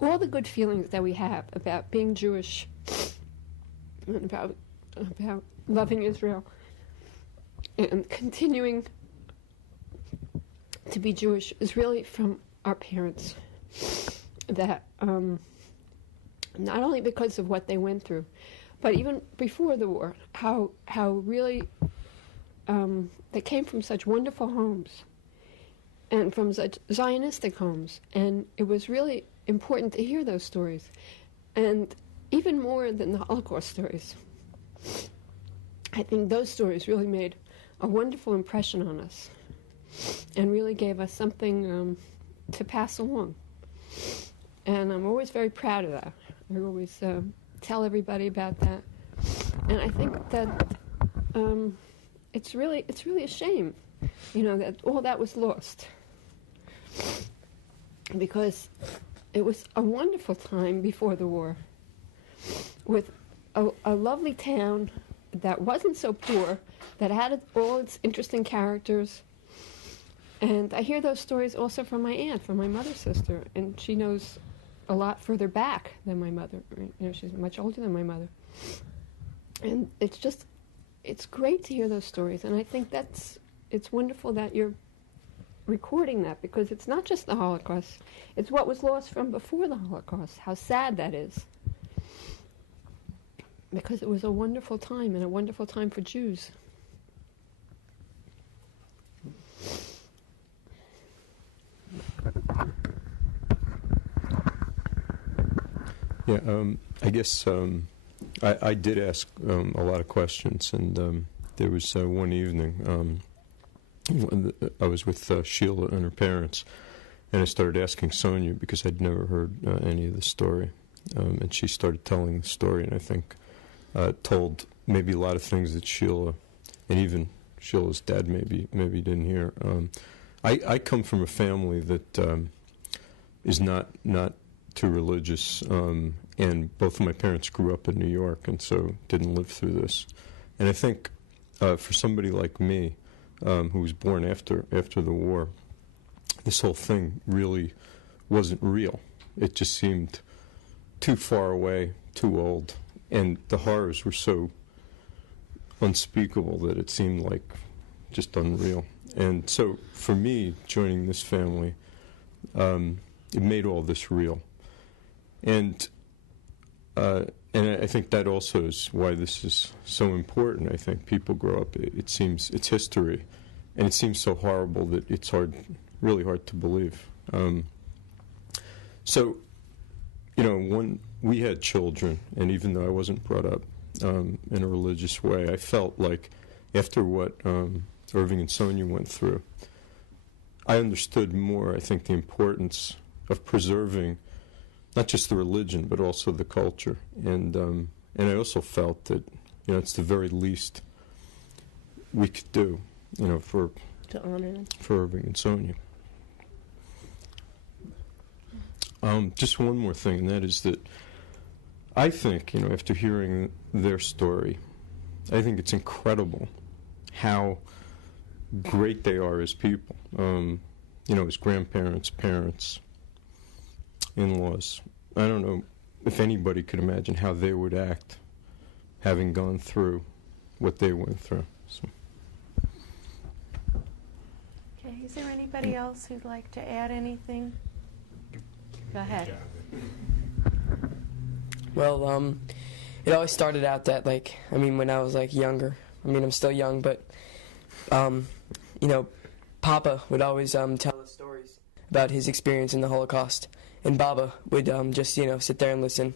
all the good feelings that we have about being Jewish and about loving Israel and continuing to be Jewish is really from our parents. That not only because of what they went through, but even before the war, how really they came from such wonderful homes and from such Zionistic homes, and it was really important to hear those stories, and even more than the Holocaust stories. I think those stories really made a wonderful impression on us and really gave us something to pass along. And I'm always very proud of that. I always tell everybody about that. And I think that it's really a shame, that all that was lost. Because it was a wonderful time before the war, with a lovely town that wasn't so poor, that had all its interesting characters. And I hear those stories also from my aunt, from my mother's sister, and she knows a lot further back than my mother. She's much older than my mother. And it's great to hear those stories, and I think it's wonderful that you're recording that, because it's not just the Holocaust, it's what was lost from before the Holocaust, how sad that is. Because it was a wonderful time, and a wonderful time for Jews. Yeah, I guess I did ask a lot of questions, and there was one evening I was with Sheila and her parents, and I started asking Sonia because I'd never heard any of the story, and she started telling the story, and I think told maybe a lot of things that Sheila, and even Sheila's dad maybe didn't hear. I come from a family that is not too religious, and both of my parents grew up in New York, and so didn't live through this. And I think for somebody like me, who was born after the war, this whole thing really wasn't real. It just seemed too far away, too old, and the horrors were so unspeakable that it seemed like just unreal. And so for me, joining this family, it made all this real. And I think that also is why this is so important. I think people grow up, it seems, it's history, and it seems so horrible that it's really hard to believe. So, when we had children, and even though I wasn't brought up in a religious way, I felt like after what Irving and Sonia went through, I understood more, I think, the importance of preserving not just the religion, but also the culture. And I also felt that, it's the very least we could do, to honor them. For Irving and Sonia. Just one more thing, and that is that I think, after hearing their story, I think it's incredible how great they are as people. As grandparents, parents, in-laws. I don't know if anybody could imagine how they would act having gone through what they went through. So. Okay, is there anybody else who'd like to add anything? Go ahead. Well, it always started out that, when I was, younger. I'm still young, but, Papa would always tell us stories about his experience in the Holocaust. And Baba would just, sit there and listen.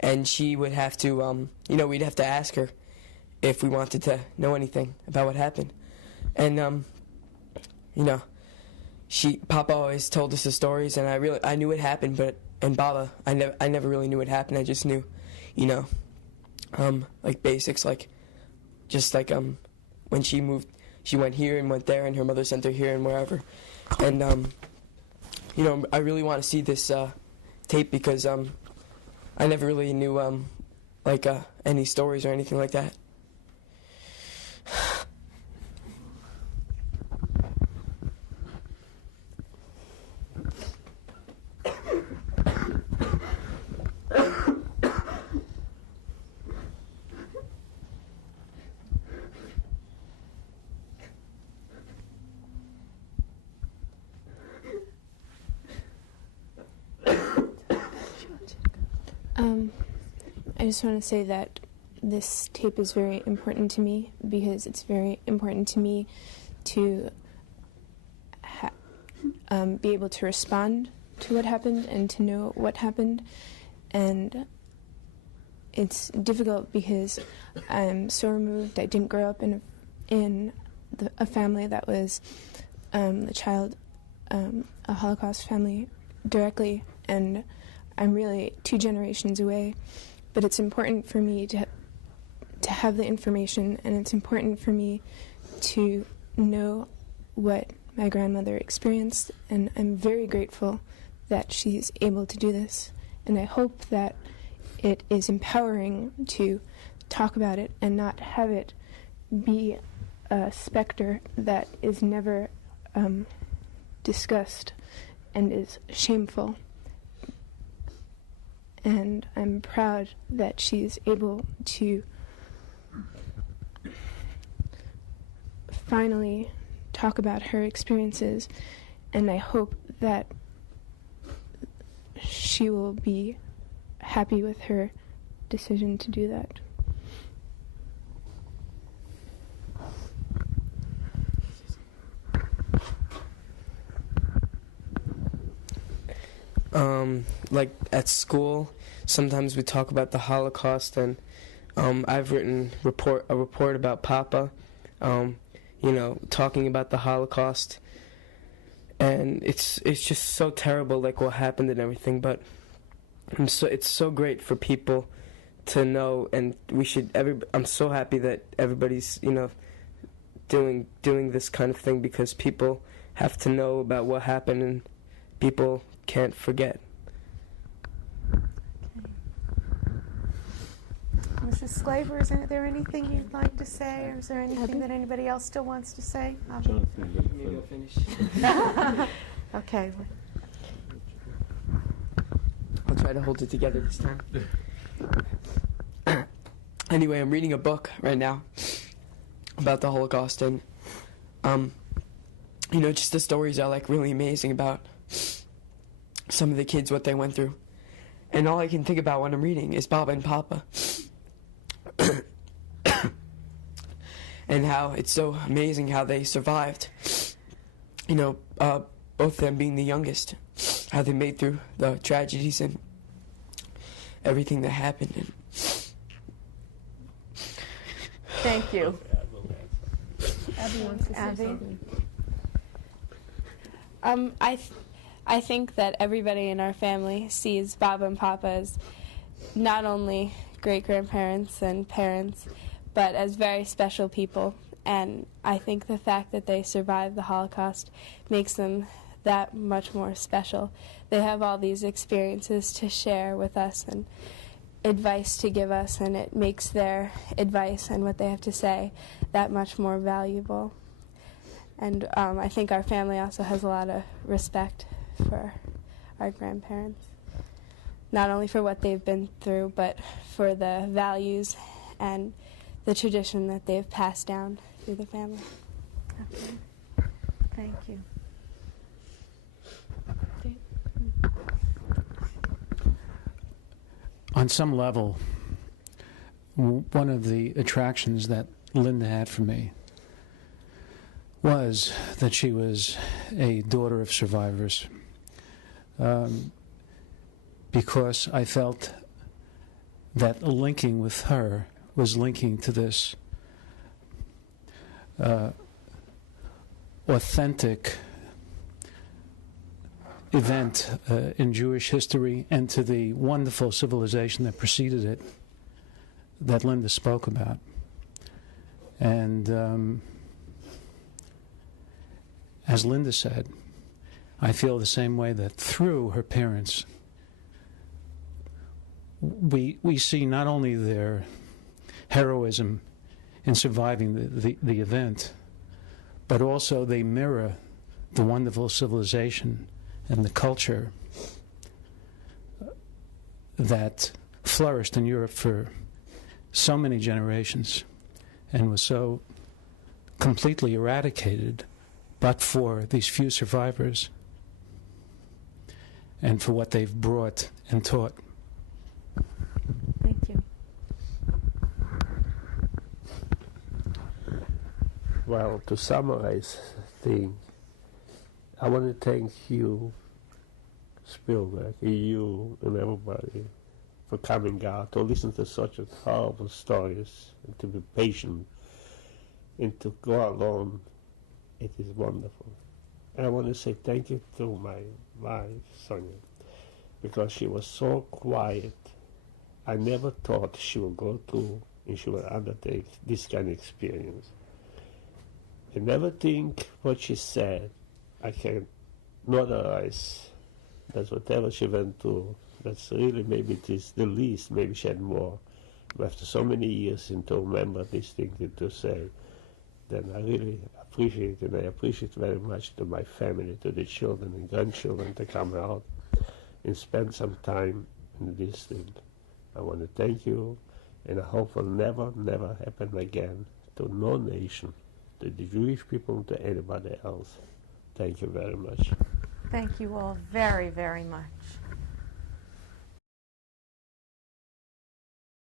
And she would have to, we'd have to ask her if we wanted to know anything about what happened. And, Papa always told us the stories, and I knew it happened, and Baba, I never really knew what happened. I just knew, basics, when she moved, she went here and went there, and her mother sent her here and wherever. And, I really want to see this tape because I never really knew any stories or anything like that. I just want to say that this tape is very important to me because it's very important to me to be able to respond to what happened and to know what happened. And it's difficult because I'm so removed. I didn't grow up in a family that was the child, a Holocaust family directly, and I'm really 2 generations away. But it's important for me to have the information, and it's important for me to know what my grandmother experienced, and I'm very grateful that she's able to do this. And I hope that it is empowering to talk about it and not have it be a specter that is never discussed and is shameful. And I'm proud that she's able to finally talk about her experiences, and I hope that she will be happy with her decision to do that. Like at school, sometimes we talk about the Holocaust, and I've written a report about Papa, talking about the Holocaust, and it's just so terrible, like what happened and everything. But it's so great for people to know, and I'm so happy that everybody's doing this kind of thing, because people have to know about what happened, and people can't forget. Mrs. Sklaver, is there anything you'd like to say, or is there anything that anybody else still wants to say? Maybe I'll finish. Okay. I'll try to hold it together this time. Anyway, I'm reading a book right now about the Holocaust, and just the stories are like really amazing about some of the kids, what they went through. And all I can think about when I'm reading is Baba and Papa. And how it's so amazing how they survived. Both of them being the youngest, how they made through the tragedies and everything that happened. And thank you. Abby wants to say Abby? something. I think that everybody in our family sees Baba and Papa as not only great-grandparents and parents, but as very special people. And I think the fact that they survived the Holocaust makes them that much more special. They have all these experiences to share with us and advice to give us, and it makes their advice and what they have to say that much more valuable. And I think our family also has a lot of respect for our grandparents, not only for what they've been through, but for the values and the tradition that they've passed down through the family. Okay. Thank you. On some level, one of the attractions that Linda had for me was that she was a daughter of survivors, because I felt that linking with her was linking to this authentic event in Jewish history, and to the wonderful civilization that preceded it that Linda spoke about. And as Linda said, I feel the same way, that through her parents, we see not only their heroism in surviving the event, but also they mirror the wonderful civilization and the culture that flourished in Europe for so many generations and was so completely eradicated, but for these few survivors and for what they've brought and taught. Well, to summarize things, I want to thank you, Spielberg, you and everybody for coming out to listen to such horrible stories and to be patient and to go along. It is wonderful. And I want to say thank you to my wife, Sonia, because she was so quiet. I never thought she would go through and she would undertake this kind of experience. I never think what she said, I can notarize that whatever she went through, that's really maybe it is the least, maybe she had more. But after so many years and to remember these things and to say, then I really appreciate it, and I appreciate very much to my family, to the children and grandchildren to come out and spend some time in this thing. I want to thank you, and I hope it will never, never happen again to no nation, to the Jewish people, to anybody else. Thank you very much. Thank you all very, very much.